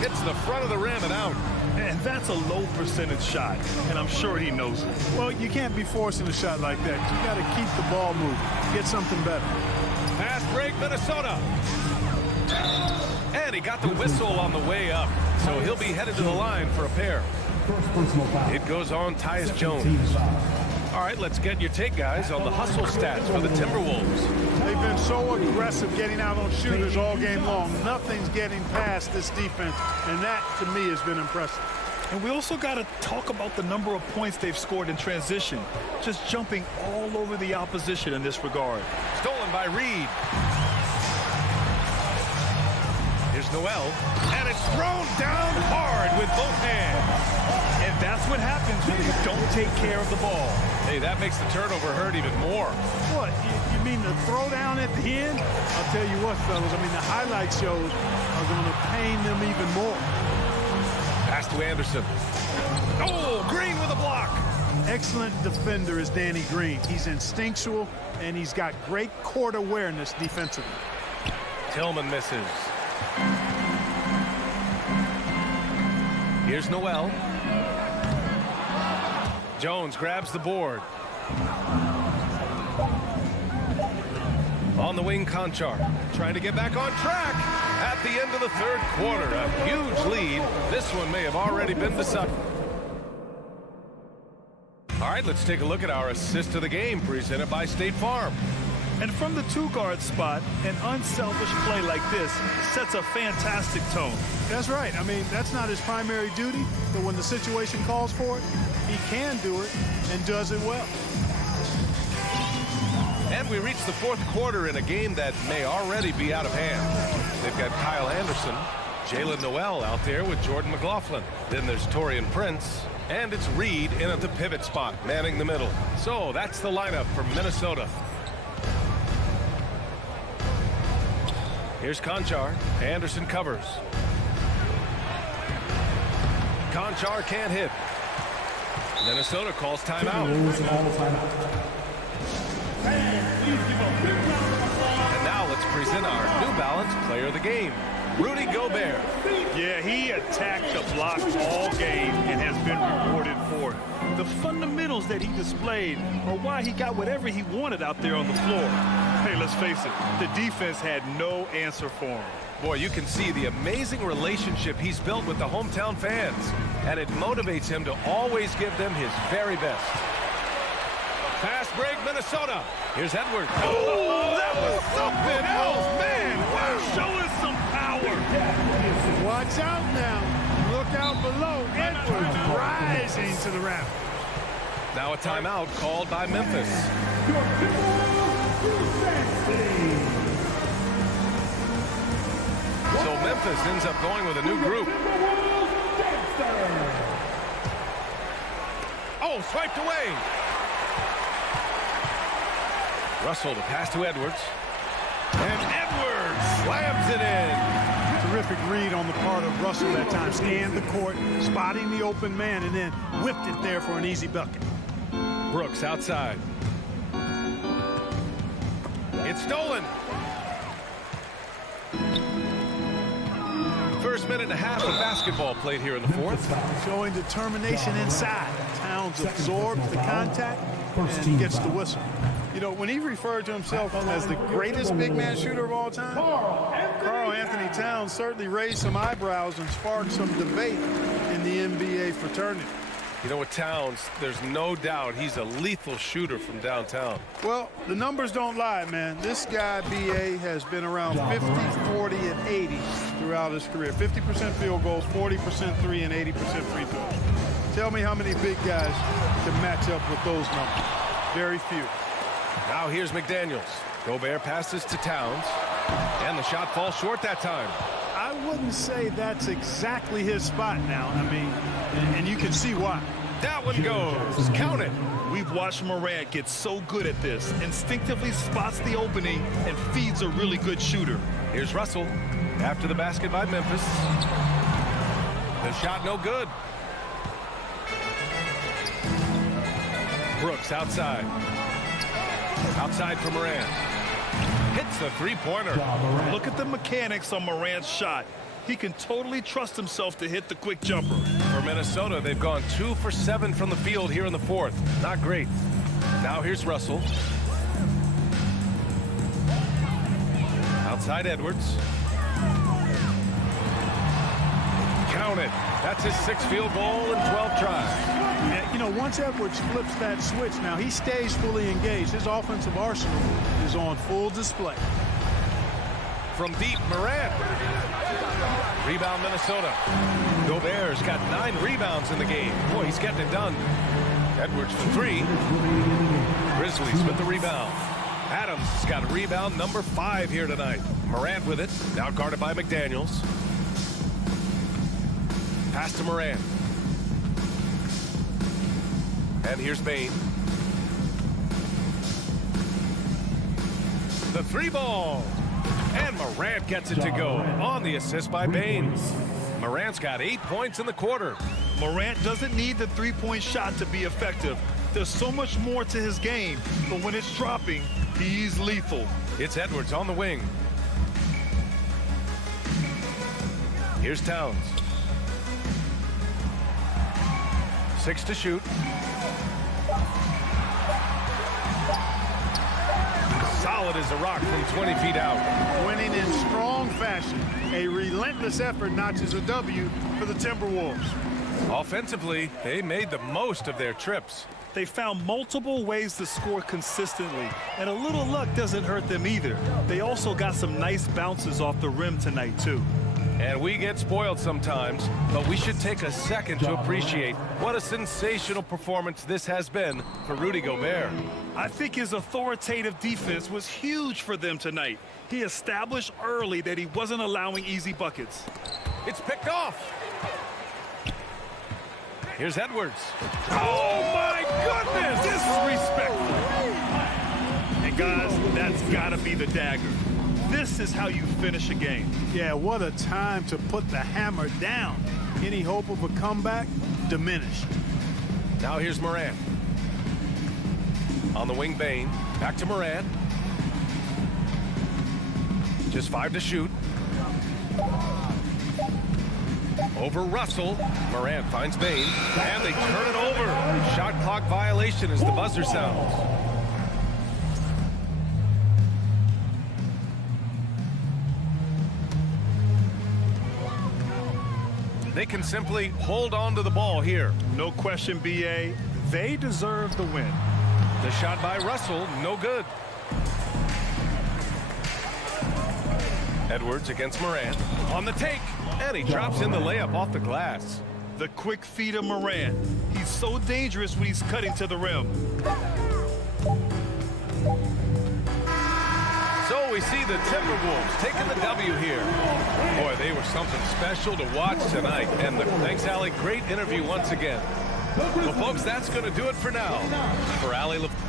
Hits the front of the rim and out. And that's a low percentage shot, and I'm sure he knows it. Well, you can't be forcing a shot like that. You got to keep the ball moving. Get something better. Fast break, Minnesota. And he got the whistle on the way up, so he'll be headed to the line for a pair. It goes on Tyus Jones. All right, let's get your take, guys, on the hustle stats for the Timberwolves. They've been so aggressive getting out on shooters all game long. Nothing's getting past this defense, and that, to me, has been impressive. And we also got to talk about the number of points they've scored in transition, just jumping all over the opposition in this regard. Stolen by Reed. Here's Noel, and it's thrown down hard with both hands. And that's what happens when you don't take care of the ball. Hey, that makes the turnover hurt even more. What? You mean the throwdown at the end, I'll tell you what, fellas, I mean, the highlight shows are going to pain them even more. Pass to Anderson. Oh, Green with a block. Excellent defender is Danny Green. He's instinctual, and he's got great court awareness defensively. Tillman misses. Here's Noel. Jones grabs the board. On the wing, Conchar trying to get back on track at the end of the third quarter. A huge lead. This one may have already been decided. All right, let's take a look at our assist of the game presented by State Farm. And from the two-guard spot, an unselfish play like this sets a fantastic tone. That's right. I mean, that's not his primary duty, but when the situation calls for it, he can do it and does it well. And we reach the fourth quarter in a game that may already be out of hand. They've got Kyle Anderson, Jalen Noel out there with Jordan McLaughlin. Then there's Torian Prince, and it's Reed in at the pivot spot, manning the middle. So that's the lineup for Minnesota. Here's Conchar. Anderson covers. Conchar can't hit. Minnesota calls timeout. And now let's present our New Balance player of the game, Rudy Gobert. Yeah, he attacked the block all game and has been rewarded for it. The fundamentals that he displayed are why he got whatever he wanted out there on the floor. Hey, let's face it, the defense had no answer for him. Boy, you can see the amazing relationship he's built with the hometown fans, and it motivates him to always give them his very best. Fast break, Minnesota. Here's Edwards. Oh, that was something else, man. Wow, showing some power. Watch out now. Look out below. Edwards rising to the raft. Now a timeout called by Memphis. So Memphis ends up going with a new group. Oh, swiped away. Russell to pass to Edwards. And Edwards slams it in. Terrific read on the part of Russell that time. Scanned the court, spotting the open man, and then whipped it there for an easy bucket. Brooks outside. It's stolen. First minute and a half of basketball played here in the fourth. Showing determination inside. Towns absorbs the contact and gets the whistle. You know, when he referred to himself as the greatest big man shooter of all time, Karl Anthony Towns certainly raised some eyebrows and sparked some debate in the NBA fraternity. You know, with Towns, there's no doubt he's a lethal shooter from downtown. Well, the numbers don't lie, man. This guy, B.A., has been around 50, 40, and 80 throughout his career. 50% field goals, 40% three, and 80% free throws. Tell me how many big guys can match up with those numbers. Very few. Now here's McDaniels. Gobert passes to Towns, and the shot falls short that time. I wouldn't say that's exactly his spot now. I mean, and you can see why. That one goes. Count it. We've watched Morant get so good at this. Instinctively spots the opening and feeds a really good shooter. Here's Russell after the basket by Memphis. The shot no good. Brooks outside. Outside for Morant. Hits the three-pointer. Look at the mechanics on Morant's shot. He can totally trust himself to hit the quick jumper. For Minnesota, they've gone 2 for 7 from the field here in the fourth. Not great. Now here's Russell. Outside Edwards. Count it. That's his 6th field goal in 12 tries. Yeah, you know, once Edwards flips that switch, now he stays fully engaged. His offensive arsenal is on full display. From deep, Morant. Rebound, Minnesota. Gobert's got 9 rebounds in the game. Boy, he's getting it done. Edwards for 3. Grizzlies with the rebound. Adams has got a rebound number 5 here tonight. Morant with it. Now guarded by McDaniels. Pass to Morant. And here's Bain. The three ball. And Morant gets it to go on the assist by Baines. Morant's got 8 points in the quarter. Morant doesn't need the three-point shot to be effective. There's so much more to his game, but when it's dropping, he's lethal. It's Edwards on the wing. Here's Towns. 6 to shoot. Solid as a rock from 20 feet out. Winning in strong fashion. A relentless effort notches a W for the Timberwolves. Offensively, they made the most of their trips. They found multiple ways to score consistently, and a little luck doesn't hurt them either. They also got some nice bounces off the rim tonight, too. And we get spoiled sometimes, but we should take a second to appreciate what a sensational performance this has been for Rudy Gobert. I think his authoritative defense was huge for them tonight. He established early that he wasn't allowing easy buckets. It's picked off. Here's Edwards. Oh, my goodness! Disrespectful. And, guys, that's got to be the dagger. This is how you finish a game. Yeah, what a time to put the hammer down. Any hope of a comeback? Diminished. Now here's Morant. On the wing, Bane. Back to Morant. Just 5 to shoot. Over Russell. Morant finds Bane. And they turn it over. Shot clock violation as the buzzer sounds. They can simply hold on to the ball here. No question, B.A. They deserve the win. The shot by Russell, no good. Edwards against Morant. On the take. And he drops in the layup off the glass. The quick feet of Morant. He's so dangerous when he's cutting to the rim. So we see the Timberwolves taking the W here. Boy, they were something special to watch tonight. And thanks, Allie. Great interview once again. Well, folks, that's going to do it for now. For Allie LaFleur.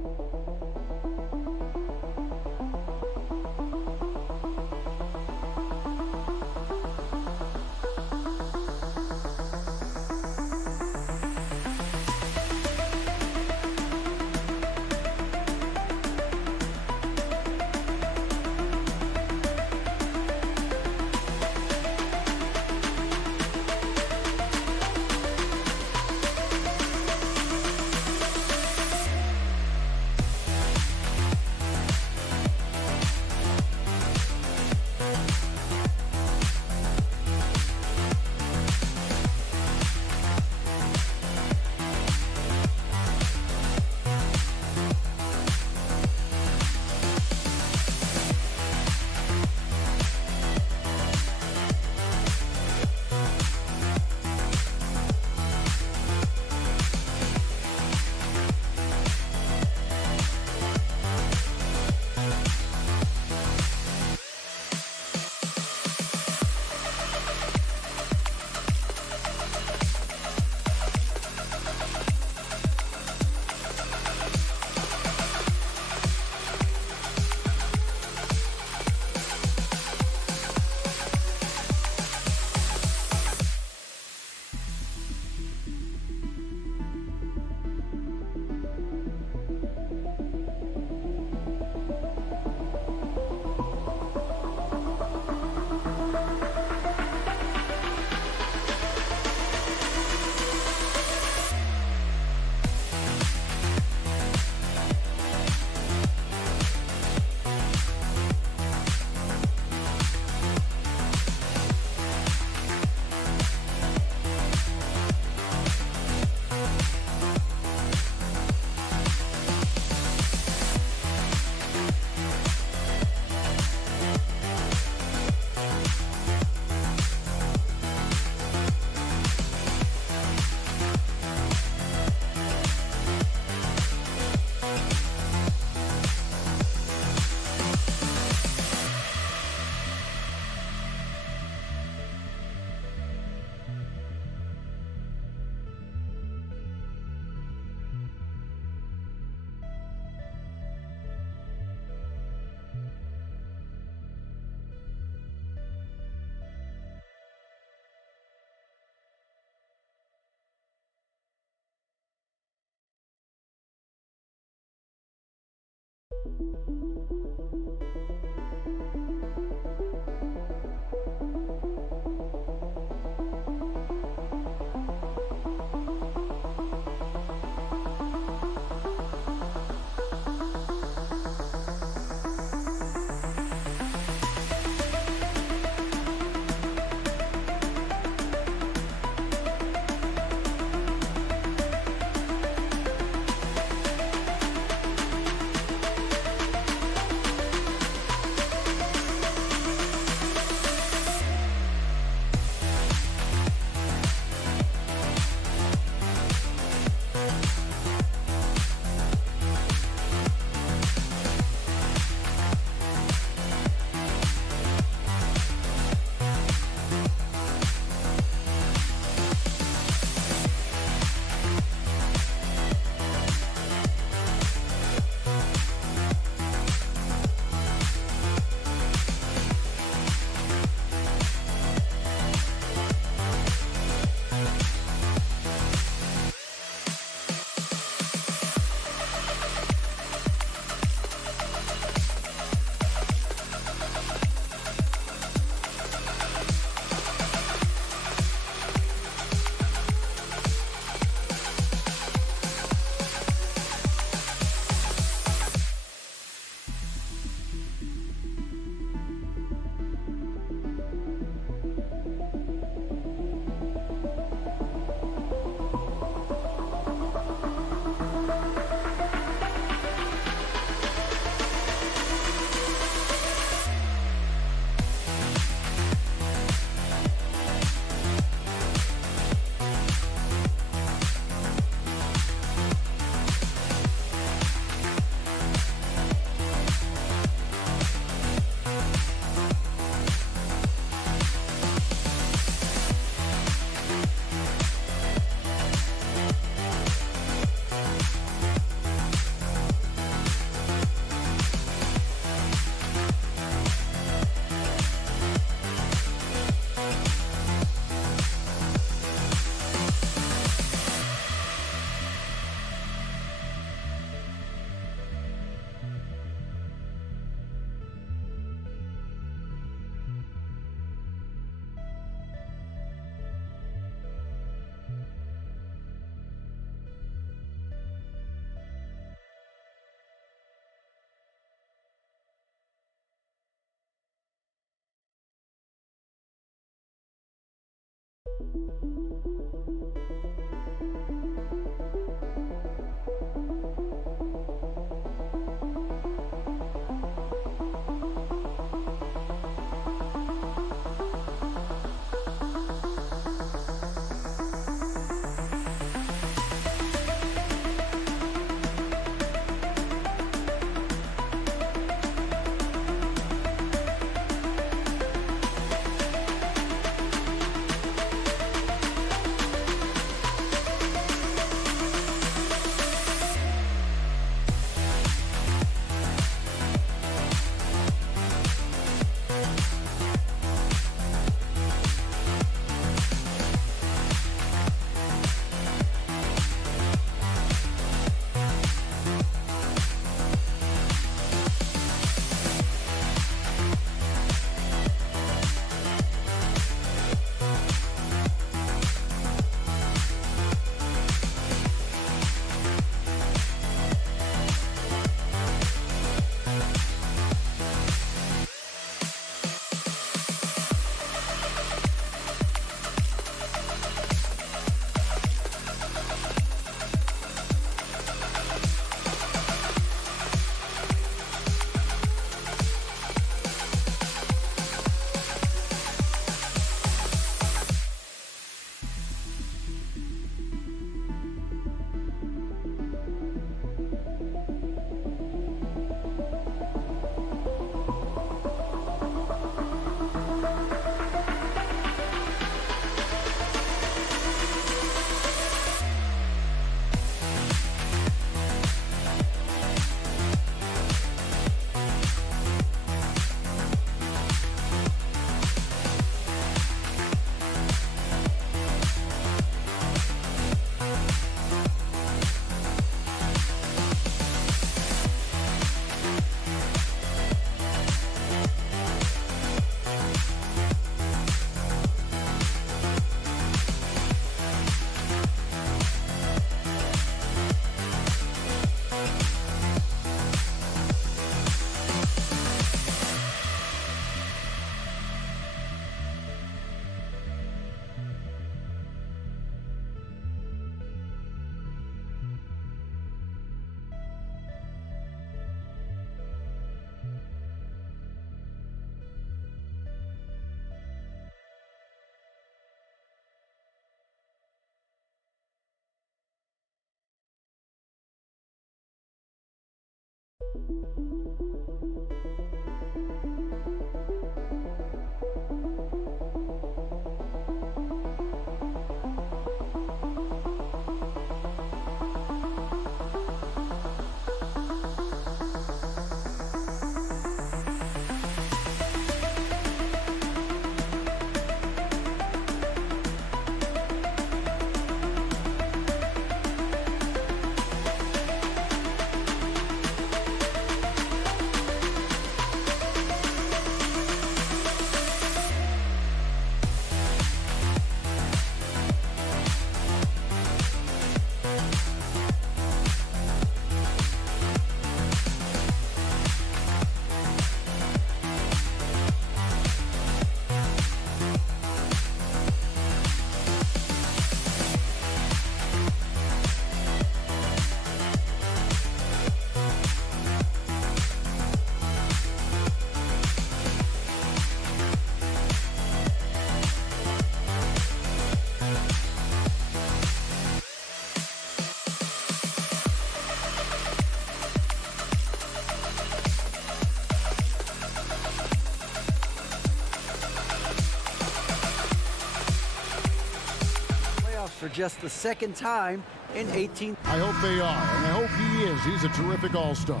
For just the second time in 18. I hope they are, and I hope he is. He's a terrific all-star.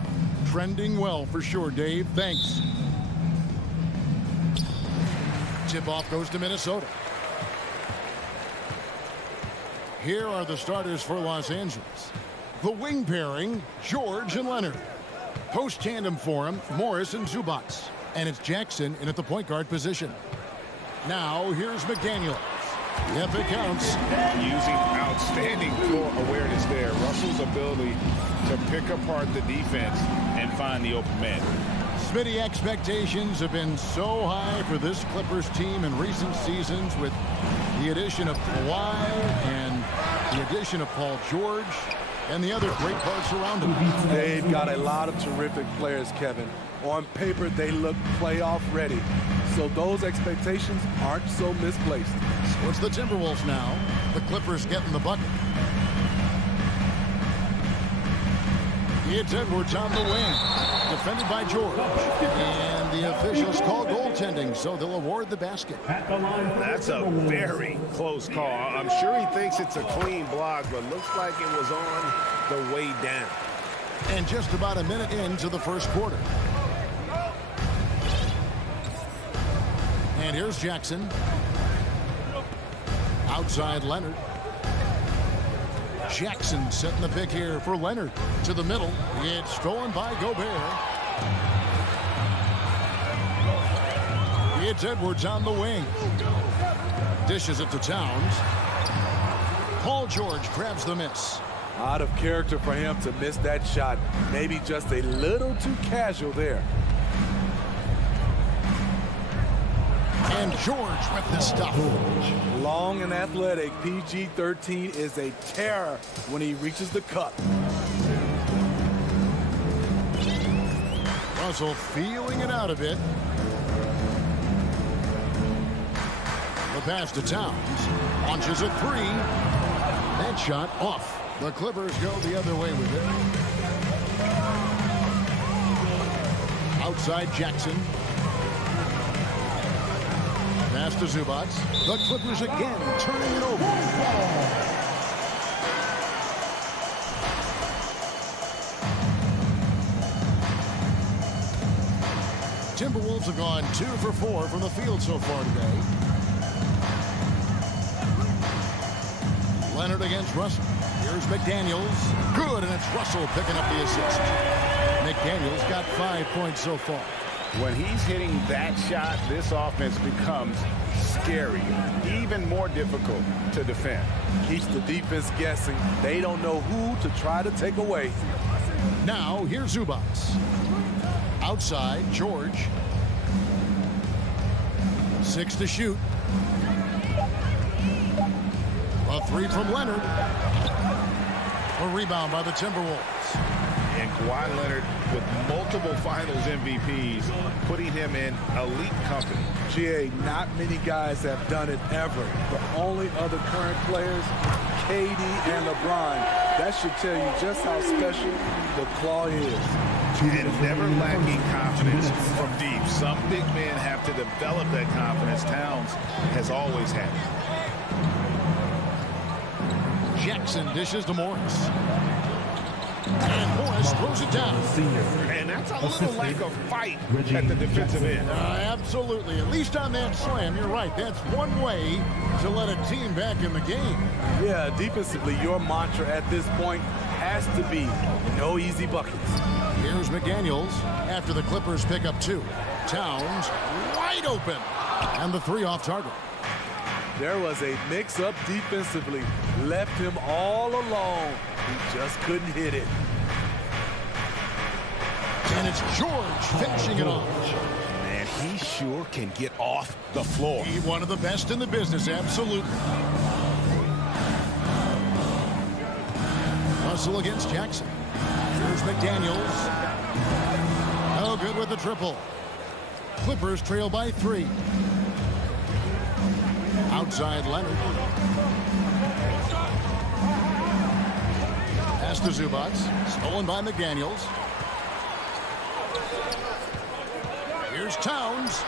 Trending well for sure, Dave. Thanks. Tip-off goes to Minnesota. Here are the starters for Los Angeles. The wing pairing, George and Leonard. Post tandem for him, Morris and Zubac. And it's Jackson in at the point guard position. Now, here's McDaniel. Yep, it counts. Using outstanding floor awareness there. Russell's ability to pick apart the defense and find the open man. Smitty, expectations have been so high for this Clippers team in recent seasons with the addition of Kawhi and the addition of Paul George and the other great parts around him. They've got a lot of terrific players, Kevin. On paper, they look playoff ready. So those expectations aren't so misplaced. So it's the Timberwolves now. The Clippers getting the bucket. It's Edwards on the wing. Defended by George. And the officials call goaltending, so they'll award the basket. That's a very close call. I'm sure he thinks it's a clean block, but looks like it was on the way down. And just about a minute into the first quarter. And here's Jackson. Outside Leonard. Jackson setting the pick here for Leonard. To the middle. It's stolen by Gobert. It's Edwards on the wing. Dishes it to Towns. Paul George grabs the miss. Out of character for him to miss that shot. Maybe just a little too casual there. And George with the stuff. Long and athletic, PG-13 is a terror when he reaches the cup. Russell feeling it out a bit. The pass to Towns. Launches a three. That shot off. The Clippers go the other way with it. Outside Jackson. Pass to Zubac. The Clippers again turning it over. Timberwolves have gone 2 for 4 from the field so far today. Leonard against Russell. Here's McDaniels. Good, and it's Russell picking up the assist. McDaniels got 5 points so far. When he's hitting that shot, this offense becomes scary, even more difficult to defend. Keeps the defense guessing. They don't know who to try to take away. Now, here's Zubac. Outside, George. 6 to shoot. A three from Leonard. A rebound by the Timberwolves. And Kawhi Leonard with multiple finals MVPs, putting him in elite company. GA, not many guys have done it ever. The only other current players, KD and LeBron. That should tell you just how special the Claw is. and never lacking confidence from deep. Some big men have to develop that confidence. Towns has always had it. Jackson dishes to Morris. And Morris throws it down. And that's a little lack of fight at the defensive end. Absolutely. At least on that slam, you're right. That's one way to let a team back in the game. Yeah, defensively, your mantra at this point has to be no easy buckets. Here's McDaniels after the Clippers pick up 2. Towns wide open. And the 3 off target. There was a mix-up defensively. Left him all alone. He just couldn't hit it. And it's George finishing it off. Man, he sure can get off the floor. He's one of the best in the business, absolutely. Russell against Jackson. Here's McDaniels. No good with the triple. Clippers trail by 3. Outside Leonard. Pass to Zubats. Stolen by McDaniels. Here's Towns.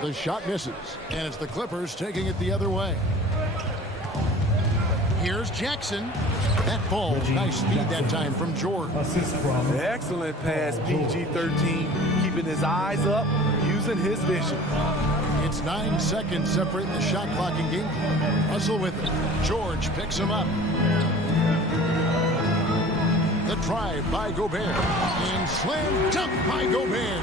The shot misses. And it's the Clippers taking it the other way. Here's Jackson. That ball, nice feed that time from George. Excellent pass, PG-13. Keeping his eyes up, using his vision. It's 9 seconds separating the shot clock and game. Russell with it. George picks him up. The drive by Gobert. And slam dunk by Gobert.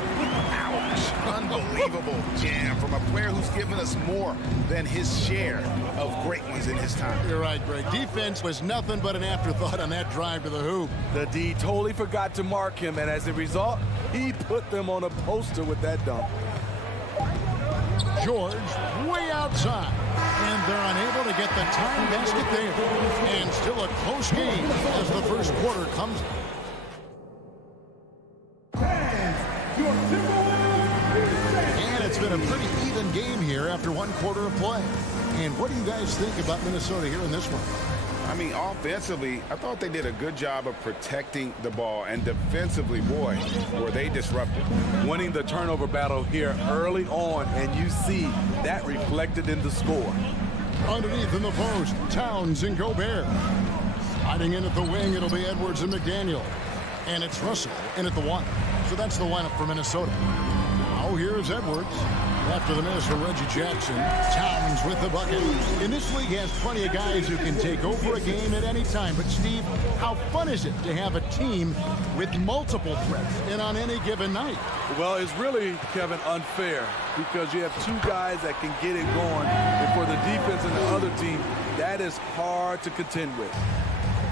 Ouch. Unbelievable jam from a player who's given us more than his share of great ones in his time. You're right, Greg. Defense was nothing but an afterthought on that drive to the hoop. The D totally forgot to mark him, and as a result, he put them on a poster with that dunk. George way outside. And they're unable to get the tying basket there. And still a close game as the first quarter comes. And it's been a pretty even game here after 1 quarter of play. And what do you guys think about Minnesota here in this one? I mean, offensively, I thought they did a good job of protecting the ball. And defensively, boy, were they disruptive. Winning the turnover battle here early on, and you see that reflected in the score. Underneath in the post, Towns and Gobert. Hiding in at the wing, it'll be Edwards and McDaniel. And it's Russell in at the 1. So that's the lineup for Minnesota. Now here's Edwards. After the miss from Reggie Jackson, Towns with the bucket. In this league has plenty of guys who can take over a game at any time. But, Steve, how fun is it to have a team with multiple threats and on any given night? Well, it's really, Kevin, unfair because you have 2 guys that can get it going. And for the defense and the other team, that is hard to contend with.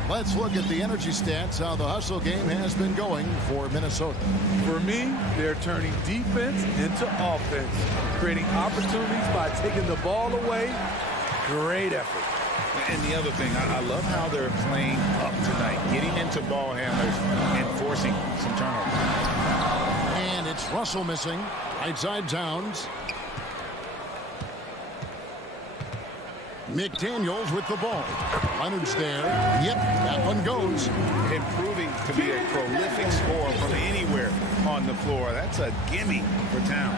Let's look at the energy stats, how the hustle game has been going for Minnesota. For me, they're turning defense into offense, creating opportunities by taking the ball away. Great effort. And the other thing, I love how they're playing up tonight, getting into ball handlers and forcing some turnovers. And it's Russell missing. Right side Towns. McDaniels with the ball. Leonard's there. Yep, that one goes. Improving to be a prolific scorer from anywhere on the floor. That's a gimme for Towns.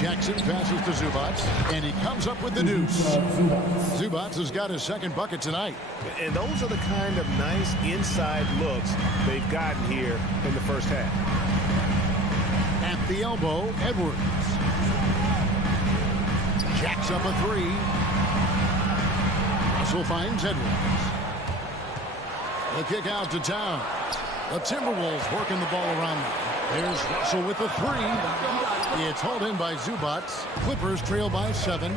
Jackson passes to Zubats, and he comes up with the deuce. Zubats has got his 2nd bucket tonight. And those are the kind of nice inside looks they've gotten here in the first half. At the elbow, Edwards. Jacks up a 3. Russell finds Edwards. The kick out to Towns. The Timberwolves working the ball around them. There's Russell with the 3. It's hauled in by Zubats. Clippers trail by 7.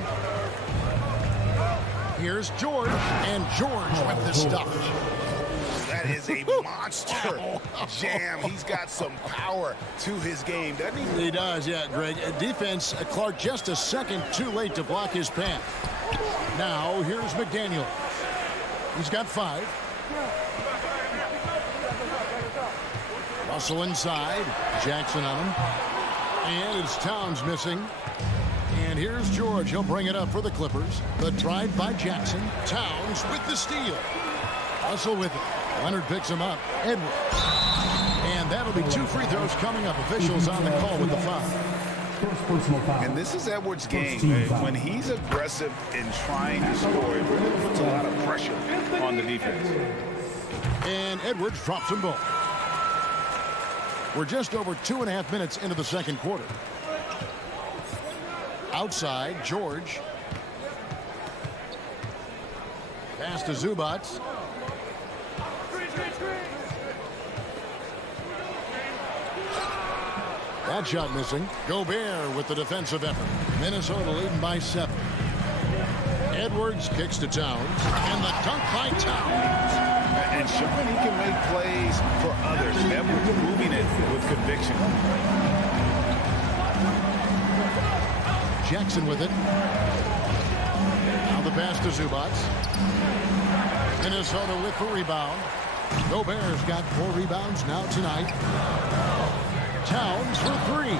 Here's George, and George with the stuff. That is a monster jam. He's got some power to his game, doesn't he? He does, yeah, Greg. Defense, Clark just a second too late to block his path. Now, here's McDaniel. He's got 5. Russell inside. Jackson on him. And it's Towns missing. And here's George. He'll bring it up for the Clippers. The drive by Jackson. Towns with the steal. Russell with it. Leonard picks him up. Edwards. And that'll be 2 free throws coming up. Officials on the call with the foul. And this is Edwards' game. When he's aggressive in trying to score, it really puts a lot of pressure on the defense. And Edwards drops them both. We're just over 2.5 minutes into the second quarter. Outside, George. Pass to Zubac. That shot missing. Gobert with the defensive effort. Minnesota leading by 7. Edwards kicks to Towns. And the dunk by Towns. And showing he can make plays for others. Edwards moving it with conviction. Jackson with it. Now the pass to Zubac. Minnesota with the rebound. Gobert's got 4 rebounds now tonight. Towns for 3.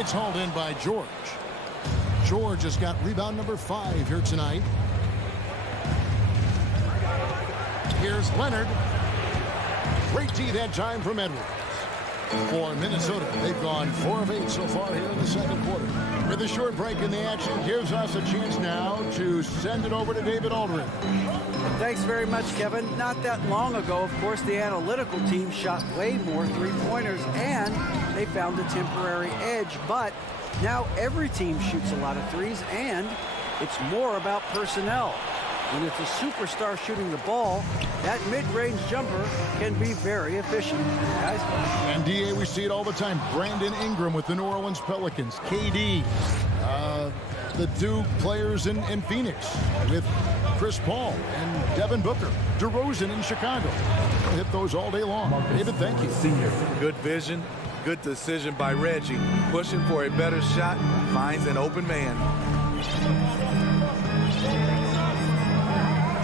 It's hauled in by George. George has got rebound number 5 here tonight. Here's Leonard. Great D that time from Edwards. For Minnesota, they've gone 4 of 8 so far here in the second quarter. With a short break in the action, gives us a chance now to send it over to David Aldridge. Thanks very much, Kevin. Not that long ago, of course, the analytical team shot way more three-pointers, and they found a temporary edge. But now every team shoots a lot of threes, and it's more about personnel. When it's a superstar shooting the ball, that mid-range jumper can be very efficient. Guys? And DA, we see it all the time. Brandon Ingram with the New Orleans Pelicans. KD. The 2 players in Phoenix with Chris Paul and Devin Booker. DeRozan in Chicago. We'll hit those all day long. David, thank you. Good vision. Good decision by Reggie. Pushing for a better shot. Finds an open man.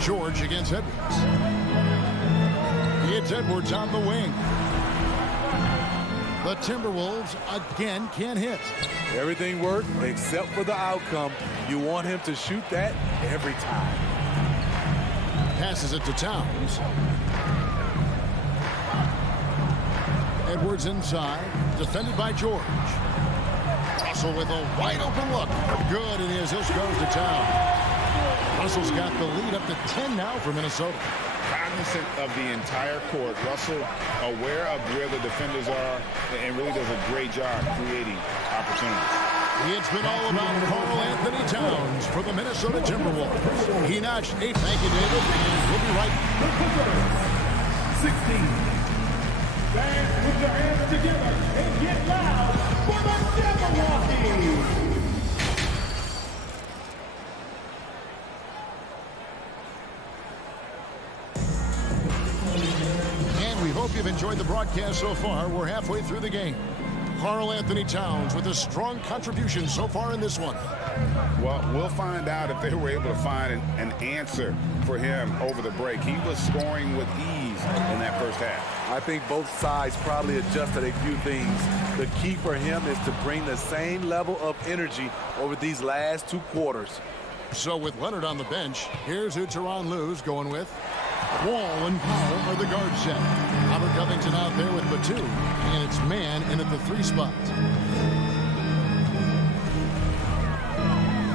George against Edwards. It's Edwards on the wing. The Timberwolves again can't hit. Everything worked except for the outcome. You want him to shoot that every time. Passes it to Towns. Edwards inside. Defended by George. Russell with a wide open look. Good it is. This goes to Towns. Russell's got the lead up to 10 now for Minnesota. Cognizant of the entire court. Russell aware of where the defenders are and really does a great job creating opportunities. It's been all about Karl Anthony Towns for the Minnesota Timberwolves. He notched 8. Thank you, David. And we'll be right back. 16. Fans, put your hands together and get loud for the Jabberwockies. Hope you've enjoyed the broadcast so far. We're halfway through the game. Karl Anthony Towns with a strong contribution so far in this one. Well, we'll find out if they were able to find an answer for him over the break. He was scoring with ease in that first half. I think both sides probably adjusted a few things. The key for him is to bring the same level of energy over these last 2 quarters. So with Leonard on the bench, here's who Tyronn Lue's going with. Wall and Powell are the guard set. Robert Covington out there with Batum, and it's man in at the 3 spot.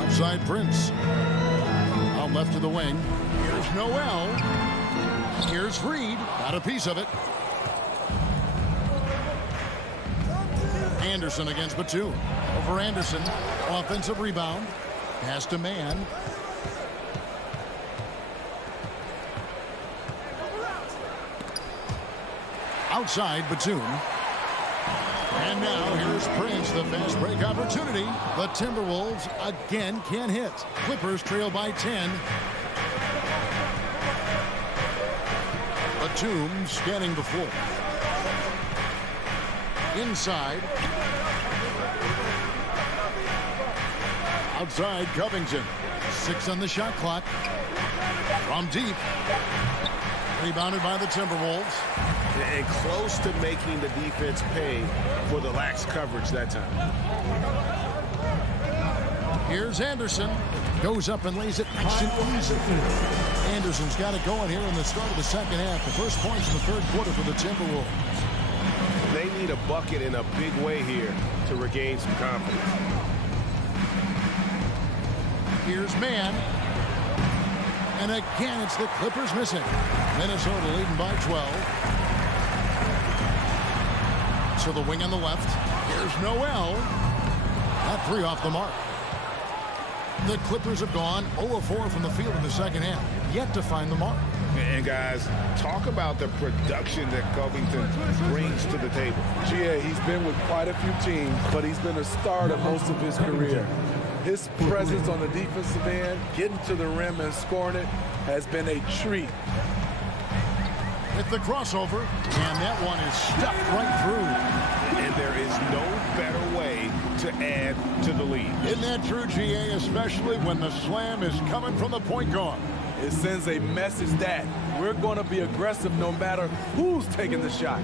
Outside Prince. Out left to the wing. Here's Noel. Here's Reed. Got a piece of it. Anderson against Batum. Over Anderson. Offensive rebound. Pass to man. Outside Batum. And now here's Prince, the fast break opportunity. The Timberwolves again can't hit. Clippers trail by 10. Batum scanning the floor. Inside. Outside Covington. 6 on the shot clock. From deep. Rebounded by the Timberwolves. And close to making the defense pay for the lax coverage that time. Here's Anderson. Goes up and lays it nice and easy. Anderson's got it going here in the start of the second half. The first points in the third quarter for the Timberwolves. They need a bucket in a big way here to regain some confidence. Here's Mann. And again, it's the Clippers missing. Minnesota leading by 12. So the wing on the left. Here's Noel. That three off the mark. The Clippers have gone 0-4 from the field in the second half. Yet to find the mark. And guys, talk about the production that Covington brings to the table. GA, he's been with quite a few teams, but he's been a starter most of his career. His presence on the defensive end, getting to the rim and scoring it, has been a treat. With the crossover, and that one is stuffed right through. And there is no better way to add to the lead. Isn't that true, GA, especially when the slam is coming from the point guard? It sends a message that we're going to be aggressive no matter who's taking the shot.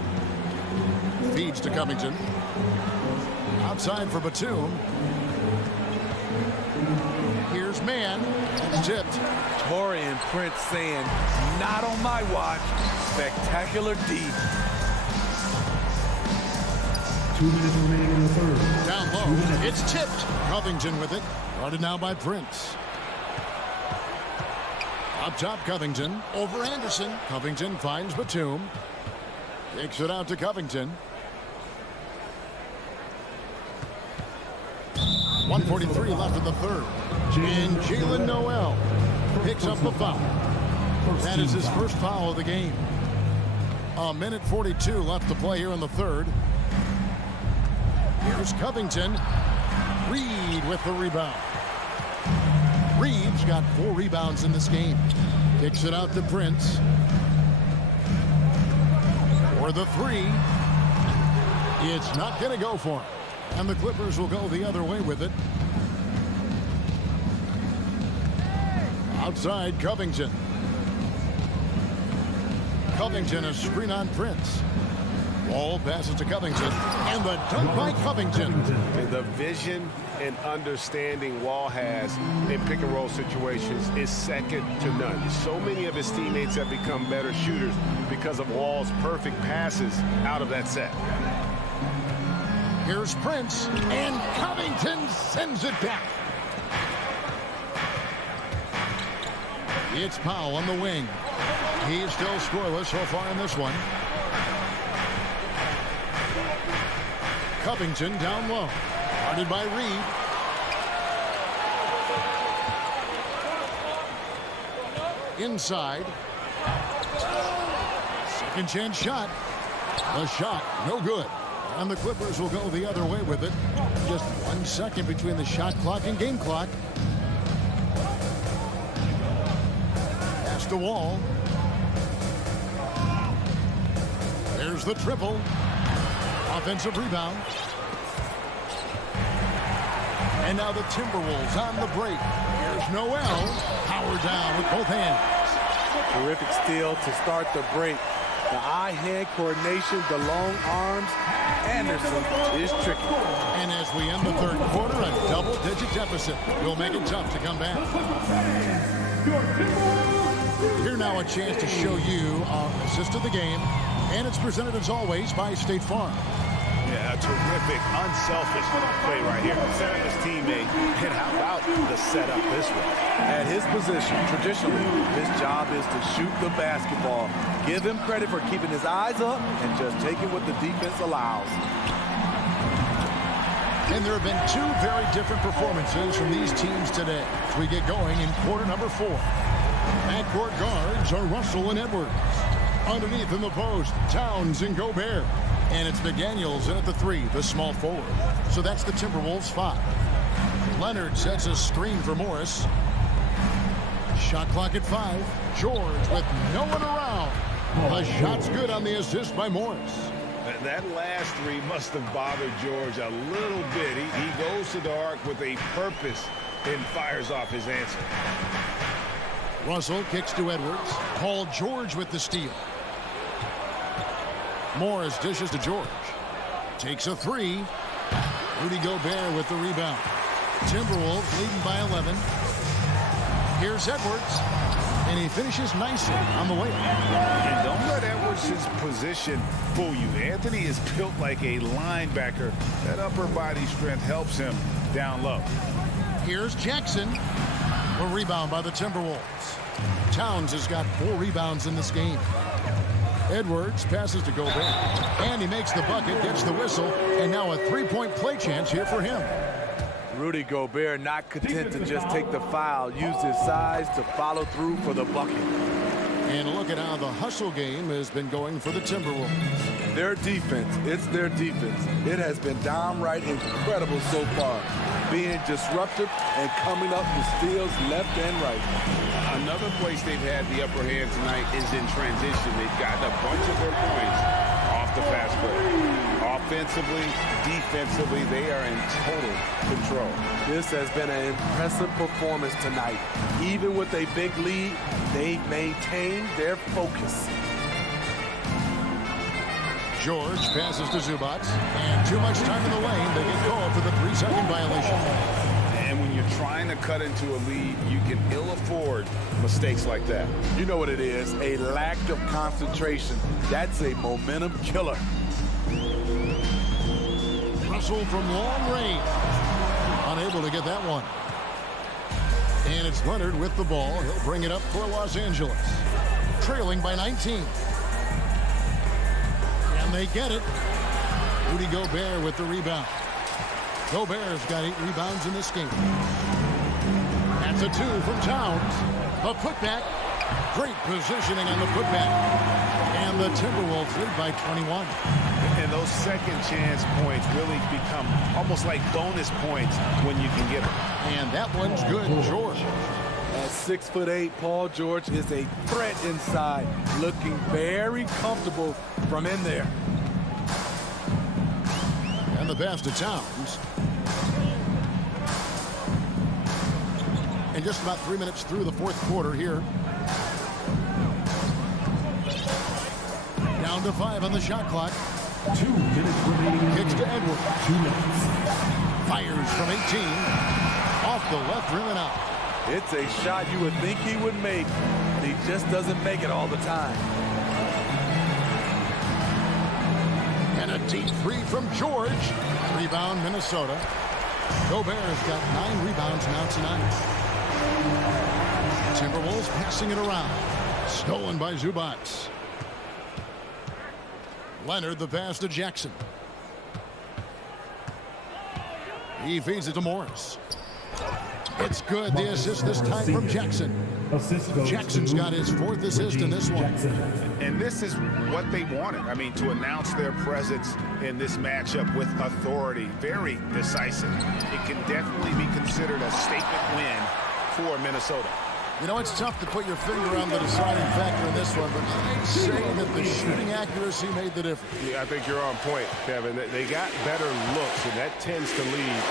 Feeds to Covington. Outside for Batum. Here's Mann. Tipped. Taurean Prince saying, not on my watch. Spectacular D. 2 minutes remaining in the third. Down low. It's tipped. Covington with it. Guarded now by Prince. Up top, Covington. Over Anderson. Covington finds Batum. Kicks it out to Covington. 1:43 left in the third. And Jalen Noel picks up the foul. That is his first foul of the game. 1:42 left to play here in the third. Here's Covington. Reed with the rebound. Reed's got 4 rebounds in this game. Kicks it out to Prince. For the three. It's not going to go for him. And the Clippers will go the other way with it. Outside, Covington. Covington, a screen on Prince. Ball passes to Covington. And the dunk by Covington. The vision and understanding Wall has in pick-and-roll situations is second to none. So many of his teammates have become better shooters because of Wall's perfect passes out of that set. Here's Prince, and Covington sends it back. It's Powell on the wing. He's still scoreless so far in this one. Covington down low. Guarded by Reed. Inside. Second chance shot. The shot, no good. And the Clippers will go the other way with it. Just 1 second between the shot clock and game clock. Pass the Wall. There's the triple. Offensive rebound. And now the Timberwolves on the break. Here's Noel. Power down with both hands. Terrific steal to start the break. The eye-hand coordination, the long arms. Anderson is tricky. And as we end the third quarter, a double-digit deficit will make it tough to come back. Here now a chance to show you our assist of the game. And it's presented as always by State Farm. Yeah, a terrific, unselfish play right here. Set his teammate. And how about the setup this way? At his position, traditionally, his job is to shoot the basketball. Give him credit for keeping his eyes up and just taking what the defense allows. And there have been 2 very different performances from these teams today as we get going in quarter number 4. Backcourt guards are Russell and Edwards. Underneath in the post, Towns and Gobert. And it's McDaniels in at the 3, the small forward. So that's the Timberwolves 5. Leonard sets a screen for Morris. Shot clock at 5. George with no one around. The shot's good on the assist by Morris. That last 3 must have bothered George a little bit. He goes to the arc with a purpose and fires off his answer. Russell kicks to Edwards. Paul George with the steal. Morris dishes to George. Takes a 3. Rudy Gobert with the rebound. Timberwolves leading by 11. Here's Edwards, and he finishes nicely on the way. And don't let Edwards' position fool you. Anthony is built like a linebacker. That upper body strength helps him down low. Here's Jackson. A rebound by the Timberwolves. Towns has got 4 rebounds in this game. Edwards passes to Gobert, and he makes the bucket, gets the whistle, and now a 3-point play chance here for him. Rudy Gobert not content to just take the foul, used his size to follow through for the bucket. And look at how the hustle game has been going for the Timberwolves. Their defense, it's their defense. It has been downright incredible so far, being disruptive and coming up with steals left and right. Another place they've had the upper hand tonight is in transition. They've gotten a bunch of their points off the fast break. Offensively, defensively, they are in total control. This has been an impressive performance tonight. Even with a big lead, they've maintained their focus. George passes to Zubac, and too much time in the lane. They get called for the 3-second violation. And when you're trying to cut into a lead, you can ill afford mistakes like that. You know what it is, a lack of concentration. That's a momentum killer. Russell from long range. Unable to get that one. And it's Leonard with the ball. He'll bring it up for Los Angeles. Trailing by 19. And they get it. Rudy Gobert with the rebound. Gobert's got 8 rebounds in this game. That's a 2 from Towns. A putback. Great positioning on the putback. And the Timberwolves lead by 21. And those second chance points really become almost like bonus points when you can get them. And that one's good, George. At 6'8", Paul George is a threat inside, looking very comfortable from in there. And the pass to Towns. And just about 3 minutes through the fourth quarter here. Down to 5 on the shot clock. 2 minutes remaining. Kicks to Edwards. 2 minutes. Fires from 18. Off the left rim and out. It's a shot you would think he would make. He just doesn't make it all the time. And a deep 3 from George. Rebound, Minnesota. Gobert's got 9 rebounds now tonight. Timberwolves passing it around. Stolen by Zubac. Leonard, the pass to Jackson. He feeds it to Morris. It's good. The assist this time from Jackson. Jackson's got his 4th assist in this one. And this is what they wanted. I mean, to announce their presence in this matchup with authority. Very decisive. It can definitely be considered a statement win for Minnesota. You know, it's tough to put your finger on the deciding factor in this one, but I'd say that the shooting accuracy made the difference. Yeah, I think you're on point, Kevin. They got better looks, and that tends to lead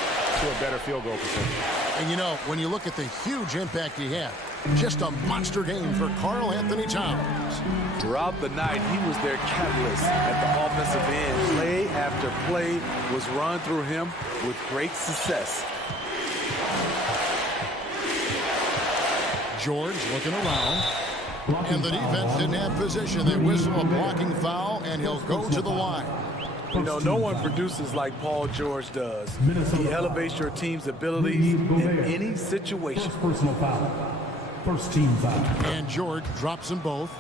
to a better field goal percentage. And, you know, when you look at the huge impact he had, just a monster game for Karl Anthony Towns. Throughout the night, he was their catalyst at the offensive end. Play after play was run through him with great success. George looking around. And the defense didn't have position. They whistle a blocking foul, and he'll go to the line. You know, no one produces like Paul George does. He elevates your team's abilities in any situation. Personal foul. First team foul. And George drops them both.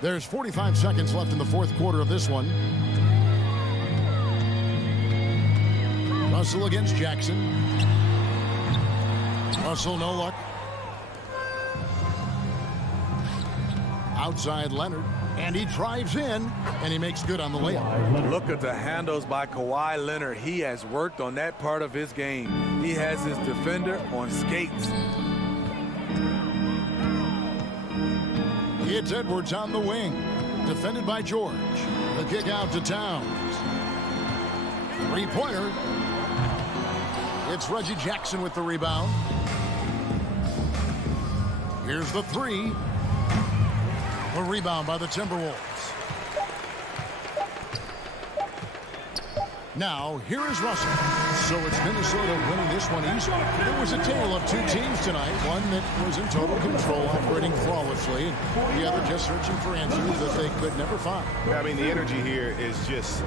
There's 45 seconds left in the fourth quarter of this one. Russell against Jackson. Russell, no luck. Outside Leonard. And he drives in, and he makes good on the layup. Look at the handles by Kawhi Leonard. He has worked on that part of his game. He has his defender on skates. It's Edwards on the wing. Defended by George. The kick out to Towns. 3-pointer. It's Reggie Jackson with the rebound. Here's the 3. A rebound by the Timberwolves. Now, here is Russell. So it's Minnesota winning this one easily. It was a tale of two teams tonight. One that was in total control, operating flawlessly, and the other just searching for answers that they could never find. I mean, the energy here is just...